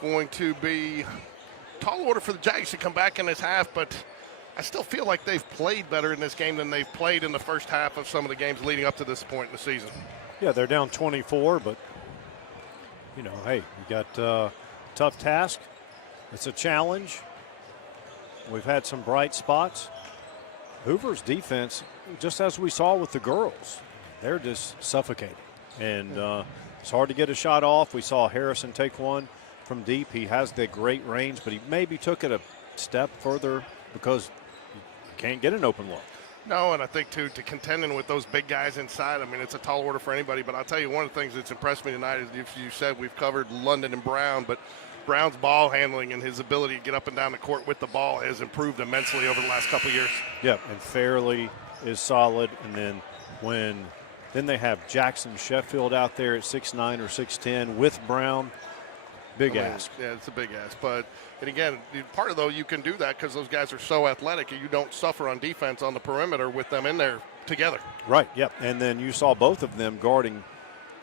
Going to be tall order for the Jags to come back in this half, but I still feel like they've played better in this game than they've played in the first half of some of the games leading up to this point in the season. Yeah, they're down 24, but, hey, you got a tough task. It's a challenge. We've had some bright spots. Hoover's defense, just as we saw with the girls, they're just suffocating. And it's hard to get a shot off. We saw Harrison take one from deep. He has the great range, but he maybe took it a step further because you can't get an open look. No, and I think, too, to contending with those big guys inside, I mean, it's a tall order for anybody. But I'll tell you, one of the things that's impressed me tonight is you said we've covered London and Brown, but Brown's ball handling and his ability to get up and down the court with the ball has improved immensely over the last couple of years. Yeah, and Fairley is solid. And then they have Jackson Sheffield out there at 6'9" or 6'10" with Brown. Big ask. Yeah, it's a big ask. But, and again, part of, though, you can do that because those guys are so athletic and you don't suffer on defense on the perimeter with them in there together. Right, yep. And then you saw both of them guarding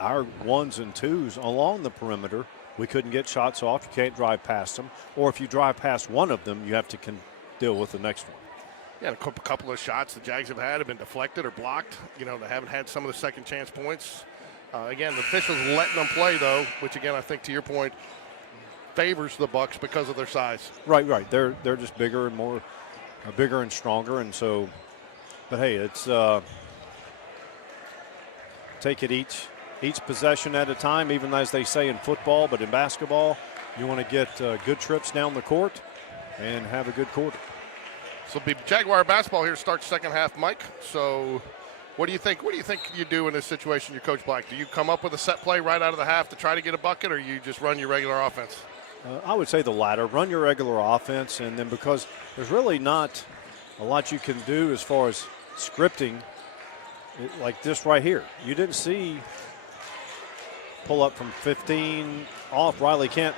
our ones and twos along the perimeter. We couldn't get shots off. You can't drive past them. Or if you drive past one of them, you have to deal with the next one. Yeah, a couple of shots the Jags have had have been deflected or blocked. They haven't had some of the second chance points. Again, the officials letting them play, though, which, again, I think to your point, favors the Bucs because of their size. Right. They're just bigger and stronger, and so. But hey, it's take it each possession at a time, even as they say in football. But in basketball, you want to get good trips down the court and have a good quarter. So it'll be Jaguar basketball here starts second half, Mike. So what do you think? What do you think you do in this situation, your Coach Black? Do you come up with a set play right out of the half to try to get a bucket, or you just run your regular offense? I would say the latter. Run your regular offense, and then because there's really not a lot you can do as far as scripting, like this right here. You didn't see pull up from 15 off. Riley Kent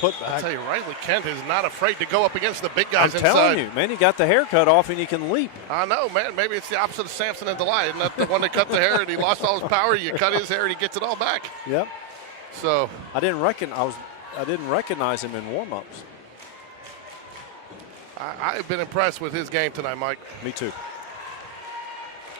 put back. I tell you, Riley Kent is not afraid to go up against the big guys inside. I'm telling you, man, he got the haircut off and he can leap. I know, man. Maybe it's the opposite of Samson and Delilah. Isn't that the one that cut the hair and he lost all his power? You cut his hair and he gets it all back. Yep. So I didn't recognize him in warm-ups. I've been impressed with his game tonight, Mike. Me too.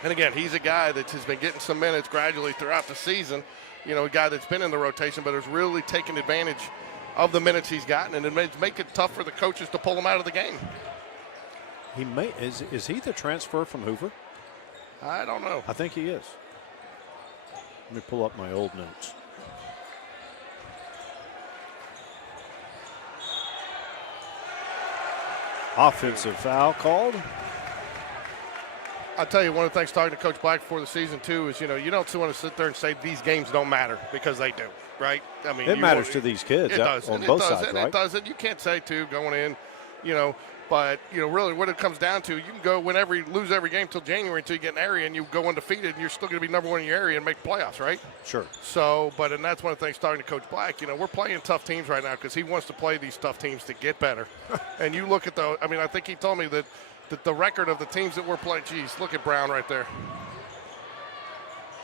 And again, he's a guy that has been getting some minutes gradually throughout the season. A guy that's been in the rotation, but has really taken advantage of the minutes he's gotten, and it may make it tough for the coaches to pull him out of the game. Is he the transfer from Hoover? I don't know. I think he is. Let me pull up my old notes. Offensive foul called. I'll tell you, one of the things talking to Coach Black before the season, too, is, you don't want to sit there and say these games don't matter, because they do, right? I mean, it matters to these kids. It does. On both sides, right? It does. And you can't say, too, going in, but, really what it comes down to, you can go lose every game till January until you get an area and you go undefeated and you're still going to be number one in your area and make playoffs, right? Sure. So, and that's one of the things talking to Coach Black, we're playing tough teams right now because he wants to play these tough teams to get better. And you look at I think he told me that the record of the teams that we're playing, geez, look at Brown right there.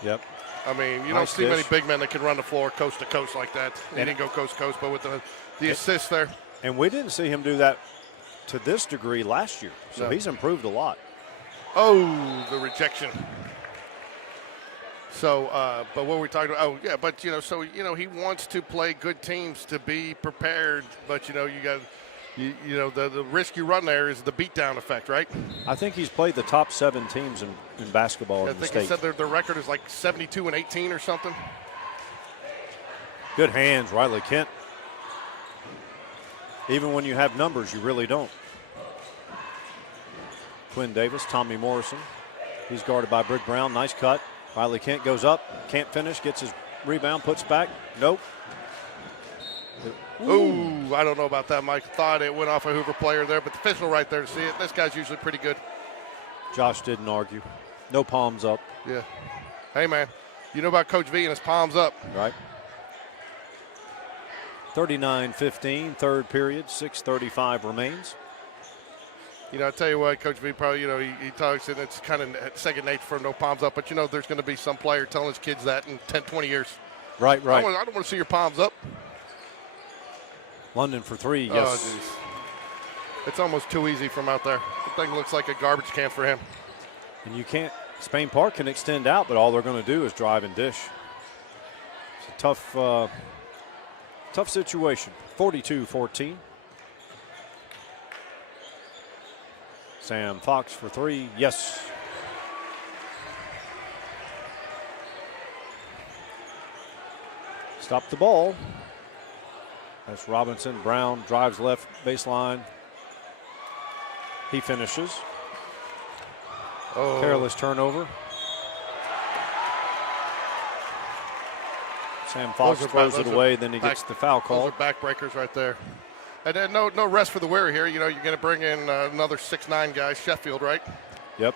Yep. I mean, you don't see many big men that can run the floor coast to coast like that. He didn't go coast to coast, but with the assist there. And we didn't see him do that to this degree last year. So he's improved a lot. Oh, the rejection. So, but what were we talking about? Oh, yeah, but, he wants to play good teams to be prepared. But, you got the risk you run there is the beatdown effect, right? I think he's played the top 7 teams in basketball in the state. I think he said their record is like 72-18 or something. Good hands, Riley Kent. Even when you have numbers, you really don't. Quinn Davis, Tommy Morrison. He's guarded by Brick Brown. Nice cut. Riley Kent goes up, can't finish, gets his rebound, puts back. Nope. Ooh, I don't know about that, Mike. Thought it went off a Hoover player there, but the official right there to see it. This guy's usually pretty good. Josh didn't argue. No palms up. Yeah. Hey, man, you know about Coach V and his palms up. Right. 39-15, third period, 6:35 remains. I tell you what, Coach V probably, he talks, and it's kind of second nature for him, no palms up. But, there's going to be some player telling his kids that in 10, 20 years. Right. I don't want to see your palms up. London for 3, yes. Oh, geez. It's almost too easy from out there. The thing looks like a garbage can for him. And you can't, Spain Park can extend out, but all they're going to do is drive and dish. It's a tough situation. 42-14. Sam Fox for 3, yes. Stop the ball. That's Robinson. Brown drives left baseline. He finishes. Oh. Careless turnover. Sam Fox throws it away, then he gets the foul call. Those are backbreakers right there. And then no rest for the weary here. You know, you're going to bring in another 6'9" guy, Sheffield, right? Yep.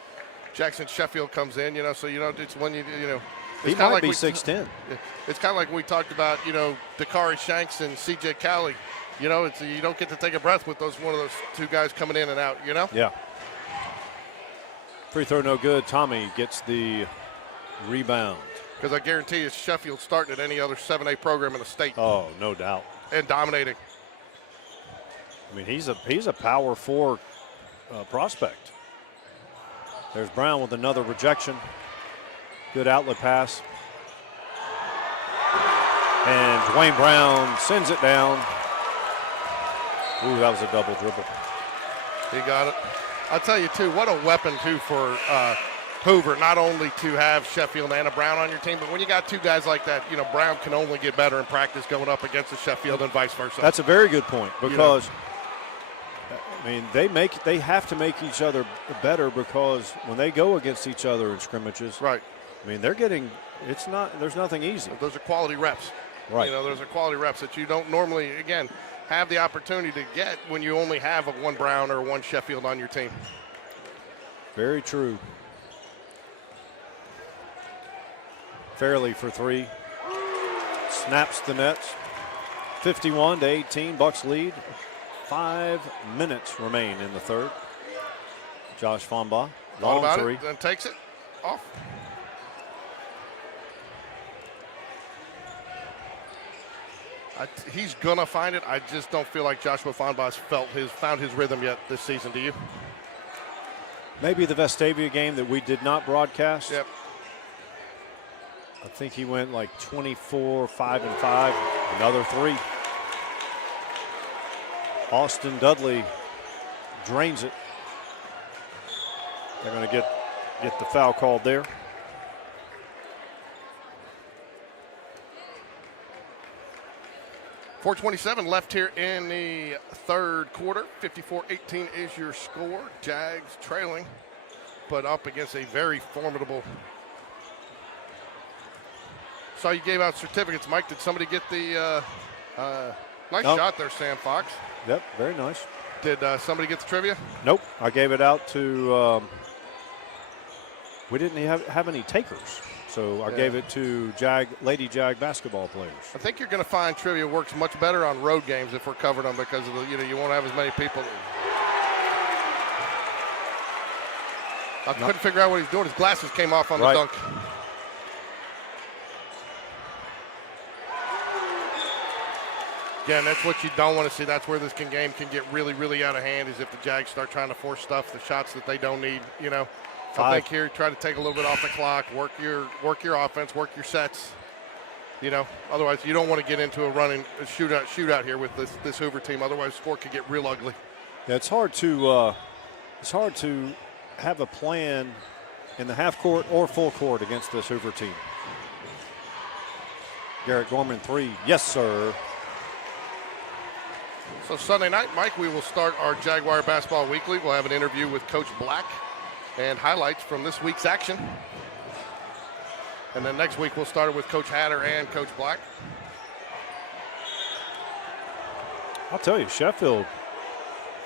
Jackson Sheffield comes in, you know, so, you know, it's when you know. He might be 6'10". It's kind of like when we talked about, you know, Dakari Shanks and C.J. Cowley. You know, you don't get to take a breath with one of those two guys coming in and out, you know? Yeah. Free throw no good. Tommy gets the rebound. Because I guarantee you Sheffield's starting at any other 7A program in the state. Oh, no doubt. And dominating. I mean, he's a power 4 prospect. There's Brown with another rejection. Good outlet pass. And Dwayne Brown sends it down. Ooh, that was a double dribble. He got it. I'll tell you, too, what a weapon, too, for Hoover, not only to have Sheffield and a Brown on your team, but when you got two guys like that, you know, Brown can only get better in practice going up against the Sheffield and vice versa. That's a very good point because, I mean, they have to make each other better because when they go against each other in scrimmages, right. I mean, there's nothing easy. Those are quality reps. Right. You know, those are quality reps that you don't normally, again, have the opportunity to get when you only have one Brown or one Sheffield on your team. Very true. Fairley for 3. Snaps the nets. 51-18, Bucks lead. 5 minutes remain in the third. Josh Fonbaugh, long 3. Then takes it off. He's gonna find it. I just don't feel like Joshua Fonbaugh's found his rhythm yet this season. Do you? Maybe the Vestavia game that we did not broadcast. Yep. I think he went like 24, 5 and 5. Another 3. Austin Dudley drains it. They're going to get the foul called there. .427 left here in the third quarter. 54-18 is your score. Jags trailing, but up against a very formidable. Saw you gave out certificates, Mike. Did somebody get the nice shot there, Sam Fox? Yep, very nice. Did somebody get the trivia? Nope. I gave it out to. We didn't have any takers. So I gave it to Lady Jag basketball players. I think you're going to find trivia works much better on road games if we're covering them because of you won't have as many people. I couldn't figure out what he's doing. His glasses came off on the dunk. Again, that's what you don't want to see. That's where this game can get really, really out of hand is if the Jags start trying to force the shots that they don't need, you know. I think here, try to take a little bit off the clock, work your offense, work your sets. You know, otherwise you don't want to get into a shootout here with this Hoover team. Otherwise, the score could get real ugly. Yeah, it's hard to have a plan in the half court or full court against this Hoover team. Garrett Gorman 3, yes sir. So Sunday night, Mike, we will start our Jaguar Basketball Weekly. We'll have an interview with Coach Black and highlights from this week's action. And then next week we'll start it with Coach Hatter and Coach Black. I'll tell you, Sheffield,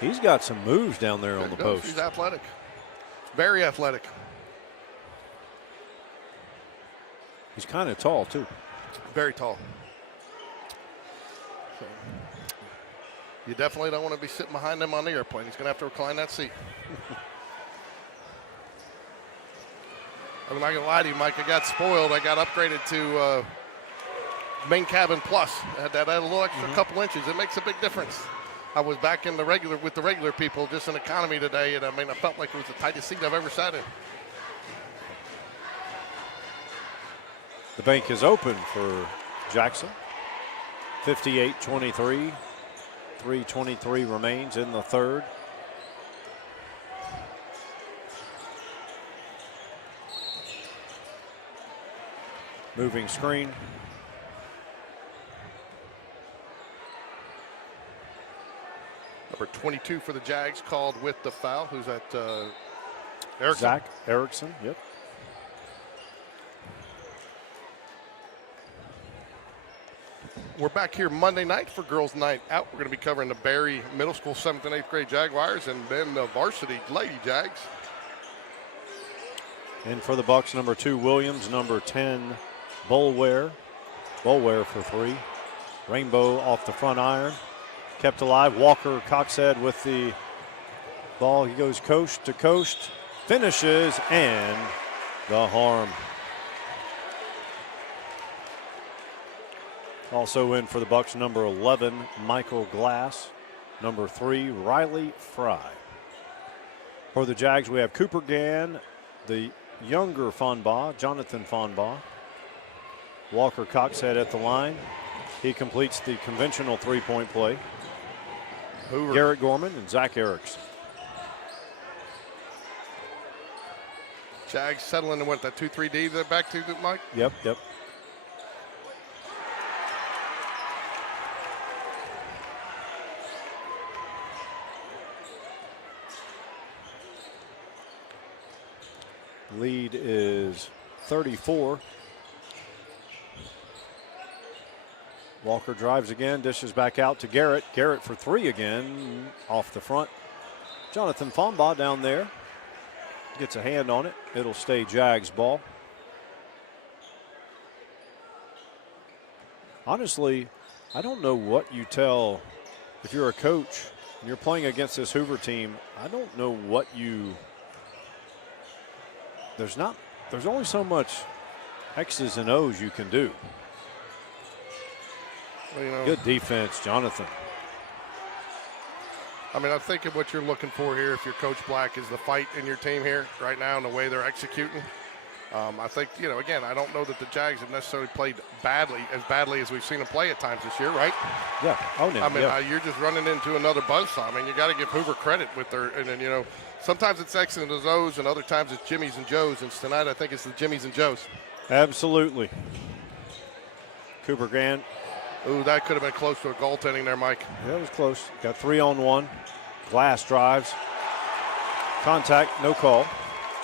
he's got some moves down there on the post. He's athletic. Very athletic. He's kind of tall, too. Very tall. So, you definitely don't want to be sitting behind him on the airplane. He's going to have to recline that seat. I'm not going to lie to you, Mike. I got spoiled. I got upgraded to main cabin plus. Had that add a little extra couple inches. It makes a big difference. I was back in the regular with the regular people, just in economy today, and I mean, I felt like it was the tightest seat I've ever sat in. The bank is open for Jackson. 58-23. 3:23 remains in the third. Moving screen. Number 22 for the Jags called with the foul. Who's that? Erickson? Zach Erickson, yep. We're back here Monday night for Girls Night Out. We're going to be covering the Barry Middle School 7th and 8th grade Jaguars and then the varsity Lady Jags. And for the Bucks, number 2 Williams, number 10 Bolware. Bolware for 3. Rainbow off the front iron. Kept alive. Walker Coxhead with the ball. He goes coast to coast. Finishes and the harm. Also in for the Bucks, number 11 Michael Glass. Number 3 Riley Fry. For the Jags, we have Cooper Gann, the younger Fonbaugh, Jonathan Fonbaugh. Walker Coxhead at the line. He completes the conventional three-point play. Hoover. Garrett Gorman and Zach Erickson. Jags settling in what, that 2-3-D that back to, Mike? Yep. Lead is 34. Walker drives again, dishes back out to Garrett. Garrett for 3 again, off the front. Jonathan Fonbaugh down there. Gets a hand on it. It'll stay Jags ball. Honestly, I don't know what you tell if you're a coach and you're playing against this Hoover team. I don't know what you. There's only so much X's and O's you can do. Well, you know, good defense, Jonathan. I mean, I'm thinking what you're looking for here, if you're Coach Black, is the fight in your team here right now and the way they're executing. I think, you know, again, I don't know that the Jags have necessarily played as badly as we've seen them play at times this year, right? Yeah. Oh, no. I mean, you're just running into another buzzsaw. I mean, you got to give Hoover credit with their, and then, you know, sometimes it's X's and O's and other times it's Jimmy's and Joe's. And tonight I think it's the Jimmy's and Joe's. Absolutely. Cooper Gann. Ooh, that could have been close to a goaltending there, Mike. Yeah, it was close. Got 3-on-1. Glass drives. Contact, no call.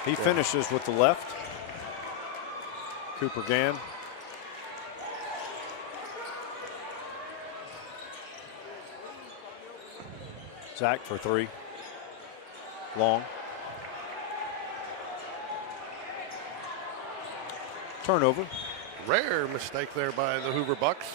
He finishes with the left. Cooper Gann. Zach for 3. Long. Turnover. Rare mistake there by the Hoover Bucks.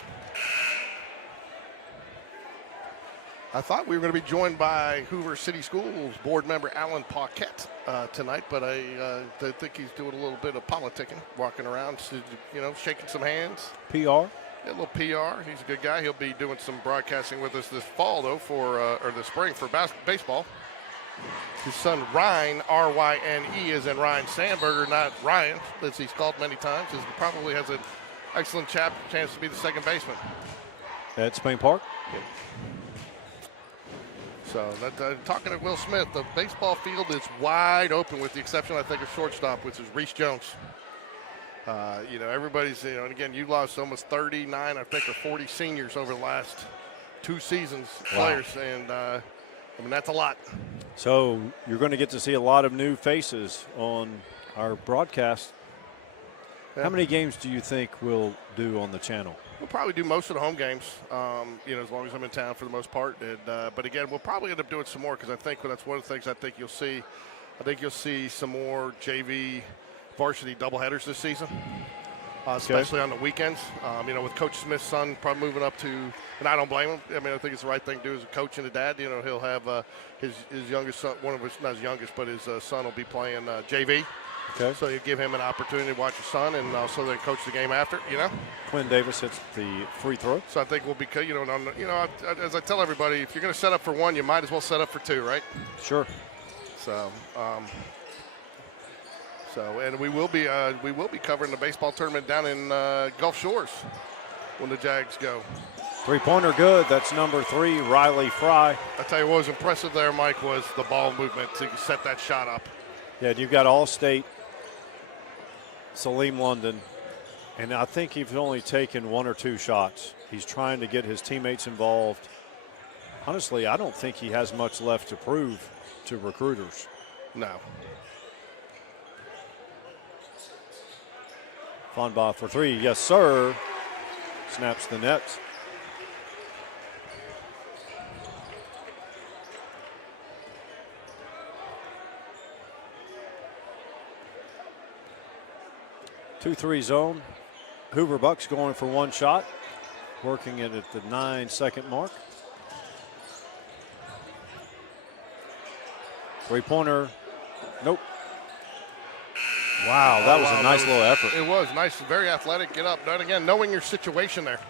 I thought we were going to be joined by Hoover City Schools board member Alan Paquette tonight, but I think he's doing a little bit of politicking, walking around, you know, shaking some hands. PR? Yeah, a little PR. He's a good guy. He'll be doing some broadcasting with us this fall, though, or this spring for baseball. His son Ryan, R-Y-N-E, is in Ryan Sandberger, not Ryan, as he's called many times. He probably has an excellent chance to be the second baseman. At Spain Park? Yeah. So, talking to Will Smith, the baseball field is wide open with the exception, I think, of shortstop, which is Reese Jones. You know, everybody's, you know, and again, you lost almost 39, I think, or 40 seniors over the last 2 seasons, players, and I mean, that's a lot. So you're going to get to see a lot of new faces on our broadcast. Yeah. How many games do you think we'll do on the channel? We'll probably do most of the home games, you know, as long as I'm in town for the most part. And, but again, we'll probably end up doing some more because I think that's one of the things I think you'll see. I think you'll see some more JV varsity doubleheaders this season, especially on the weekends. You know, with Coach Smith's son probably moving up to, and I don't blame him. I mean, I think it's the right thing to do as a coach and a dad. You know, he'll have his youngest son, one of his, not his youngest, but his son will be playing JV. Okay. So you give him an opportunity to watch his son and also then coach the game after, you know. Quinn Davis hits the free throw. So I think we'll be, as I tell everybody, if you're going to set up for one, you might as well set up for two, right? Sure. So, and we will be covering the baseball tournament down in Gulf Shores when the Jags go. Three-pointer good. That's number 3, Riley Fry. I tell you what was impressive there, Mike, was the ball movement to set that shot up. Yeah, you've got All-State Salim London, and I think he's only taken 1 or 2 shots. He's trying to get his teammates involved. Honestly, I don't think he has much left to prove to recruiters. No. Fonbaugh for 3, yes sir. Snaps the net. Two-three zone. Hoover Bucks going for 1 shot, working it at the 9-second mark. Three-pointer, nope. Wow, that was a nice little effort. It was nice, very athletic, get up. And again, knowing your situation there,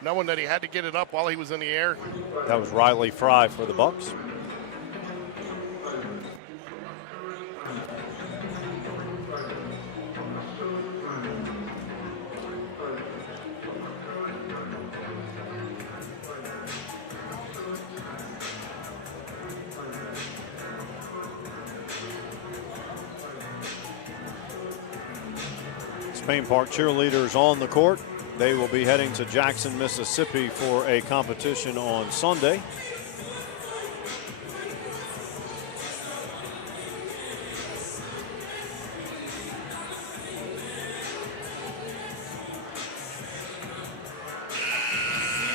knowing that he had to get it up while he was in the air. That was Riley Fry for the Bucks. Spain Park cheerleaders on the court. They will be heading to Jackson, Mississippi for a competition on Sunday.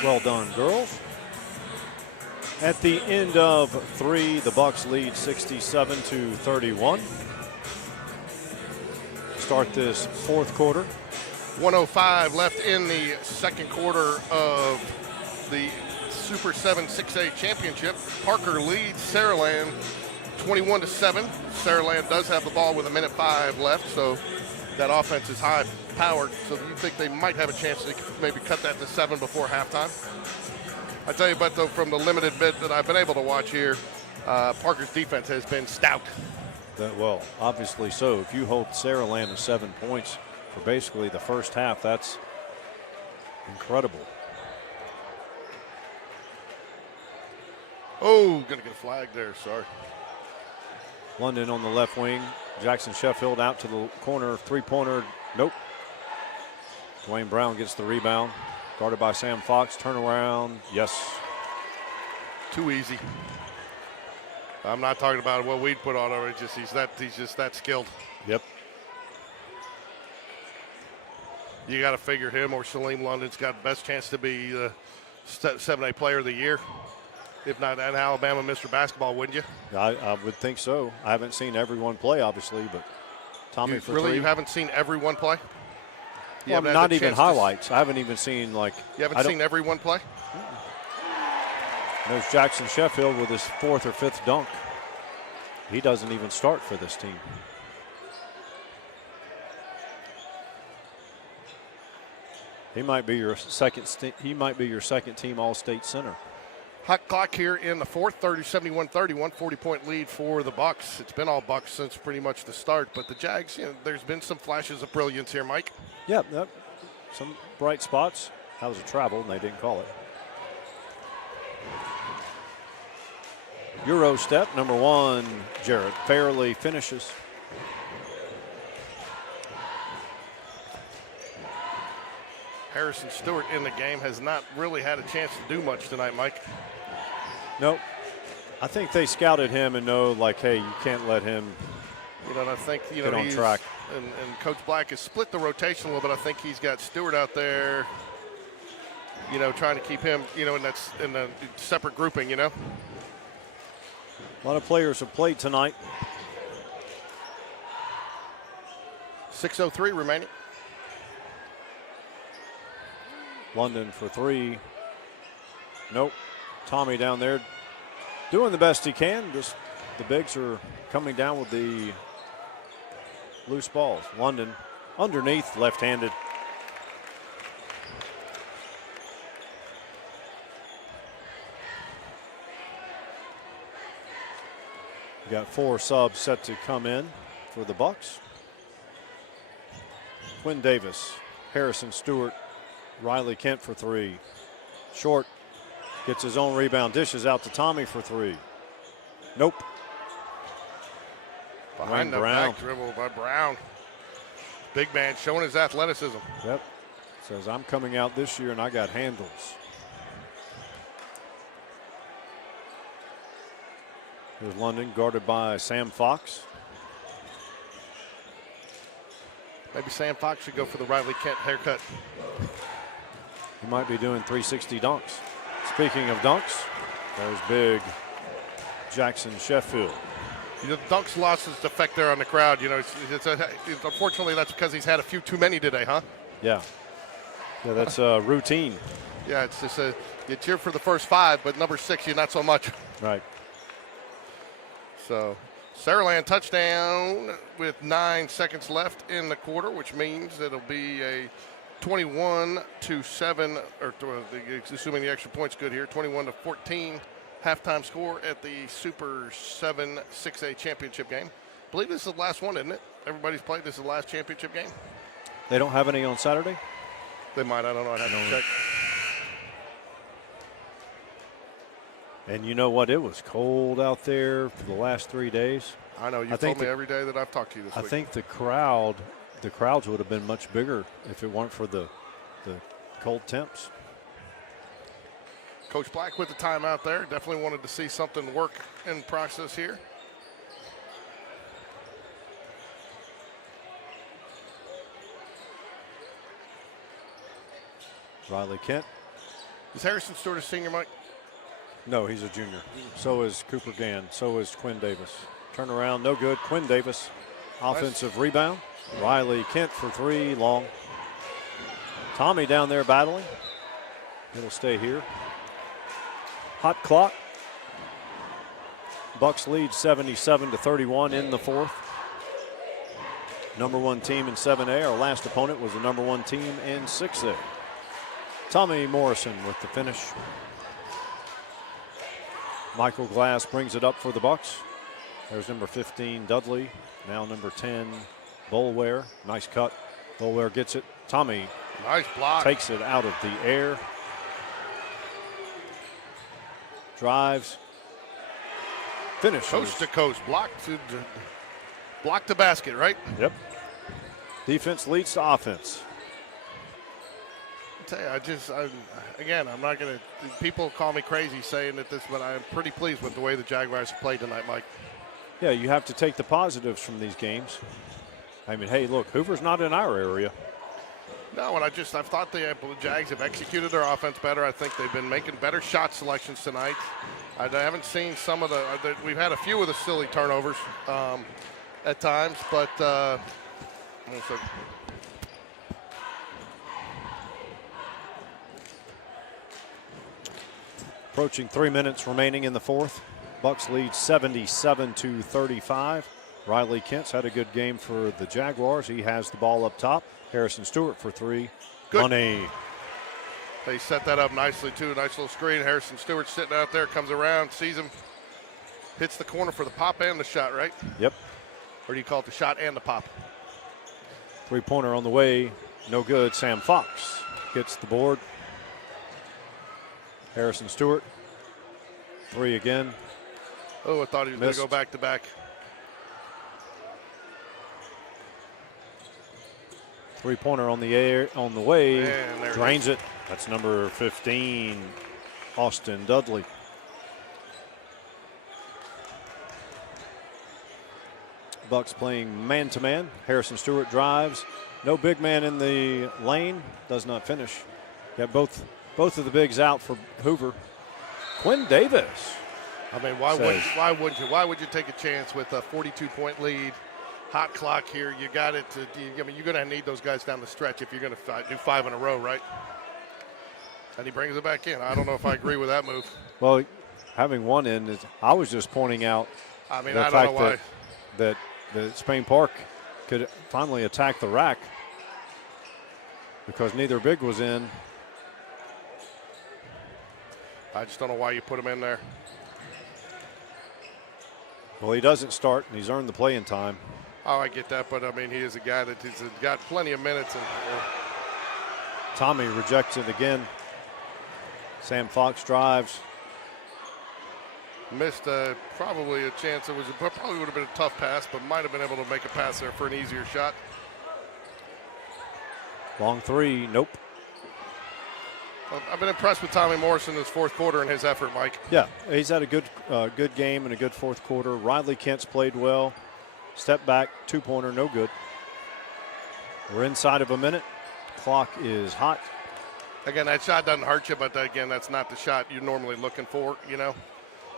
Well done, girls. At the end of 3, the Bucks lead 67-31. Start this 4th quarter. 1:05 left in the 2nd quarter of the Super 7 6A championship. Parker leads Saraland 21-7. Saraland does have the ball with 1:05 left, so that offense is high powered. So you think they might have a chance to maybe cut that to 7 before halftime? I tell you, but though, from the limited bit that I've been able to watch here, Parker's defense has been stout. Well, obviously so. If you hold Saraland to 7 points for basically the first half, that's incredible. Oh, gonna get a flag there, sorry. London on the left wing. Jackson Sheffield out to the corner, 3-pointer, nope. Dwayne Brown gets the rebound. Guarded by Sam Fox, turnaround, yes. Too easy. I'm not talking about what we'd put on him. He's just that skilled. Yep. You got to figure him or Salim London's got the best chance to be the 7A player of the year. If not an Alabama Mr. Basketball, wouldn't you? I would think so. I haven't seen everyone play, obviously, but Tommy for 3. You haven't seen everyone play? Well, not even highlights. I haven't even seen, like. You haven't seen everyone play? There's Jackson Sheffield with his 4th or 5th dunk. He doesn't even start for this team. He might be your second team All-State center. Hot clock here in the 4th, 71-31, 40-point lead for the Bucks. It's been all Bucks since pretty much the start, but the Jags, there's been some flashes of brilliance here, Mike. Yeah, some bright spots. That was a travel, and they didn't call it. Euro step, number 1, Jarrett Fairley finishes. Harrison Stewart in the game has not really had a chance to do much tonight, Mike. Nope. I think they scouted him and know, like, hey, you can't let him and I think, get on track. And Coach Black has split the rotation a little bit. I think he's got Stewart out there, trying to keep him, in the separate grouping, A lot of players have played tonight. 6:03 remaining. London for 3. Nope. Tommy down there doing the best he can. Just the bigs are coming down with the loose balls. London underneath, left-handed. We got 4 subs set to come in for the Bucks. Quinn Davis, Harrison Stewart, Riley Kent for 3. Short, gets his own rebound, dishes out to Tommy for 3. Nope. Behind the Brown. back dribble by Brown. Big man showing his athleticism. Yep. Says, I'm coming out this year and I got handles. Here's London guarded by Sam Fox. Maybe Sam Fox should go for the Riley Kent haircut. He might be doing 360 dunks. Speaking of dunks, there's big Jackson Sheffield. You know, the dunks lost its effect there on the crowd. You know, unfortunately, that's because he's had a few too many today, huh? Yeah. Yeah, that's routine. Yeah, it's just you cheer for the first 5, but number 6, you're not so much. Right. So, Saraland touchdown with 9 seconds left in the quarter, which means it'll be a 21-7, or assuming the extra point's good here, 21-14 halftime score at the Super 7 6A championship game. I believe this is the last one, isn't it? Everybody's played. This is the last championship game. They don't have any on Saturday? They might. I don't know. I'd have to check. And you know what? It was cold out there for the last 3 days. I know. You told me every day that I've talked to you this week. I think the crowds would have been much bigger if it weren't for the cold temps. Coach Black with the timeout there. Definitely wanted to see something work in process here. Riley Kent. Is Harrison Stewart a senior, Mike? No, he's a junior. So is Cooper Gann. So is Quinn Davis. Turn around, no good. Quinn Davis, offensive rebound. Riley Kent for 3, long. Tommy down there battling. It'll stay here. Hot clock. Bucks lead 77-31 in the 4th. Number 1 team in 7A. Our last opponent was the number 1 team in 6A. Tommy Morrison with the finish. Michael Glass brings it up for the Bucks. There's number 15, Dudley. Now number 10, Bolware. Nice cut. Bolware gets it. Tommy nice block. Takes it out of the air. Drives. Finishes. Coast to coast. Block to basket, right? Yep. Defense leads to offense. I tell you, again, I'm not going to, people call me crazy saying that this, but I'm pretty pleased with the way the Jaguars have played tonight, Mike. Yeah, you have to take the positives from these games. I mean, hey, look, Hoover's not in our area. No, and I've thought the Jags have executed their offense better. I think they've been making better shot selections tonight. I haven't seen some of we've had a few of the silly turnovers at times, but approaching 3 minutes remaining in the 4th. Bucks lead 77-35. Riley Kent's had a good game for the Jaguars. He has the ball up top. Harrison Stewart for 3. Good. Money. They set that up nicely, too. Nice little screen. Harrison Stewart sitting out there, comes around, sees him, hits the corner for the pop and the shot, right? Yep. Or do you call it the shot and the pop? 3-pointer on the way. No good. Sam Fox gets the board. Harrison Stewart. 3 again. Oh, I thought he was going to go back-to-back. 3-pointer on the way. Man, drains it. That's number 15, Austin Dudley. Bucks playing man-to-man. Harrison Stewart drives. No big man in the lane. Does not finish. Got both of the bigs out for Hoover. Quinn Davis. I mean, why would you take a chance with a 42-point lead? Hot clock here. You got it. You're going to need those guys down the stretch if you're going to do 5 in a row, right? And he brings it back in. I don't know if I agree with that move. Well, having one in, I was just pointing out I the fact that Spain Park could finally attack the rack because neither big was in. I just don't know why you put him in there. Well, he doesn't start, and he's earned the playing time. Oh, I get that, but I mean, he is a guy that has got plenty of minutes. And Tommy rejects it again. Sam Fox drives. missed probably a chance. It was probably would have been a tough pass, but might have been able to make a pass there for an easier shot. Long three, nope. I've been impressed with Tommy Morrison in his fourth quarter and his effort, Mike. Yeah, he's had a good game and a good fourth quarter. Riley Kent's played well. Step back, two-pointer, no good. We're inside of a minute. Clock is hot. Again, that shot doesn't hurt you, but again, that's not the shot you're normally looking for, you know.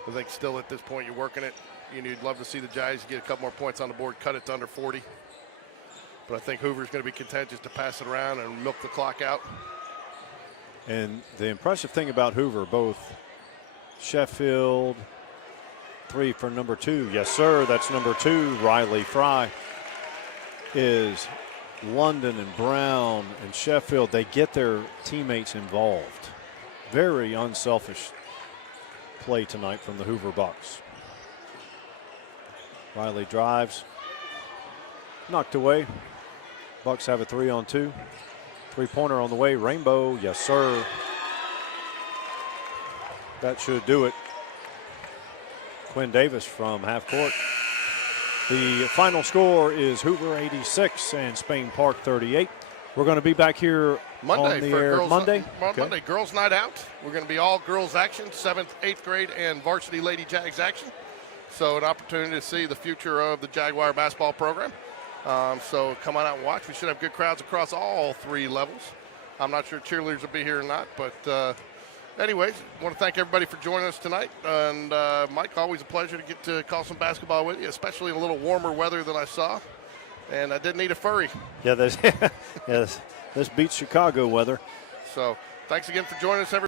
I think still at this point you're working it. You'd love to see the Giants get a couple more points on the board, cut it to under 40. But I think Hoover's going to be content just to pass it around and milk the clock out. And the impressive thing about Hoover, both Sheffield, 3 for number 2. Yes, sir, that's number 2. Riley Fry is London and Brown and Sheffield. They get their teammates involved. Very unselfish play tonight from the Hoover Bucks. Riley drives. Knocked away. Bucks have a 3-on-2. Three-pointer on the way. Rainbow, yes, sir. That should do it. Quinn Davis from half court. The final score is Hoover 86 and Spain Park 38. We're going to be back here Monday on the for air girls, Monday. Okay. Monday, girls' night out. We're going to be all girls action, 7th, 8th grade, and varsity Lady Jags action. So an opportunity to see the future of the Jaguar basketball program. So come on out and watch. We should have good crowds across all 3 levels. I'm not sure cheerleaders will be here or not, but anyways, I want to thank everybody for joining us tonight. And Mike, always a pleasure to get to call some basketball with you, especially in a little warmer weather than I saw. And I did need a furry. Yeah, yes, this beats Chicago weather. So thanks again for joining us, everybody.